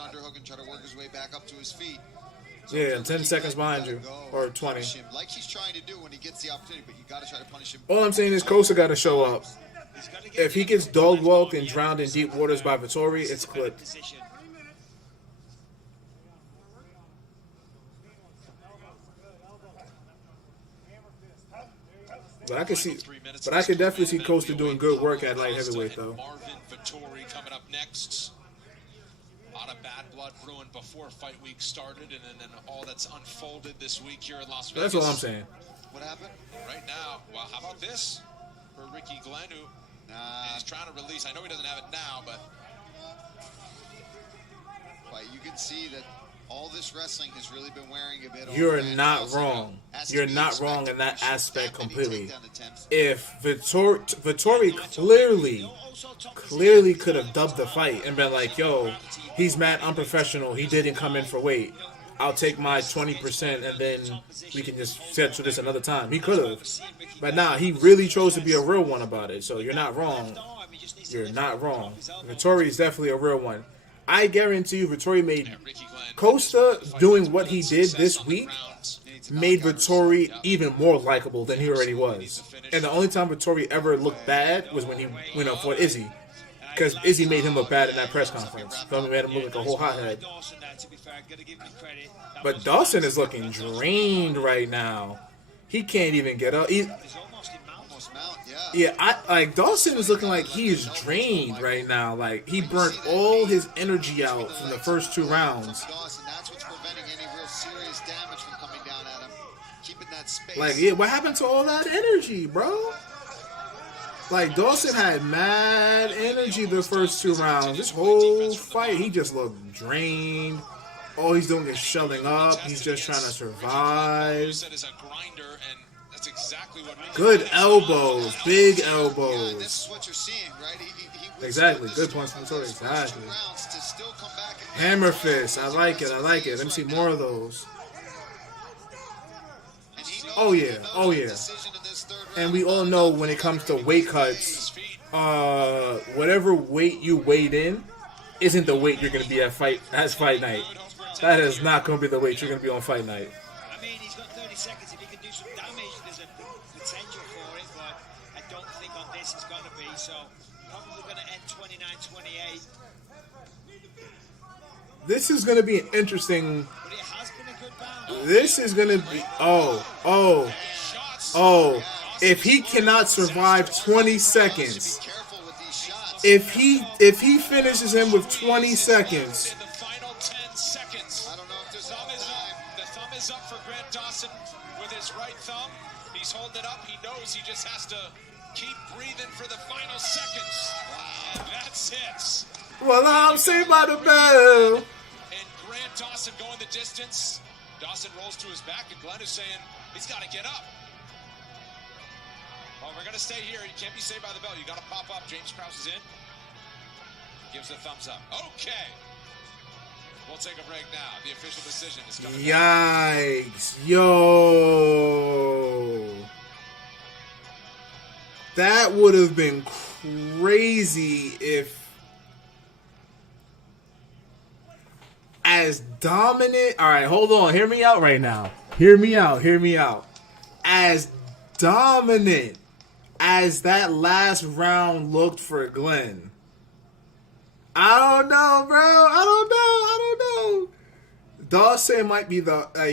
Yeah, 10 seconds behind you, or 20. Like he's trying to do when he gets the opportunity, but you got to try to punish him. All I'm saying is Costa got to show up. If he gets dog walked and drowned in deep waters by Vettori, it's clipped. But I can definitely see Costa doing good work at light heavyweight though. Marvin Vettori coming up next. A lot of bad blood brewing before fight week started, and then all that's unfolded this week here in Las Vegas. That's all I'm saying. What happened? Right now, well, how about this for Ricky Glenn, who he's trying to release. I know he doesn't have it now, but you can see that all this wrestling has really been wearing a bit. You're not wrong. You're not wrong in that aspect completely. If Vettori clearly could have dubbed the fight and been like, yo, he's mad unprofessional. He didn't come in for weight. I'll take my 20% and then we can just settle this another time. He could have. But nah, he really chose to be a real one about it. So you're not wrong. You're not wrong. Vettori is definitely a real one. I guarantee you, Vettori made Costa doing what he did this week made Vettori even more likable than he already was. And the only time Vettori ever looked bad was when he went up for Izzy. Because Izzy made him look bad in that press conference. Made him look like a whole hothead. But Dawson is looking drained right now. He can't even get up. Dawson is looking like he is drained right now. Like, he burnt all his energy out from the first 2 rounds. Like, yeah, what happened to all that energy, bro? Like, Dawson had mad energy the first 2 rounds. This whole fight, he just looked drained. All he's doing is shelling up. He's just trying to survive. Good elbows. Big elbows. Exactly. Good points from Vettori. Exactly. Hammer fist. I like it. I like it. Let me see more of those. Oh, yeah. Oh, yeah. And we all know when it comes to weight cuts, whatever weight you weighed in isn't the weight you're going to be at fight night. That is not going to be the weight you're going to be on fight night. I mean, he's got 30 seconds. If he can do some damage, there's a potential for it, but I don't think on this it's going to be. So, probably going to end 29-28. This is going to be an interesting... This is going to be... Oh. If he cannot survive 20 seconds... If he finishes him with 20 seconds... He's holding it up. He knows he just has to keep breathing for the final seconds. That's it. Well, I'm saved by the bell. And Grant Dawson going the distance. Dawson rolls to his back, and Glenn is saying he's got to get up. Well, we're going to stay here. You can't be saved by the bell. You got to pop up. James Krause is in. Gives the thumbs up. Okay. We'll take a break now. The official decision is coming. Yikes. Yo. That would have been crazy if as dominant. All right, hold on. Hear me out right now. Hear me out. As dominant as that last round looked for Glenn. I don't know, bro. I don't know. Dawson might be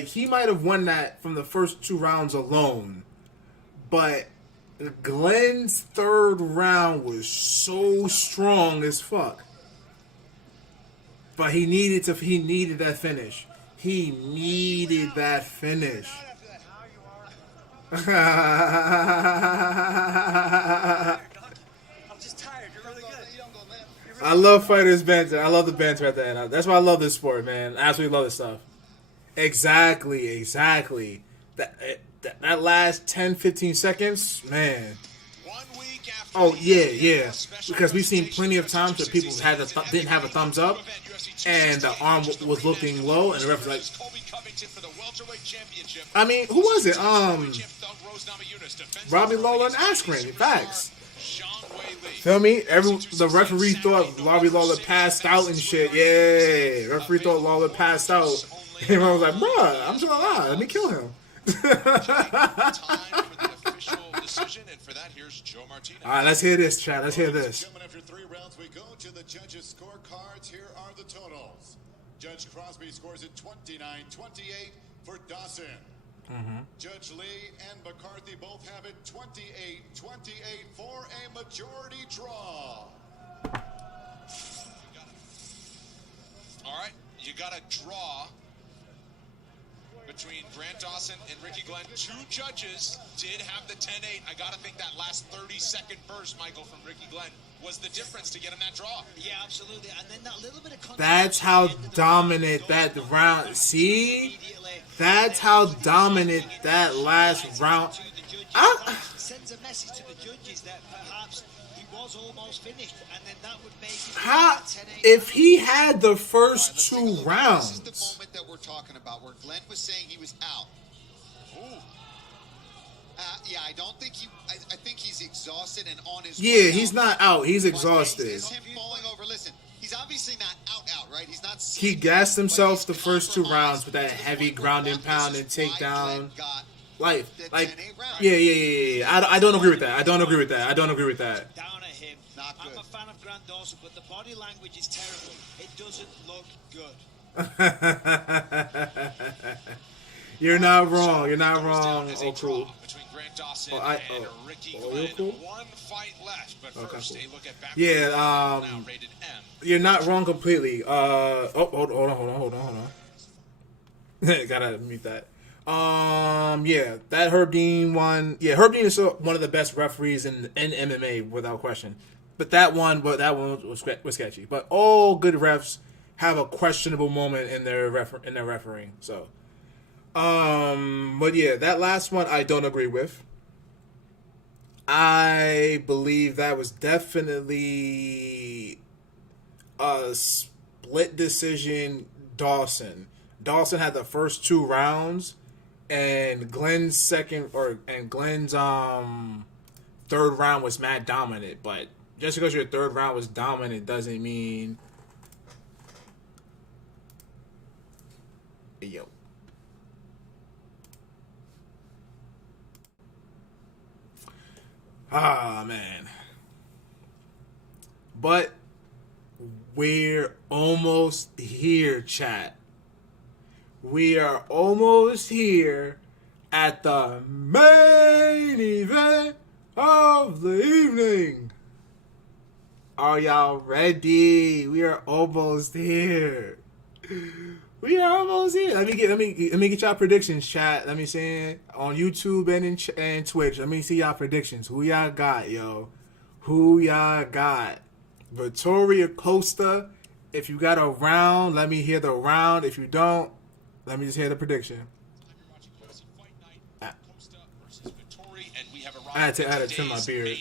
he might have won that from the first 2 rounds alone. But Glenn's 3rd round was so strong as fuck. But he needed that finish. He needed that finish. I love fighters banter. I love the banter at the end. That's why I love this sport, man. I absolutely love this stuff. Exactly. That last 10, 15 seconds, man. Oh, yeah. Because we've seen plenty of times that people didn't have a thumbs up, and the arm was looking low, and the ref was like... I mean, who was it? Robbie Lawler and Askren. Facts. Feel me? The referee thought Robbie Lawler passed out and shit. Yeah, referee thought Lawler passed out. And I was like, bruh, I'm just gonna lie. Let me kill him. Alright, let's hear this, chat. Let's hear this. After 3 rounds, we go to the judges' scorecards. Here are the totals. Judge Crosby scores it 29-28 for Dawson. Judge Lee and McCarthy both have it 28-28 for a majority draw. All right, you got a draw between Grant Dawson and Ricky Glenn. 2 judges did have the 10-8. I got to think that last 30-second burst, Michael, from Ricky Glenn was the difference to get him that draw. Yeah, absolutely. And then that little bit of that's how dominant that round. See? That's how dominant that last round. Sends a message to the judges that perhaps he was almost finished, and then that would make it if he had the first 2 rounds. This is the moment that we're talking about, where Glenn was saying he was out. Yeah, I don't think he. I think he's exhausted and on his. Yeah, he's not out. He's exhausted. It's him falling over. Listen, he's obviously not out, right? He's not. He gassed himself the first 2 rounds with that heavy ground and pound and takedown. Like, yeah. I don't agree with that. I don't agree with that. Down at him. I'm a fan of Grant Dawson, but the body language is terrible. It doesn't look good. You're not wrong. You're not wrong. Oh, cool. You're cool? One fight left, but first a look at background. Yeah, Now rated M. you're not wrong completely. Hold on. Gotta mute that. Yeah, that Herb Dean one. Yeah, Herb Dean is one of the best referees in MMA without question. But that one was sketchy. But all good refs have a questionable moment in their refereeing. So, but yeah, that last one I don't agree with. I believe that was definitely a split decision. Dawson had the first 2 rounds, and Glenn's third round was mad dominant. But just because your third round was dominant doesn't mean. Yo. Ah, man. But we're almost here, chat. We are almost here at the main event of the evening. Are y'all ready? We are almost here. We are almost here. Let me get y'all predictions, chat. Let me see it on YouTube and Twitch. Let me see y'all predictions. Who y'all got, yo? Who y'all got? Vettori or Costa? If you got a round, let me hear the round. If you don't, let me just hear the prediction. I had to trim my beard.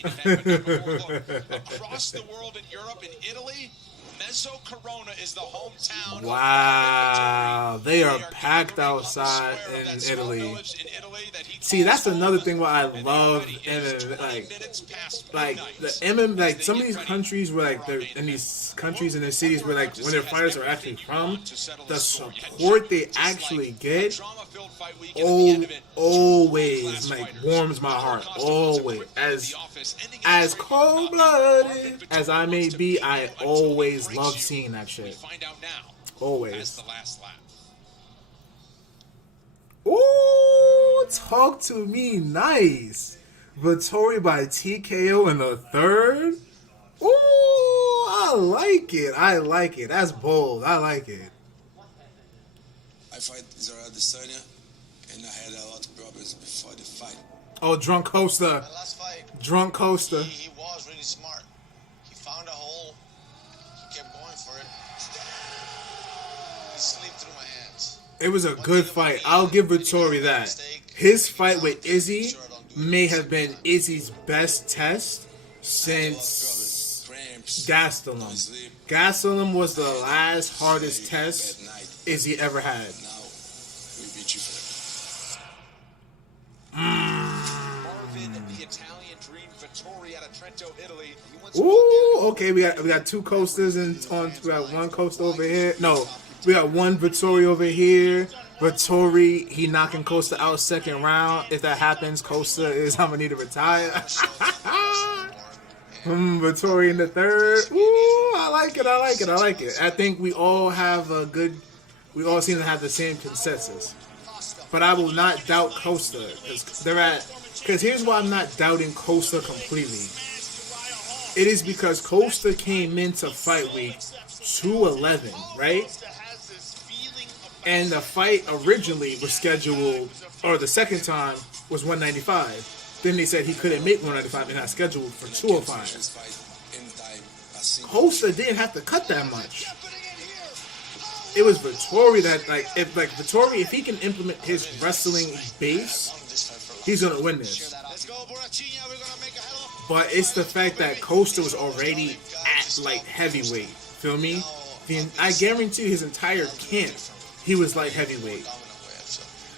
Across the world in Europe and Italy, Mezzo Corona is the hometown. Wow, they are packed outside in Italy. See, that's another thing what I love, and like the MM, like some of these countries where like they're in these countries and their cities where like when their fighters are actually from, the support they actually get, always like warms my heart. Always, as cold-blooded as I may be, I always love seeing that shit. Always. Ooh, talk to me nice. Vettori by TKO in the third. Ooh, I like it. That's bold. I like it. I fight Zara Adesanya, and I had a lot of problems before the fight. Oh, Drunk Costa. Last fight, Drunk Costa. He was really smart. He found a hole. He kept going for it. He slipped through my hands. It was a good fight. I'll give Vettori that. His fight with Izzy may have been Izzy's best test since Gastelum. Gastelum was the last hardest test Izzy ever had. Ooh, okay, we got 2 Costas and we got 1 Costa over here. No, we got 1 Vettori over here. Vettori, he knocking Costa out second round. If that happens, Costa is I'm gonna need to retire. Vettori in the third. Ooh, I like it. I think we all we all seem to have the same consensus. But I will not doubt Costa because here's why I'm not doubting Costa completely. It is because Costa came into fight week 211, right? And the fight originally was scheduled, or the second time was 195. Then they said he couldn't make 195 and got scheduled for 205. Costa didn't have to cut that much. It was Vettori that, Vettori, if he can implement his wrestling base, he's gonna win this. But it's the fact that Costa was already at heavyweight. Feel me? I guarantee his entire camp, he was heavyweight.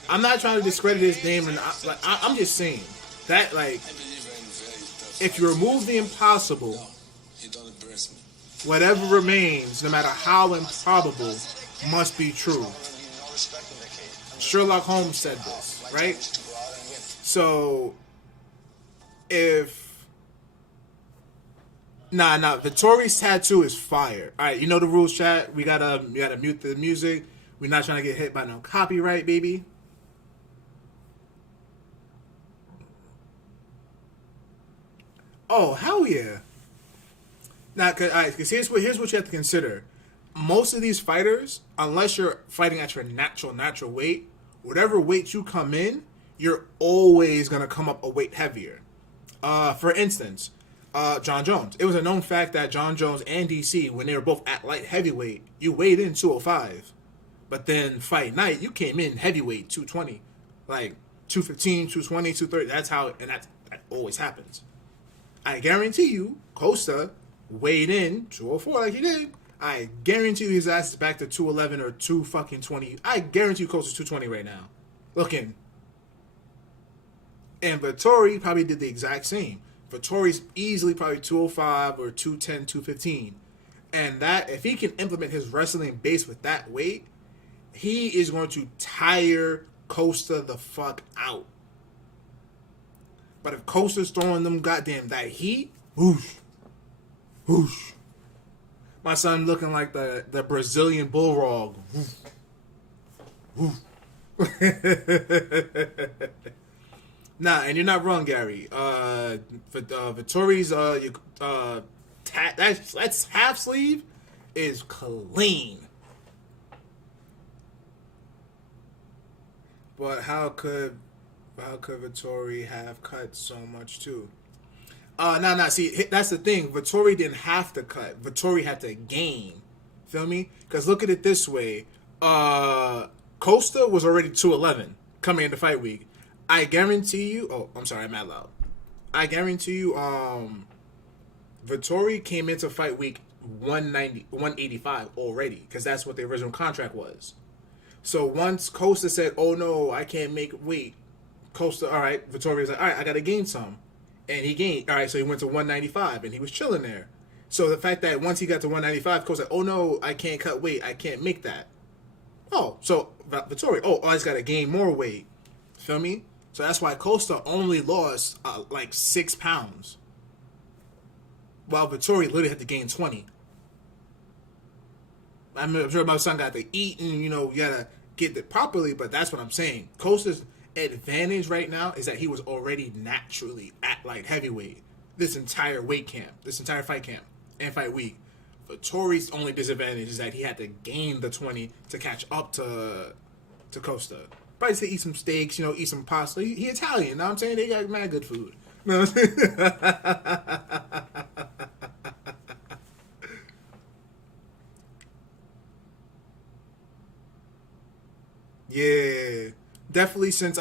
I'm not trying to discredit his name, I'm just saying That, like, if you remove the impossible, whatever remains, no matter how improbable, must be true. Sherlock Holmes said this, right? So, if... Nah, Vettori's tattoo is fire. Alright, you know the rules, chat. We gotta mute the music. We're not trying to get hit by no copyright, baby. Oh, hell yeah. Now, because here's what you have to consider. Most of these fighters, unless you're fighting at your natural weight, whatever weight you come in, you're always going to come up a weight heavier. For instance, John Jones. It was a known fact that John Jones and DC, when they were both at light heavyweight, you weighed in 205. But then fight night, you came in heavyweight 220. Like 215, 220, 230. That's how, and that always happens. I guarantee you, Costa weighed in 204 like he did. I guarantee you his ass is back to 211 or 220. I guarantee you Costa's 220 right now. Looking. And Vettori probably did the exact same. Vettori's easily probably 205 or 210, 215. And that, if he can implement his wrestling base with that weight, he is going to tire Costa the fuck out. But if Costa's throwing them goddamn that heat, whoosh, whoosh. My son looking like the Brazilian bulldog. Whoosh, whoosh. Nah, and you're not wrong, Gary. Vettori's that's half sleeve is clean. But how could Vettori have cut so much too? No. See, that's the thing. Vettori didn't have to cut. Vettori had to gain. Feel me? Because look at it this way. Costa was already 211 coming into fight week. I guarantee you. Oh, I'm sorry, I'm mad loud. I guarantee you. Vettori came into fight week 185 already, because that's what the original contract was. So once Costa said, "Oh no, I can't make weight," Costa, all right, Vettori was like, "All right, I got to gain some," and he gained. All right, so he went to 195, and he was chilling there. So the fact that once he got to 195, Costa said, "Oh no, I can't cut weight. I can't make that." Oh, so Vettori, I just got to gain more weight. Feel me? So that's why Costa only lost like 6 pounds, while Vettori literally had to gain 20. I'm sure my son got to eat and, you gotta get it properly, but that's what I'm saying. Costa's advantage right now is that he was already naturally at light heavyweight this entire weight camp, this entire fight camp and fight week. Vettori's only disadvantage is that he had to gain the 20 to catch up to Costa. Probably to eat some steaks, eat some pasta. He Italian, you know what I'm saying? They got mad good food. You know what I'm saying? Yeah, definitely since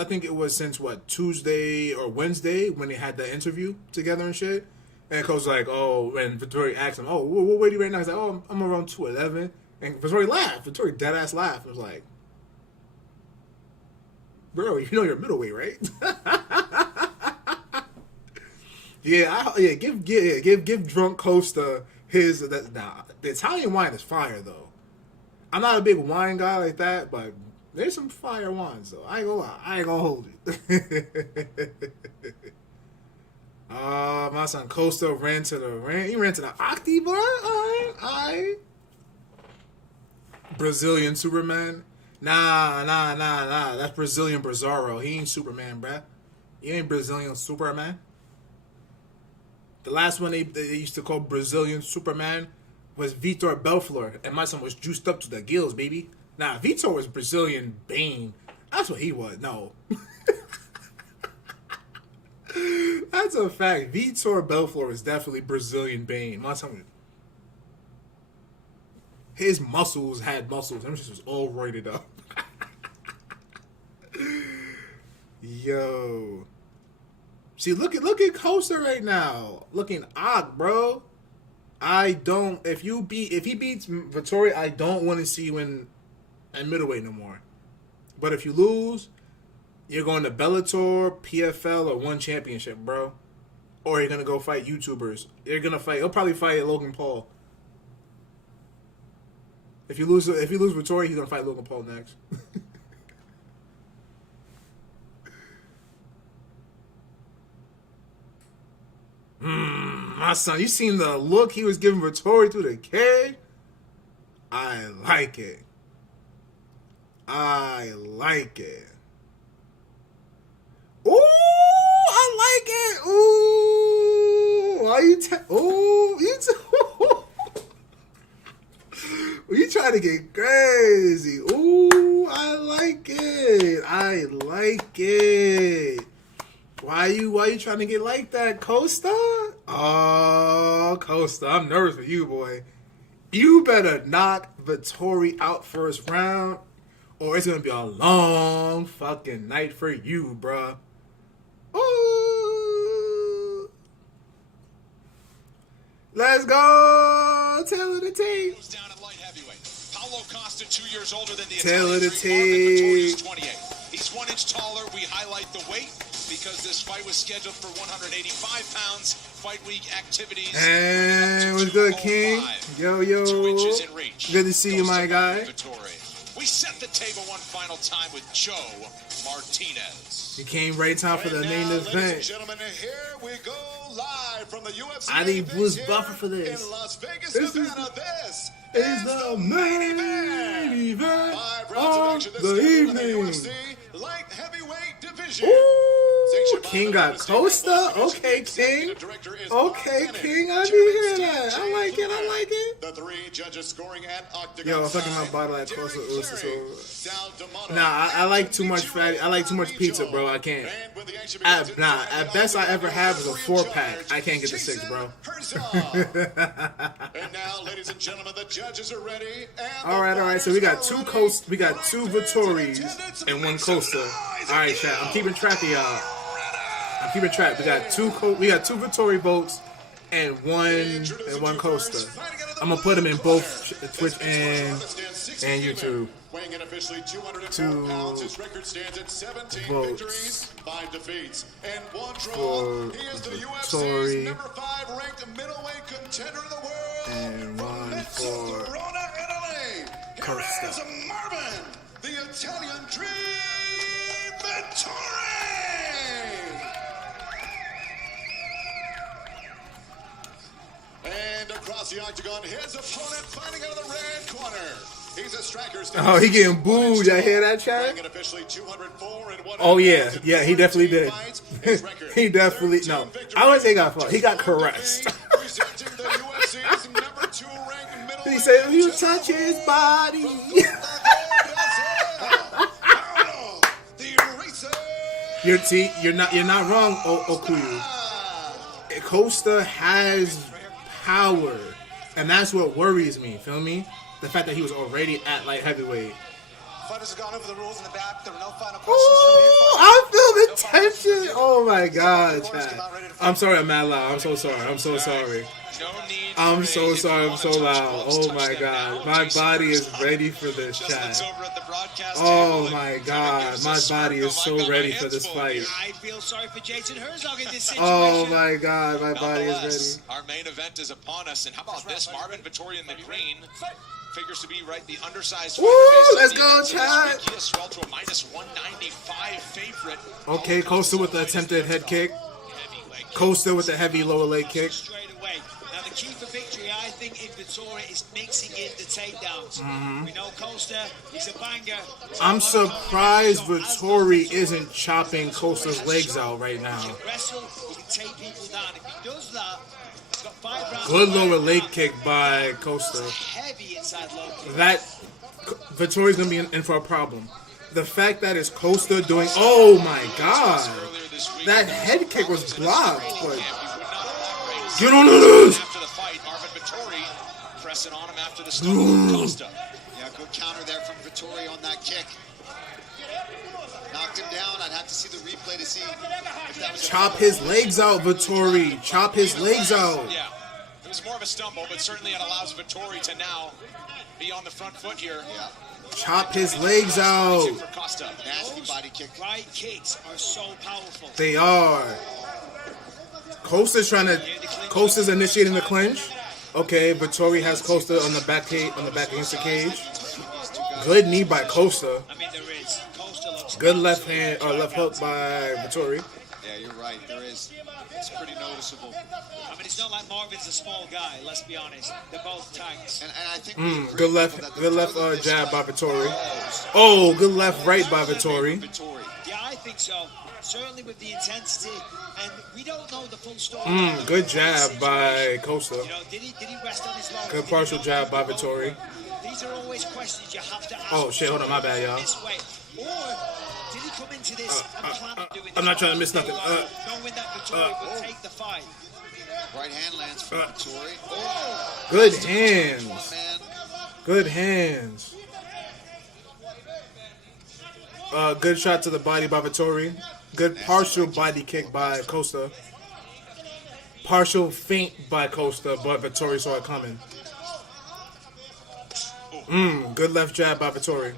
Tuesday or Wednesday when they had the interview together and shit. And Coach was like, and Vettori asked him, what weight are you right now? He's like, I'm around 211. And Vettori laughed. Vettori dead ass laughed. It was like, bro, you're middleweight, right? Give drunk Costa his. The Italian wine is fire though. I'm not a big wine guy like that, but there's some fire wines though. I ain't gonna lie. I ain't gonna hold it. My son Costa ran to the Octi, boy. All right. Brazilian Superman. Nah. That's Brazilian Bizarro. He ain't Superman, bruh. He ain't Brazilian Superman. The last one they used to call Brazilian Superman was Vitor Belfort, and my son was juiced up to the gills, baby. Nah, Vitor was Brazilian Bane. That's what he was. No. That's a fact. Vitor Belfort is definitely Brazilian Bane. My son, his muscles had muscles. Him just was all roided up. Yo. See, look at Costa right now. Looking odd, bro. If he beats Vettori, I don't want to see you in middleweight no more. But if you lose, You're going to Bellator, PFL, or One Championship, bro. Or you're gonna go fight YouTubers. You're gonna fight. He'll probably fight Logan Paul. If you lose Vettori, he's gonna fight Logan Paul next. My son, you seen the look he was giving Vettori through the cage? I like it. I like it. Ooh, I like it. Ooh, why you? Ooh, you trying to get crazy? Ooh, I like it. I like it. Why you trying to get like that, Costa? Oh, Costa, I'm nervous for you, boy. You better knock Vettori out first round, or it's gonna be a long fucking night for you, bruh. Ooh. Let's go. Tail of the tape. Down at light heavyweight. Paulo Costa, 2 years older than the Tail of the Italian. tape. 28. He's 1 inch taller. We highlight the weight because this fight was scheduled for 185 pounds. Fight week activities. And what's good, King? Yo. 2 inches in reach. Good to see you, my guy. Vettori. We set the table one final time with Joe Martinez. You came right time for the main event. Ladies and gentlemen, here we go live from the UFC I need Vegas Bruce here Buffer for this. in Las Vegas, This Nevada. This is the main event 5 rounds of action of this the scheduled in the evening. UFC light heavyweight division. Ooh, King got Costa. Okay, King. Okay, King. I do hear that. I like it. I like it. The 3 judges scoring at octagon. Yo, fucking my bottle at Costa. Nah, I like too much fatty. I like too much pizza, bro. I can't. At best I ever have is a 4-pack. I can't get the 6, bro. And now, ladies and gentlemen, the judges are ready. All right. So we got two Vettoris and 1 Costa. All right, chat. I'm keeping track of y'all. I'm keeping track. We got two Vettori votes and one Costa. I'm gonna put them in both Twitch and YouTube. Weighing in officially 204 pounds, his record stands at 17 victories, 5 defeats, and 1 draw. He is the UFC's number 5 ranked middleweight contender in the world. And 1 for Verona, Italy. Costa. Here is Marvin, the Italian Dream, Vettori. And across the octagon, his opponent fighting out of the red corner. He's a striker. Oh, he getting booed. Y'all hear that, chat? Oh, yeah. Yeah, he definitely did. He definitely... No. I wouldn't say he got fought. He got caressed. He said, you touch his body. You're not wrong, Okuyu. Costa has power. And that's what worries me. Feel me? The fact that he was already at light heavyweight. Fighters have gone over the rules in the back. There were no final questions Oh, I feel the tension. Oh my God, Chad. I'm sorry I'm mad loud. I'm so sorry. I'm so sorry. I'm so sorry. I'm so loud. Oh my God. My body is ready for this, Chad. Oh my God. My body is so ready for this fight. I feel sorry for Jason Herzog in this situation. Oh my God. My body is ready. Our main event is upon us, and how about this? Marvin Vettori in the green. Figures to be the undersized. Woo! Let's go, Chad. He has swelled to a -195 favorite. Okay, Costa with the attempted head kick. Costa with the heavy lower leg kick. Straight away. Now the key for victory, I think, in Vettori is mixing in the takedowns. We know Costa is a banger. I'm surprised Vettori isn't chopping Costa's legs out right now. He can wrestle, he can take people down. If he does that, he's got 5 rounds. Good lower leg kick by Costa. Heavy inside low kick. That Vettori's gonna be in for a problem. The fact that it's Costa doing, oh my God, that head kick was blocked. But get on this. After the fight, Marvin Vettori pressing on him after the start of Costa. Yeah, good counter there from Vettori on that kick. Knocked him down. I'd have to see the replay to see if that was. Chop his legs out, Vettori. Chop his legs out. Yeah. It was more of a stumble, but certainly it allows Vettori to now be on the front foot here. Yeah. Chop his legs out. For Costa. Nasty body kick. Right kicks are so powerful. They are. Costa's initiating the clinch. Okay, Vettori has Costa on the back against the cage. Good knee by Costa. I mean, there is. Costa looks good left hand or left hook by Vettori. Yeah, you're right. There is. It's pretty noticeable. I mean, it's not like Marvin's a small guy. Let's be honest. They're both tanks. And I think good left jab by Vettori. Oh, good left right by Vettori. Yeah, I think so. Certainly with the intensity, and we don't know the full story. Good jab by Costa. You know, did he rest on his laurels? Good partial jab by Vettori. These are always questions you have to ask. Oh shit! Hold on, my bad, y'all. This way. Or did he come into this and plan on doing this? I'm not trying to miss nothing. Knowing that Vettori would take the fight. Right hand lands for Vettori. Oh. Good hands. Good hands. Good shot to the body by Vettori. Good partial body kick by Costa. Partial feint by Costa, but Vettori saw it coming. Good left jab by Vettori.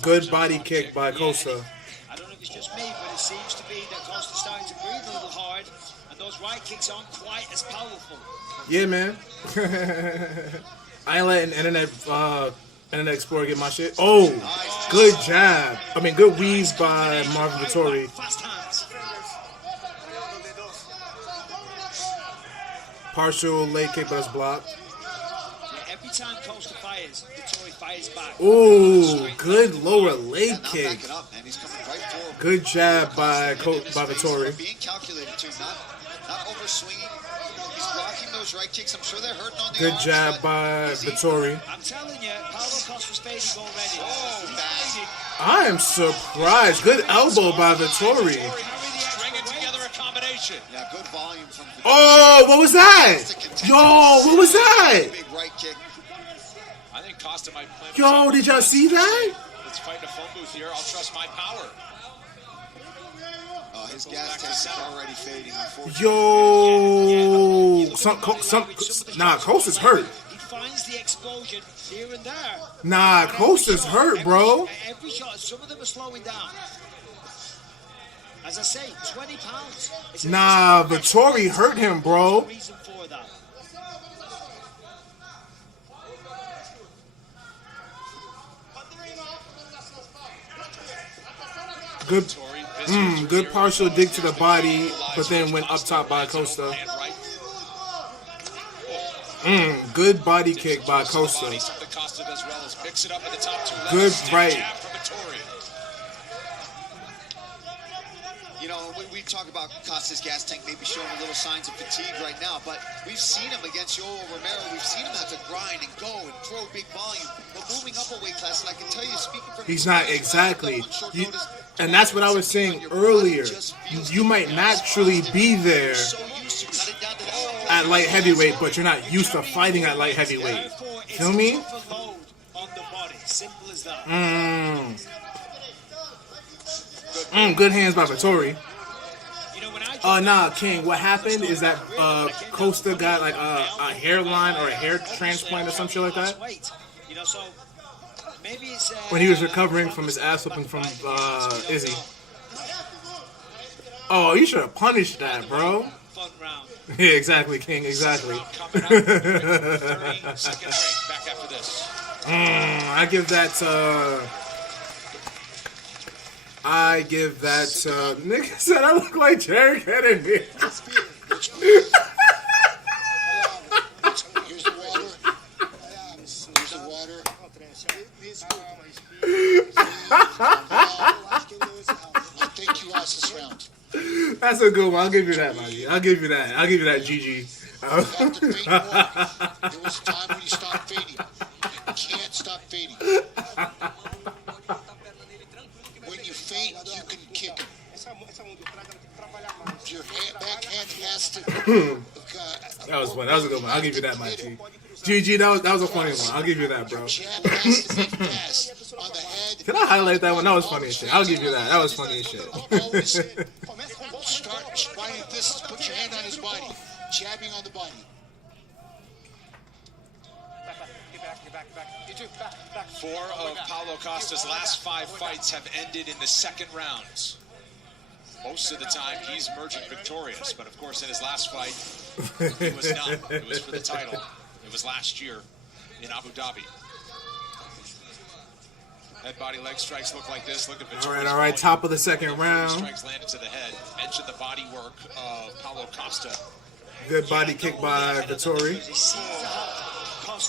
Good body kick by Costa. I don't know if it's just me, but it seems to be that Costa's starting to breathe a little hard, and those right kicks aren't quite as powerful. Yeah, man. I ain't letting Internet Explorer get my shit. Oh, good jab. I mean, good weaves by Marvin Vettori. Partial leg kick, but it's blocked. Yeah, every time Costa fires, Vettori fires back. Ooh, good lower leg kick. Good jab by Vettori. Being calculated too, not over swinging. He's blocking those right kicks. I'm sure they're hurting on the Good arms. jab by Vettori. I'm telling you, Paulo Costa's fading already. Oh, bad. I am surprised. Good elbow by Vettori. Stringing together a combination. Yeah, good volume from Vettori. Oh, what was that? Yo, what was that? Big right kick. I think Costa might plan. Yo, did y'all see that? Let's fight in a phone booth here. I'll trust my power. His gas tank is already fading, unfortunately. Yo, Costa's hurt. He finds the explosion here and there. Nah, Costa's hurt, bro. Every shot, some of them are slowing down. As I say, 20 pounds. Nah, Vettori hurt him, bro. Reason for that. Good partial dig to the body, but then went up top by Costa. Good body kick by Costa. Good right. You know, we talk about Costa's gas tank maybe showing a little signs of fatigue right now, but we've seen him against Yoel Romero. We've seen him have to grind and go and throw big volume. But moving up a weight class, and I can tell you, speaking from He's not exactly. And that's what I was saying earlier. You might naturally be there at light heavyweight, but you're not used to fighting at light heavyweight. Feel me? Simple as that. Good hands by Vettori. Nah, King. What happened is that Costa got like a hairline or a hair transplant or some shit like that. You know, so maybe it's when he was recovering from his ass whooping from Izzy. Oh, you should have punished that, bro. Fun round. Yeah, exactly, King. Exactly. Second break. Back after this. I give that. Nigga said I look like Jerry Kennedy. That's a good one. I'll give you that, buddy. I'll give you that. I'll give you that, GG. There was a time when you stopped fading. You can't stop fading. When you fade, you can kick him. Your backhand has to... That was fun. That was a good one. I'll give you that, my G. GG, that was a funny one. I'll give you that, bro. Can I highlight that one? That was funny as shit. I'll give you that. That was funny as shit. Start right at this. Put your hand on his body. jabbing on the body. Get back. You too, back. 4 of Paulo Costa's last 5 fights have ended in the second rounds. Most of the time, he's emerging victorious, but of course, in his last fight, he was not. It was for the title. It was last year in Abu Dhabi. Head, body, leg strikes look like this. Look at Vettori. All right. Top of the second round. Strikes landed to the head. Mentioned the body work of Paulo Costa. Good body kick by Vettori.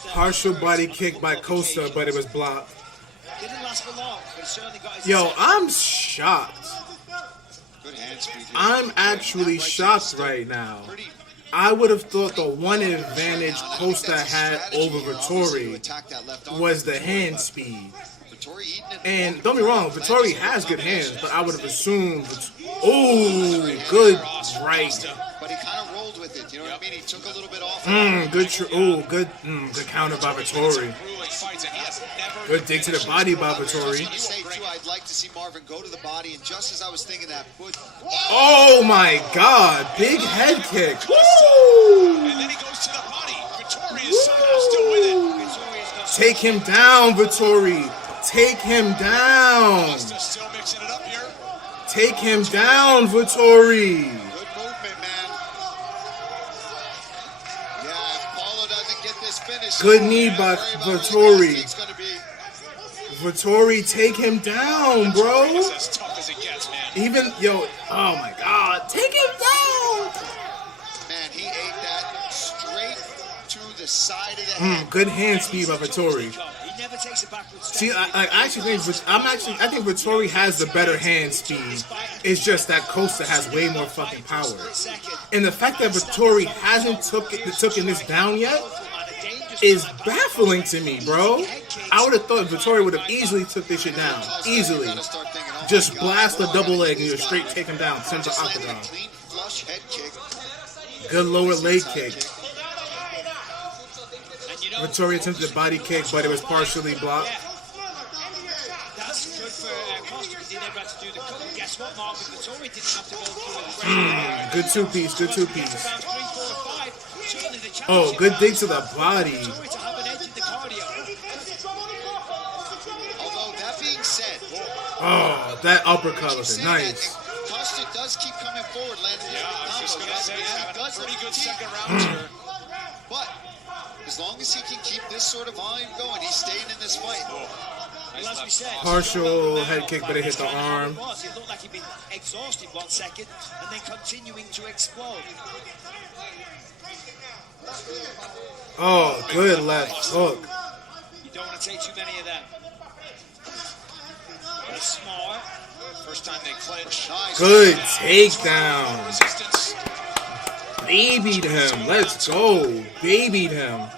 Partial body kick by Costa, but it was blocked. Didn't last for long, but it certainly got his Yo, I'm shocked. Good hand speed here. I'm actually shocked right now. I would have thought the one advantage Costa had over Vettori was the hand speed. And don't be wrong, Vettori has good hands, but I would have assumed. Oh, good right. But he kind of rolled with it. You know what I mean? He took a little bit off. Good counter by Vettori. Good dig to the body by Vettori. I'd like to see Marvin go to the body, and just as I was thinking that, oh my God! Big head kick. Woo! And then he goes to the body. Vettori is somehow still with it. Take him down, Vettori. Take him down. Costa still mixing it up here. Take him down, Vettori. Good movement, man. Yeah, if Paulo doesn't get this finish. Good knee by Vettori. Vettori, take him down, bro. As tough as it gets, man. Even, oh my God. Take him down. Man, he ate that straight to the side of the head. Good hand speed by Vettori. He never takes a backward step. See, I think Vettori has the better hand speed. It's just that Costa has way more fucking power. And the fact that Vettori hasn't taken this down yet is baffling to me, bro. I would have thought Vettori would have easily took this shit down. Easily. Just blast a double leg and you're straight take him down. Center octagon. Good lower leg kick. Vettori attempted a body kick, but it was partially blocked. That's good for Costa because he never had to do the cut. Guess what, Marvin? Vettori didn't have to go through it. Good two-piece. Oh, good dig to the body. Although, that being said, oh, that uppercut was nice. Costa does keep coming forward, landing. Yeah, I was just going to say, he's having a pretty good second round here. But as long as he can keep this sort of volume going, he's staying in this fight. Partial head kick, but it hit the arm. It looked like he'd been exhausted 1 second and then continuing to explode. Oh, good left hook. You don't want to take too many of them. That's smart. First time they clinch. Good takedown. Babied him. Let's go. Babied him.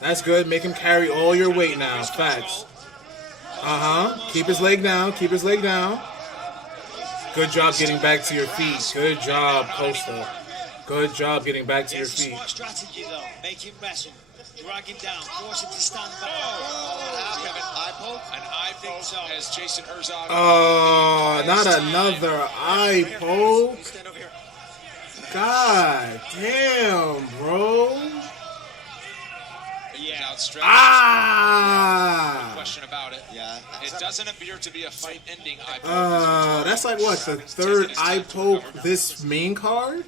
That's good. Make him carry all your weight now. Facts. Keep his leg down. Good job getting back to your feet. Good job, Costa. Good job getting back to your feet. Smart strategy, though. Make him wrestle. Drag him down. Force him to stand back. An eye poke as Jason Herzog. Oh, not another eye poke. God damn, bro. Yeah. No question about it. Yeah. It doesn't appear to be a fight ending eye poke. That's like what, the third eye poke this main card?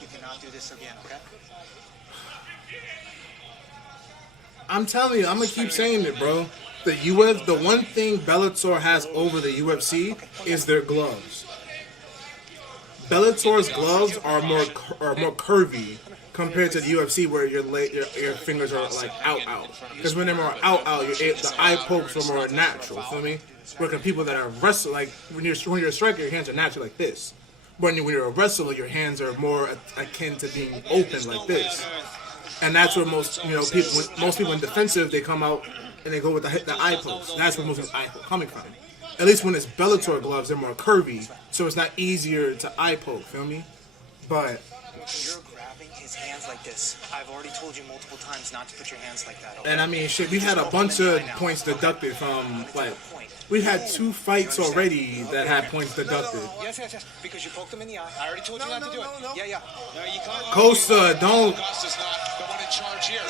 You cannot do this again, okay? I'm telling you, I'm gonna keep saying it, bro. The one thing Bellator has over the UFC is their gloves. Bellator's gloves are more curvy compared to the UFC, where your fingers are like out. Because when they're more out, the eye pokes are more natural. Feel me? Where people that are wrestling, like when you're a striker, your hands are naturally like this. When you're a wrestler, your hands are more akin to being open like this. And that's where most people in defensive, they come out and they go with the eye pokes. That's where most of the eye poke coming from. At least when it's Bellator gloves, they're more curvy, so it's not easier to eye poke. Feel me? But You're grabbing his hands like this. I've already told you multiple times not to put your hands like that. Okay? and I mean, shit, we've had a bunch of points deducted from like we had 2 fights already that had points deducted. Yes, yes, yes. Because you poked him in the eye. I already told you not to do it. Yeah, yeah. No, you can't. Costa, don't. Costa's not the one in charge here.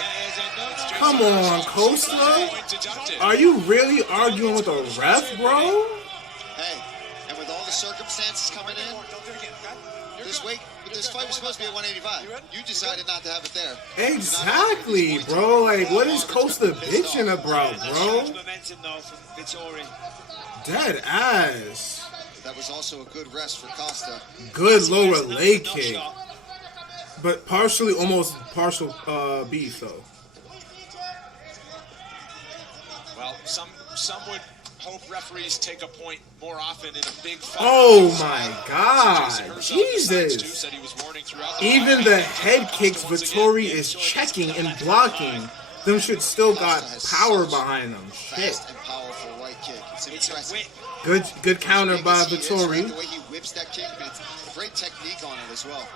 Come on, Costa. Are you really arguing with a ref, bro? Hey, and with all the circumstances coming in, this fight was supposed to be at 185. You decided not to have it there. Exactly, bro. Like, what is Costa bitching about, bro? Momentum though from Vettori. Dead ass. That was also a good rest for Costa. Good lower leg kick. But almost partial beef, though. Well, some would hope referees take a point more often in a big fight. Oh my God, Jesus! Even the head kicks Vettori is checking and blocking. Them should still got power behind them. Shit. Fast and powerful right kick. It's impressive. Good counter by Vettori. The way he whips that kick, but it's great technique on it as well.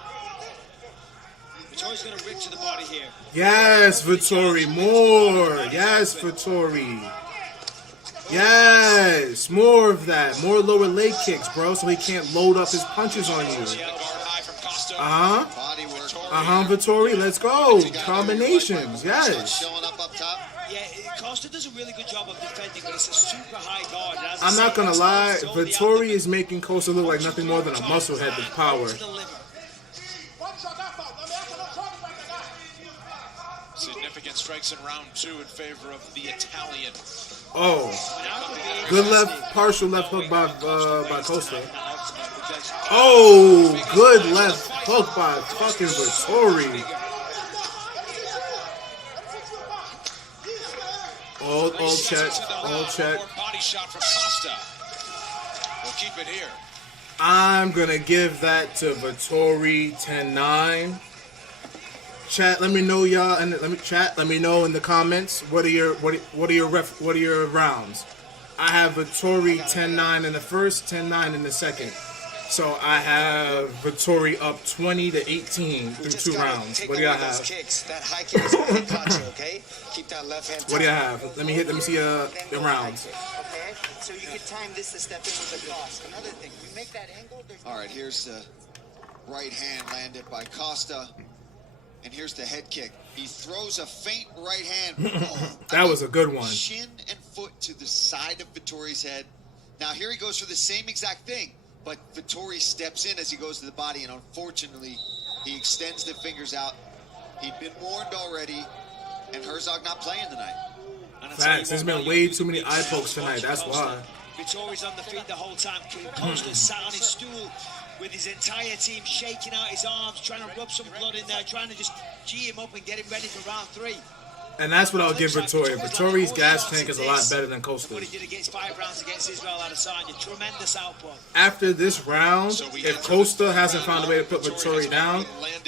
Vettori's going to rip to the body here. Yes, Vettori, more. Yes, Vettori. Yes, more of that. More lower leg kicks, bro, so he can't load up his punches on you. Vettori, let's go. Combinations, yes. Yeah, Costa does a really good job of defending, but it's a super high guard. I'm not going to lie, Vettori is making Costa look like nothing more than a musclehead with power. Significant strikes in round 2 in favor of the Italian. Oh, good partial left hook by Costa. Oh, good left hook by fucking Vettori. All check. Body shot from Costa. We'll keep it here. I'm gonna give that to Vettori 10-9. Chat, let me know, y'all, and let me know in the comments what are your rounds. I have Vettori 10-9 in the first, 10-9 in the second. So I have Vettori up 20-18 through 2 rounds. What do y'all have? That high kick is going to cut you, okay? Keep that left hand. What do y'all have? Let me see the rounds. Okay, so you can time this to step in with the cross. Another thing, you make that angle. All right, here's the right hand landed by Costa. And here's the head kick. He throws a feint right hand. That was a good one. Shin and foot to the side of Vettori's head. Now here he goes for the same exact thing, but Vettori steps in as he goes to the body, and unfortunately, he extends the fingers out. He'd been warned already, and Herzog not playing tonight. Facts. There's been way too many eye pokes tonight. That's why. Vettori's on the feet the whole time. Costa's sat on his stool with his entire team shaking out his arms, trying to rub some blood in there, trying to just G him up and get him ready for round 3. And that's what I'll give Vettori. Vettori's gas tank is a lot better than Costa's. What he did against 5 rounds against Israel Adesanya. Tremendous output. After this round, if Costa hasn't found a way to put Vettori down,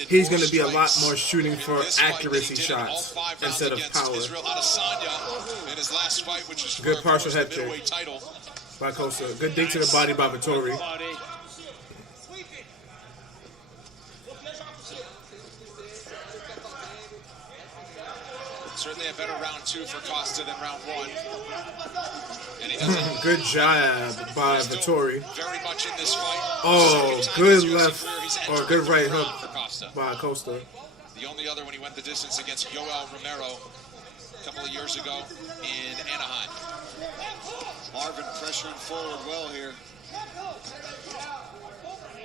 he's going to be a lot more shooting for accuracy shots instead of power. Good partial head kick by Costa. Good dig to the body by Vettori. Certainly a better round 2 for Costa than round 1. And he doesn't. Good jab by Vettori. Very much in this fight. Oh, good left or good right hook by Costa. The only other when he went the distance against Yoel Romero a couple of years ago in Anaheim. Marvin pressuring forward well here.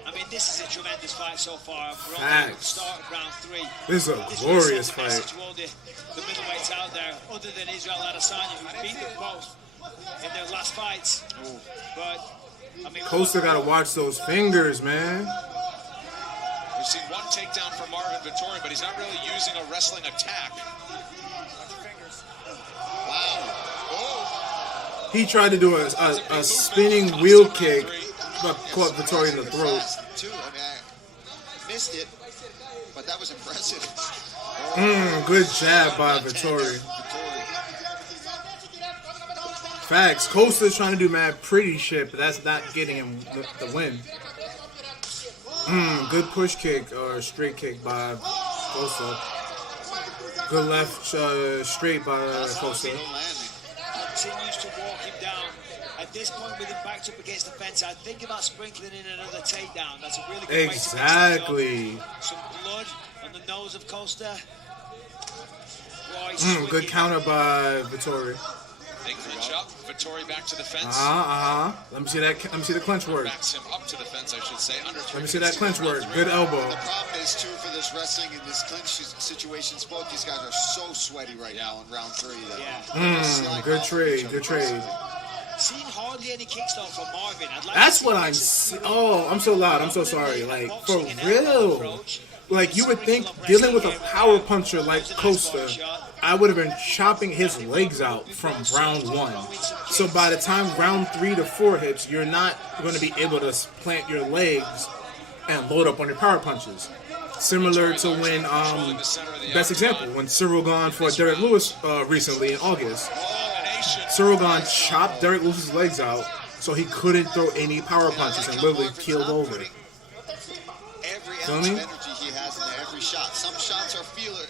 I mean, this is a tremendous fight so far. Facts. Start of round 3. This is a glorious fight. To all the middleweights out there, other than Israel Adesanya, who's beat them both in their last fights. But I mean, Costa gotta watch those fingers, man. We've seen one takedown from Marvin Vettori, but he's not really using a wrestling attack. Wow. Oh. He tried to do a spinning wheel kick, but caught Vettori in the throat. Too. I mean, I missed it, but that was impressive. Good jab by Vettori. Facts. Costa's trying to do mad pretty shit, but that's not getting him the win. Good push kick or straight kick by Costa. Good left straight by Costa. Continues to walk him down. At this point, with him backed up against the fence, I'd think about sprinkling in another takedown. That's a really good Exactly. way to some blood on the nose of Costa. Good counter by Vettori. Big clinch up. Vettori back to the fence. Let me see that. Let me see the clinch work. Backs him up to the fence, I should say. Let me see that clinch work. Good elbow. The problem is too for this wrestling in this clinch situations. Both these guys are so sweaty right now in round 3. Good trade. Good trade. Seen hardly any kicks though from Marvin. That's what I'm. Oh, I'm so loud. I'm so sorry. Like for real. Like you would think dealing with a power puncher like Costa, I would have been chopping his legs out from round 1. So by the time round 3 to 4 hits, you're not going to be able to plant your legs and load up on your power punches. Similar to when, best example, when Cyril Gane fought Derek Lewis recently in August. Cyril Gane chopped Derek Lewis's legs out so he couldn't throw any power punches and literally keeled over. Every ounce of energy he has in there, every shot. Some shots are feeling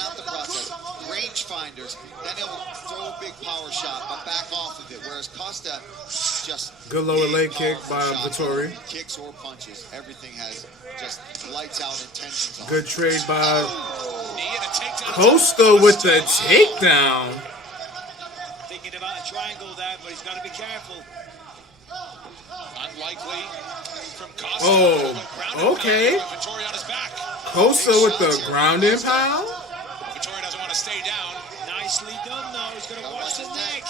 out the process. Range finders. Then he'll throw a big power shot, but back off of it. Whereas Costa just good lower leg kick by Vettori. Kicks or punches. Everything has just lights out intentions on. Good trade by Costa with the takedown. Thinking about a triangle there, but he's got to be careful. Unlikely from Costa. Oh, okay. Vettori on his back. Costa with the ground and pound. Vettori doesn't want to stay down. Nicely done, though. He's going to watch the neck.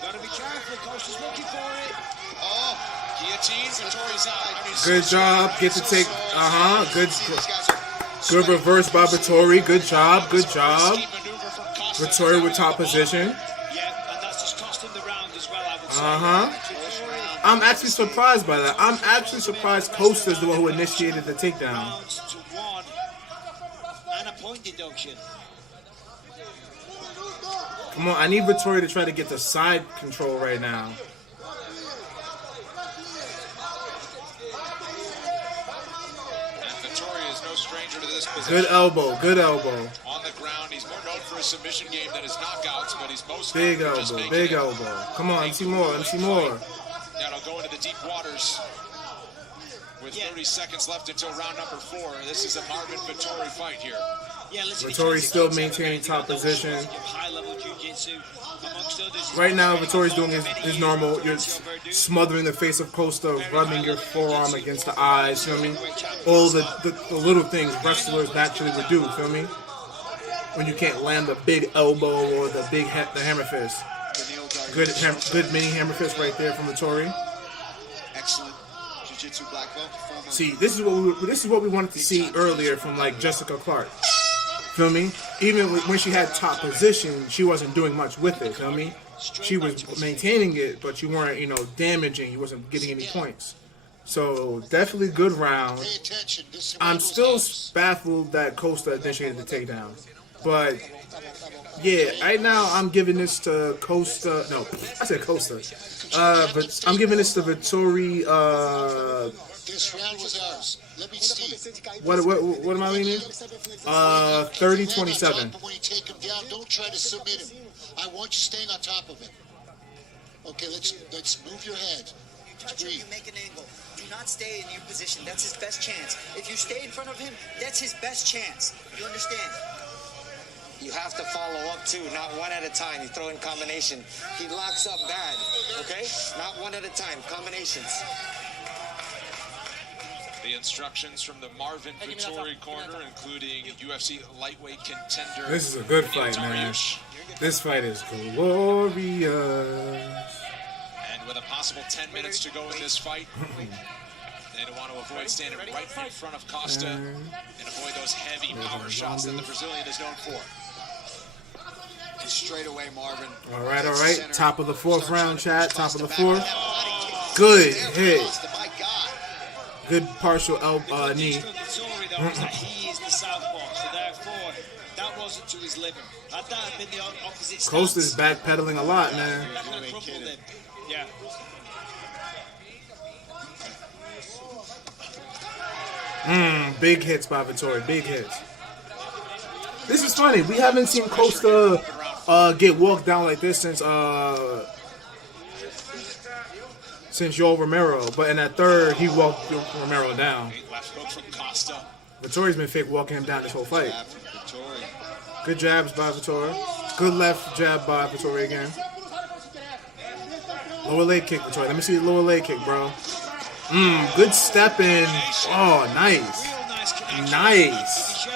Got to be careful. Costa's looking for it. Oh, guillotine. Vettori's out. Good job. Get to take. Good reverse by Vettori. Good job. Good job. Vettori with top position. Yeah, and that's just cost him the round as well, I would say. I'm actually surprised by that. I'm actually surprised Costa's the one who initiated the takedown. Rounds to 1 and a point deduction. Come on, I need Vettori to try to get the side control right now. And Vettori is no stranger to this position. Good elbow, good elbow. On the ground, he's more known for his submission game than his knockouts, but he's most big elbow, big elbow. Come on, let me see more, let me see more. Now it'll go into the deep waters with 30 seconds left until round number 4. This is a Marvin Vettori fight here. Vettori still maintaining top position. Right now, Vettori's doing his normal. You're smothering the face of Costa, rubbing your forearm against the eyes. You know what I mean? All the little things wrestlers naturally would do. Feel me? When you can't land the big elbow or the hammer fist. Good mini hammer fist right there from Vettori. Excellent jiu-jitsu black belt. See, this is what we wanted to see earlier from like Jessica Clark. Feel me? Even when she had top position, she wasn't doing much with it. Feel me? She was maintaining it, but you weren't, damaging. You wasn't getting any points. So definitely good round. I'm still baffled that Costa initiated the takedown, but yeah, right now I'm giving this to Costa. No, I said Costa. But I'm giving this to Vettori. This round was ours. Let me see. What am I leaning? 30-27. When you take him down, don't try to submit him. I want you staying on top of him. Okay, let's move your head. Touch him, you make an angle. Do not stay in your position. That's his best chance. If you stay in front of him, that's his best chance. You understand? You have to follow up too, not one at a time. You throw in combination. He locks up bad, okay? Not one at a time, combinations. The instructions from the Marvin Vettori corner, including UFC lightweight contender. This is a good fight, man. This fight is glorious. And with a possible 10 minutes to go in this fight, they don't want to avoid standing right in front of Costa and avoid those heavy power shots that the Brazilian is known for. And straight away, Marvin. All right. Top of the 4th round, chat. Top of the 4th. Good hit. Good partial knee. He is the southpaw, so therefore that wasn't to his living. Had that been the opposite stance, Costa's backpedaling a lot, man. Yeah. Big hits by Vettori. Big hits. This is funny. We haven't seen Costa get walked down like this since Joel Romero. But in that third, he walked Romero down. Left hook from Costa. Vettori's been fake walking him down this whole fight. Good jabs by Vettori. Good left jab by Vettori again. Lower leg kick, Vettori. Let me see the lower leg kick, bro. Good step in. Oh, nice. Nice.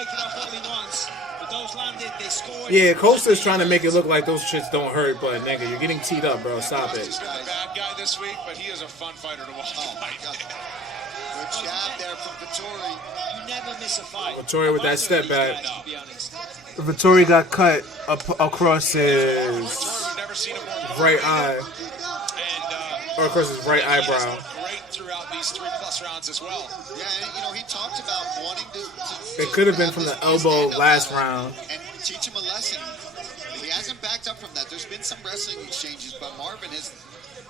Yeah, Costa's trying to make it look like those shits don't hurt, but nigga, you're getting teed up, bro. Stop it. He's been a bad guy this week, but he is a fun fighter to watch. Good jab there from Vettori. You never miss a fight. Vettori with that step back. Vettori got cut across his right eye. Or across his right eyebrow. Great throughout these 3+ rounds as well. Yeah, and you know, he talked about wanting to It could have been from the elbow last round. and teach him a lesson. He hasn't backed up from that. There's been some wrestling exchanges, but Marvin has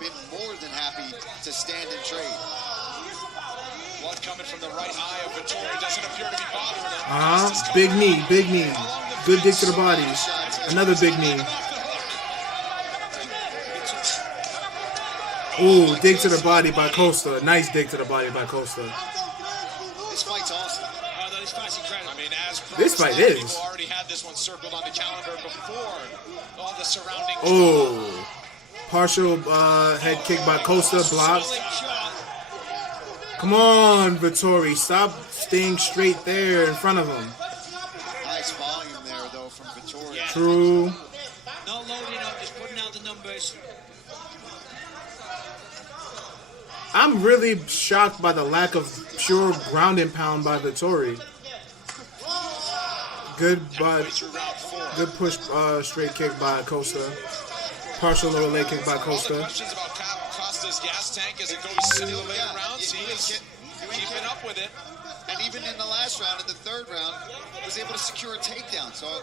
been more than happy to stand and trade. Blood coming from the right eye of Vettori doesn't appear to be bothering him. Big knee, big knee. Good dick to the body. Another big knee. Ooh, dig to the body by Costa. Nice dig to the body by Costa. This fight's awesome. I mean, as This fight people is. already had this one circled on the calendar before all the surrounding. Oh, partial head kick by Costa, blocked. Come on, Vettori, stop staying straight there in front of him. Nice volume there, though, from Vettori. True. Not loading up, just putting out the numbers. I'm really shocked by the lack of pure ground and pound by Vettori. Good push straight kick by Costa. Partial lower leg kick by Costa. Questions about Costa's gas tank as it goes into the later rounds. He is keeping up with it. And even in the last round, in the third round, was able to secure a takedown. So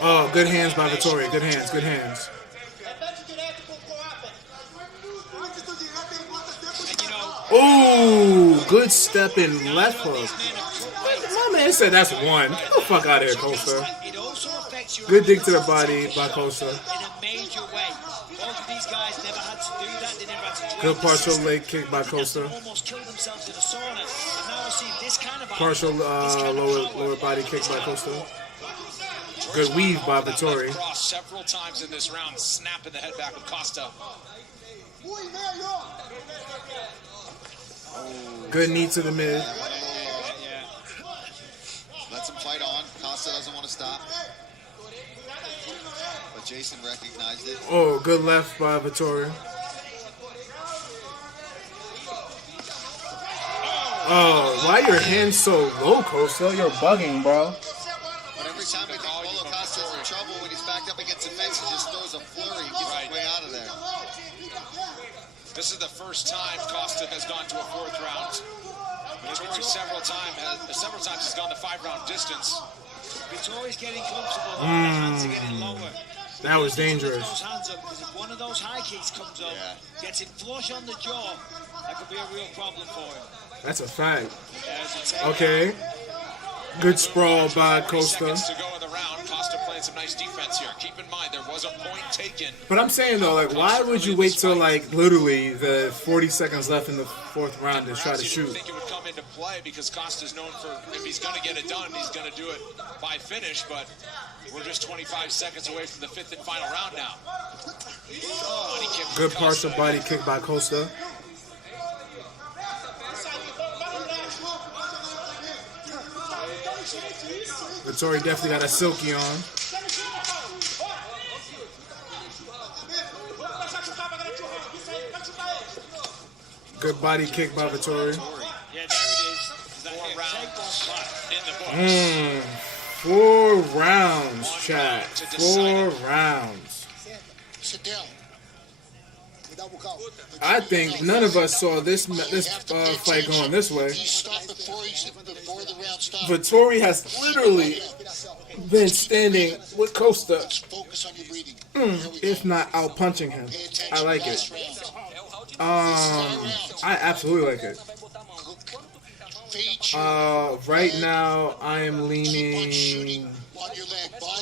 Oh, good hands by Vettori. Good hands, good hands. Ooh, good step in left hook. My man said that's one. Get the fuck out of here, Costa. Good dig to the body by Costa. Good partial leg kick by Costa. Partial lower body kick by Costa. Good weave by Vettori. Several times in this round, snapping the head back with Costa. Good knee to the mid. lets him fight on. Costa doesn't want to stop. But Jason recognized it. Oh, good left by Vettori. Oh, why your hands so low, Costa? You're bugging, bro. But every time I think Paulo Costa's in trouble when he's backed up against the fence, he just throws a flurry and gets his way out of there. This is the first time Costa has gone to a fourth round. Vettori several times has gone the 5-round distance. Vettori's getting comfortable. The hands are getting lower. That was dangerous. Those hands up, because if one of those high kicks comes up, gets him flush on the jaw, that could be a real problem for him. That's a fact. Okay. Good sprawl by Costa. Seconds to go in the round. Costa playing some nice defense here. Keep in mind, there was a point taken. But I'm saying, though, like, why would you wait till, like, literally the 40 seconds left in the fourth round to try to shoot? I think it would come into play because Costa's known for, if he's going to get it done, he's going to do it by finish. But we're just 25 seconds away from the fifth and final round now. Good partial body kick by Costa. Vettori definitely got a silky on. Good body kick by Vettori. Yeah, there it is. 4 rounds in the books. 4 rounds, chat. 4 rounds. Sit down. I think none of us saw this fight going this way. Vettori has literally been standing with Costa, if not out punching him. I like it. I absolutely like it. Right now, I am leaning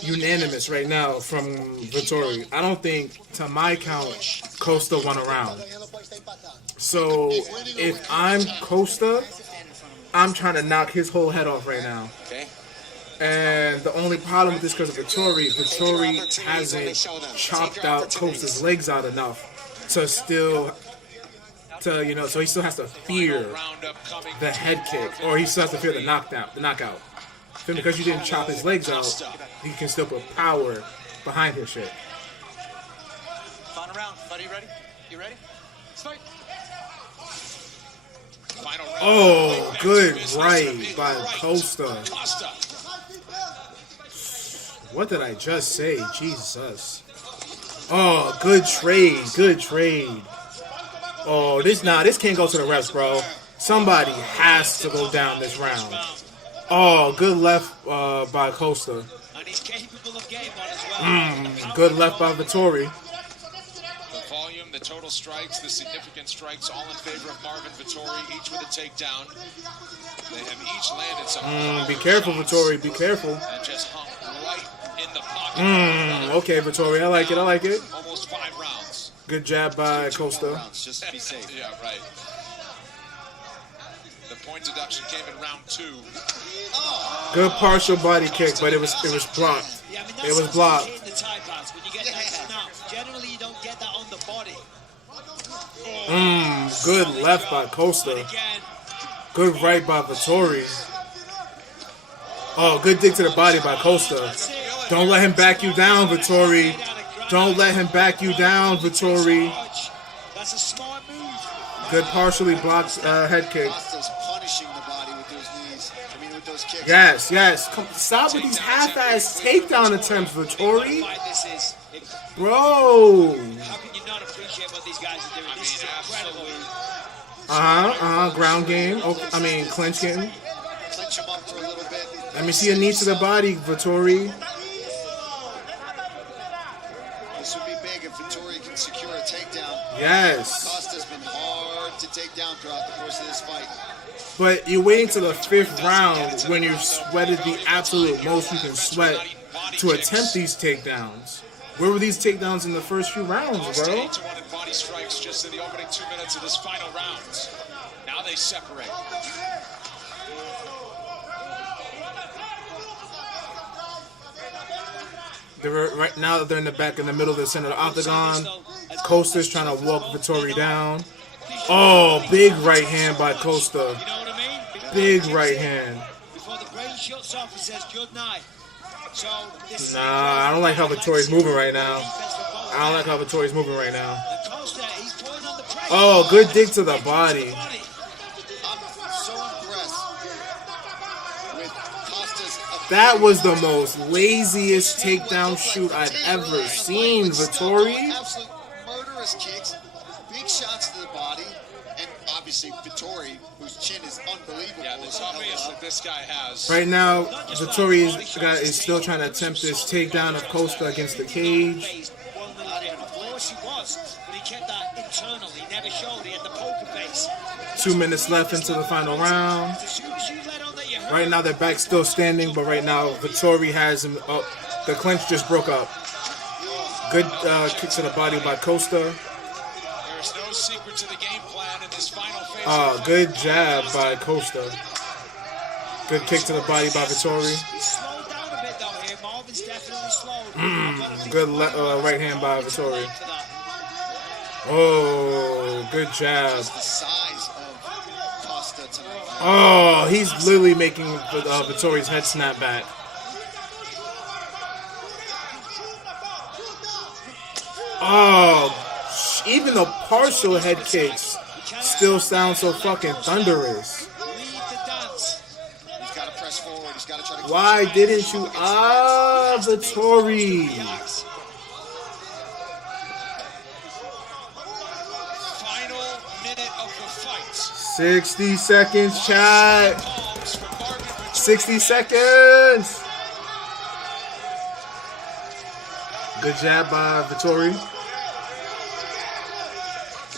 unanimous right now from Vettori. I don't think, to my count, Costa won a round. So, if I'm Costa, I'm trying to knock his whole head off right now. Okay. And the only problem with this because of Vettori hasn't chopped out Costa's legs out enough to still, so he still has to fear the head kick, or he still has to fear the knockout. Because you didn't chop his legs out, he can still put power behind his shit. Final round, buddy, ready? You ready? Let's fight. Oh, good right by Costa. What did I just say? Jesus. Oh, good trade. Good trade. Oh, this can't go to the refs, bro. Somebody has to go down this round. Oh, good left by Costa. And he's capable of game on as well. Good left by Vettori. The volume, the total strikes, the significant strikes, all in favor of Marvin Vettori, each with a takedown. They have each landed some. Be careful, Vettori. Be careful. And just hung right in the pocket. Okay, Vettori. I like it. I like it. Almost 5 rounds. Good jab by Costa. Just to be safe. Yeah, right. The point deduction came in round 2. Good partial body kick, but it was blocked. Yeah, I mean, It was blocked. hitting the tie bars when you get that snap. Generally, you don't get that on the body. Good left by Costa. Good right by Vettori. Oh, good dig to the body by Costa. Don't let him back you down, Vettori. Don't let him back you down, Vettori. That's a smart move. Good partially blocked head kick. Costa's punishing the body with those knees. I mean, with those kicks. Yes. Stop with these half-ass takedown attempts, Vettori. Bro. How can you not appreciate what these guys are doing? This is incredible. Ground game. Clinch game. Clinch him up for a little bit. Let me see a knee to the body, Vettori. This would be big if Vettori can secure a takedown. Yes. Costa's been hard to take down throughout the course of this fight. But you're waiting to the 5th round when you've sweated the absolute most you can sweat to attempt these takedowns. Where were these takedowns in the first few rounds, bro? 8-1 in body strikes just in the opening 2 minutes of this final round. Now they separate. Right now they're in the back, in the middle of the center of the octagon. Costa's trying to walk Vettori down. Oh, big right hand by Costa. Big right hand. Before the brain shuts off, he says good night. So this I don't like how Vettori's moving right now. Oh, good dig to the body. That was the most laziest takedown shoot I've ever seen, Vettori. Absolute murderous kicks, big shots to the body, and obviously Vettori, whose chin is unbelievable. Yeah, it's obvious that this guy has. Right now, Vettori is still trying to attempt this takedown of Costa against the cage. Of course he was, but he kept that internal. He never showed. He had the poker face. 2 minutes left into the final round. Right now, their back's still standing, but right now, Vettori has him up. The clinch just broke up. Good kick to the body by Costa. There's no secret to the game plan in this final phase. Good jab by Costa. Good kick to the body by Vettori. He's slowed down a bit though here. Marvin's definitely slowed. Good right hand by Vettori. Oh, good jab. The size of Costa tonight. Oh, he's literally making Vettori's head snap back. Oh, even the partial head kicks still sound so fucking thunderous. Why didn't you? Vettori. Final minute of the fight. 60 seconds, chat. 60 seconds. Good jab by Vettori.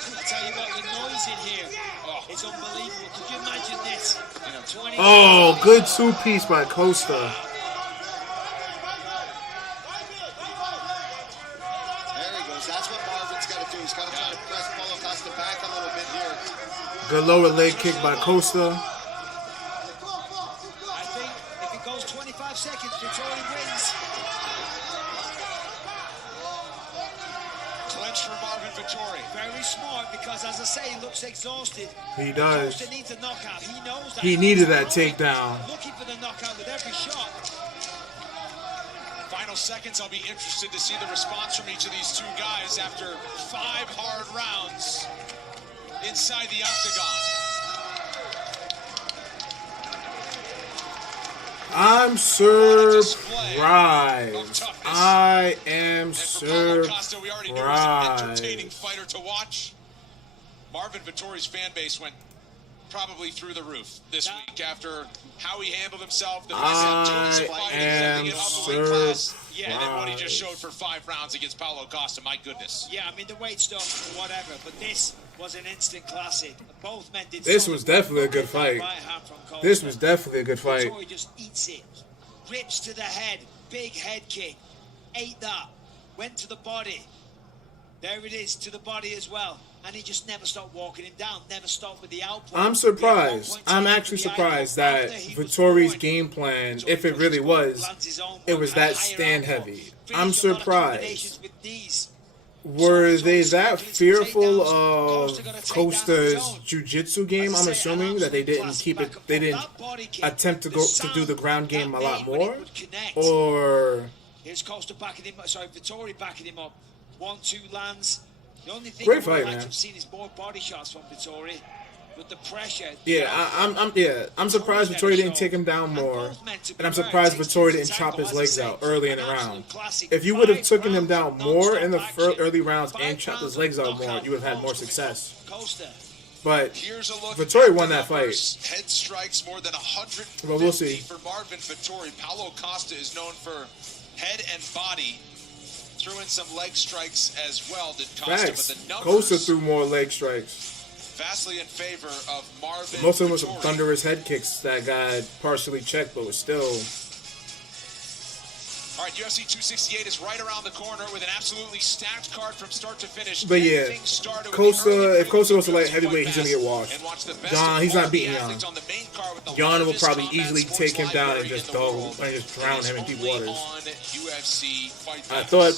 I tell you what, the noise in here is unbelievable. Could you imagine this? In a Oh, good two-piece by Costa. There he goes. That's what Marvin's got to do. He's got to try to press Paulo Costa back a little bit here. Good lower leg kick by Costa. I think if it goes 25 seconds, Vettori wins. Clinch for Marvin Vettori. Very smart because, as I say, he looks exhausted. He does. Costa needs a knockout. He knows that. He needed that takedown. Looking for the knockout with every shot. Final seconds, I'll be interested to see the response from each of these two guys after 5 hard rounds inside the octagon. I'm surprised. I am Costa, we already knew he was an entertaining surprised. fighter to watch. Marvin Vettori's fan base went probably through the roof this week after how he handled himself. The I am surprised. Yeah, and then what he just showed for 5 rounds against Paulo Costa. My goodness. Yeah, I mean, the weight stuff, whatever, but this was an instant classic. Both men did. This was definitely a good fight. This was definitely a good fight. Vettori just eats it. Rips to the head. Big head kick. Ate that. Went to the body. There it is, to the body as well. And he just never stopped walking him down. Never stopped with the output. I'm surprised. I'm actually surprised that Vettori's game plan, if it really was, it was that stand heavy. I'm surprised. Were they that fearful of Costa's jiu-jitsu game? I'm assuming that they didn't keep it. They didn't attempt to do the ground game a lot more, or here's Costa backing him. Sorry, Vettori backing him up. 1-2 lands. The only thing Great I would fight, like man. to have seen is more body shots from Vettori, but the pressure. yeah, I'm surprised Vettori didn't take him down more, and I'm surprised Vettori didn't chop his legs out early in the round. If you would have taken him down more in the early rounds and chopped his legs out more, you would have had more success. But Vettori won that fight. Head strikes more than 100. Well, we'll see. For Marvin Vettori, Paulo Costa is known for head and body. Threw in some leg strikes as well, did Costa, Facts. but the numbers Costa threw more leg strikes. vastly in favor of Marvin Most of them were some Vettori. thunderous head kicks that got partially checked, but was still. All right, UFC 268 is right around the corner with an absolutely stacked card from start to finish. But yeah, Costa, if Costa goes to light heavyweight, he's gonna get washed. Jan, he's not beating Jan. Jan will probably easily take him down and just drown him in deep waters. I thought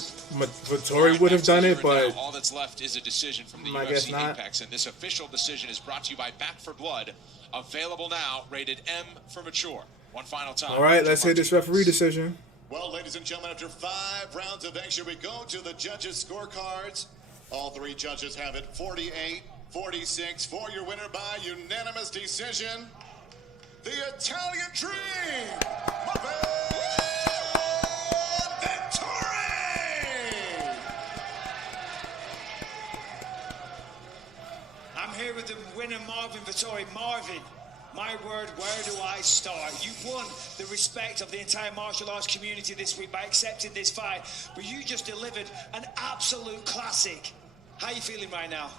Vettori would have done it, but all that's left is a decision from the I guess UFC not. Apex, and this official decision is brought to you by Back for Blood, available now, rated M for mature. One final time. all right, let's hit this referee decision. Well, ladies and gentlemen, after 5 rounds of action, we go to the judges' scorecards. All 3 judges have it 48-46 for your winner by unanimous decision, the Italian Dream, Marvin Vettori! I'm here with the winner, Marvin Vettori. Marvin, my word, where do I start? You won the respect of the entire martial arts community this week by accepting this fight, but you just delivered an absolute classic. How are you feeling right now?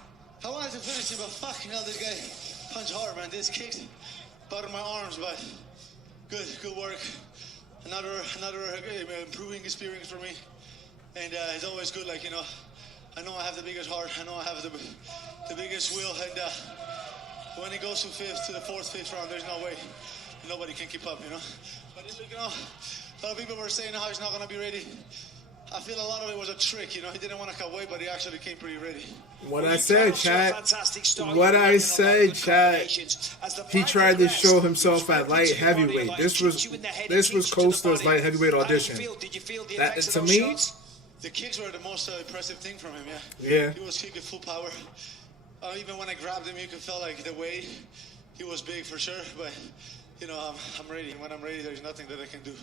I wanted to finish it, but fucking hell, this guy punched hard, man. This kicked bottom of my arms, but good work. Another improving experience for me, and it's always good. Like, you know, I know I have the biggest heart. I know I have the biggest will, and when it goes to the fourth, fifth round, there's no way nobody can keep up, you know. But you know, a lot of people were saying how he's not gonna be ready. I feel a lot of it was a trick, you know. He didn't want to cut weight, but he actually came pretty ready. What I said, chat. What I said, chat. He tried to show himself at light heavyweight. This was Costa's light heavyweight audition. That, to me, the kicks were the most impressive thing from him. Yeah. He was kicking full power. Even when I grabbed him, you could feel like the weight. He was big for sure, but you know, I'm ready. When I'm ready, there's nothing that I can do.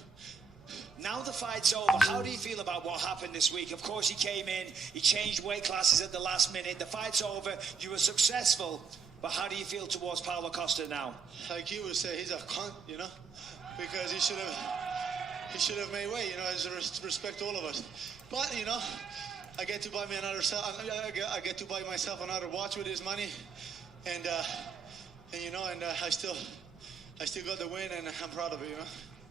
Now the fight's over. How do you feel about what happened this week? Of course, he came in, he changed weight classes at the last minute. The fight's over. You were successful, but how do you feel towards Paulo Costa now? Like you would say, he's a cunt, you know, because he should have made weight. You know, as a respect to all of us. But you know, I get to buy me another. I get to buy myself another watch with his money, and you know, and I still I still got the win, and I'm proud of it, you know.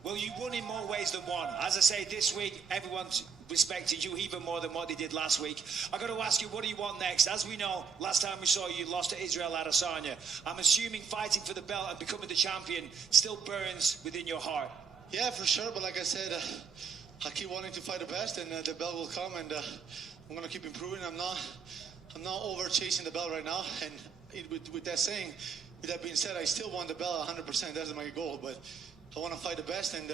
Well, you won in more ways than one. As I say, this week, everyone's respected you even more than what they did last week. I got to ask you, what do you want next? As we know, last time we saw you lost to Israel Adesanya. I'm assuming fighting for the belt and becoming the champion still burns within your heart. Yeah, for sure. But like I said, I keep wanting to fight the best, and the belt will come, and I'm gonna keep improving. I'm not over chasing the belt right now. And with that saying, with that being said, I still want the belt 100%. That's my goal. But I want to fight the best, and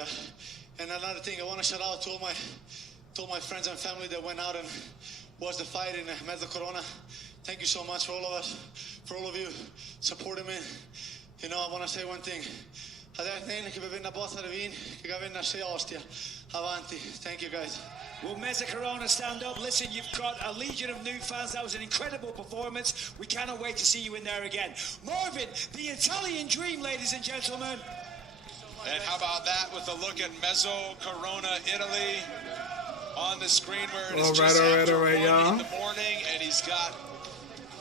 another thing, I want to shout out to all my friends and family that went out and watched the fight in Medal Corona. Thank you so much for all of us, for all of you supporting me. You know, I want to say one thing. Avanti. Thank you, guys. Well, Meza Corona, stand up. Listen, you've got a legion of new fans. That was an incredible performance. We cannot wait to see you in there again. Marvin, the Italian dream, ladies and gentlemen. And how about that with a look at Mezzo Corona, Italy, on the screen where it is just after 1 in the morning, and he's got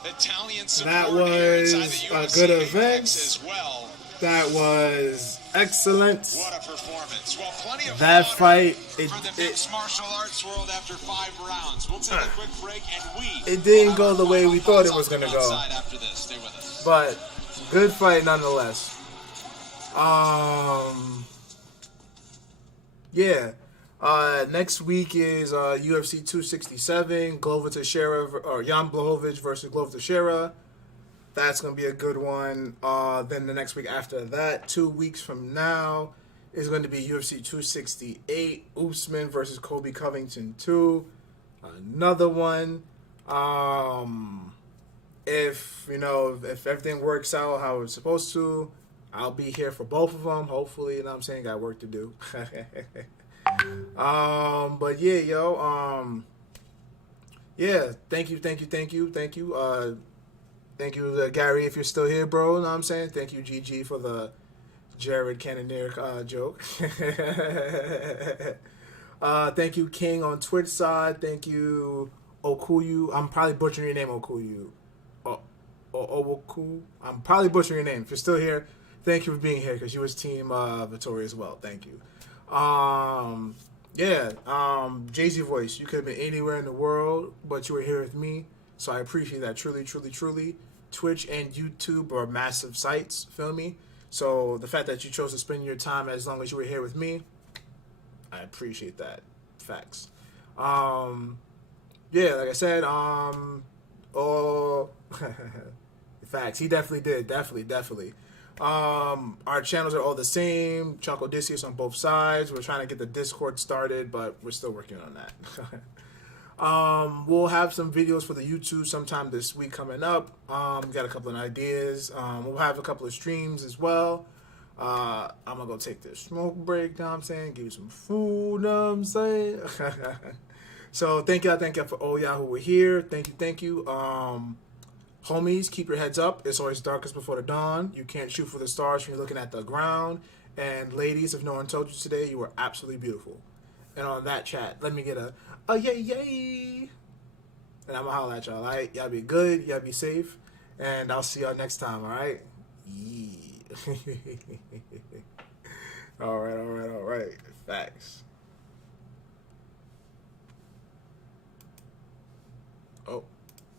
Italian support that here inside was the a UFC good Vegas event. as well. That was excellent. What a performance. Well, plenty of that fight, for the mixed martial arts world after 5 rounds. We'll take a quick break, and it didn't go the way we thought it was going to go. After this. Stay with us. But good fight nonetheless. Yeah. Next week is UFC 267, Glover Teixeira or Jan Blachowicz versus Glover Teixeira. That's gonna be a good one. Then the next week after that, 2 weeks from now, is going to be UFC 268, Usman versus Colby Covington 2. Another one. If everything works out how it's supposed to, I'll be here for both of them. Hopefully, you know what I'm saying, got work to do. But yeah, yo, yeah, thank you. Thank you, Gary, if you're still here, bro. You know what I'm saying? Thank you, GG, for the Jared Cannonier joke. Thank you, King, on Twitch side. Thank you, Okuyu. I'm probably butchering your name, Okuyu. Owoku. I'm probably butchering your name. If you're still here, thank you for being here, because you was team Vettori as well. Thank you. Jay-Z Voice, you could have been anywhere in the world, but you were here with me, so I appreciate that truly, truly, truly. Twitch and YouTube are massive sites, feel me? So the fact that you chose to spend your time as long as you were here with me, I appreciate that. Facts. Like I said, facts. He definitely did. Definitely. Our channels are all the same. Choco Odysseus on both sides. We're trying to get the Discord started, but we're still working on that. We'll have some videos for the YouTube sometime this week coming up. Got a couple of ideas. We'll have a couple of streams as well. I'm gonna go take this smoke break, know what I'm saying? Give you some food, know what I'm saying? So thank y'all for all y'all who were here. Thank you. Homies, keep your heads up. It's always darkest before the dawn. You can't shoot for the stars when you're looking at the ground. And ladies, if no one told you today, you were absolutely beautiful. And on that chat, let me get a yay. And I'm gonna holler at y'all, all right? Y'all be good, y'all be safe, and I'll see y'all next time, all right? Yeah. All right. Facts. Oh.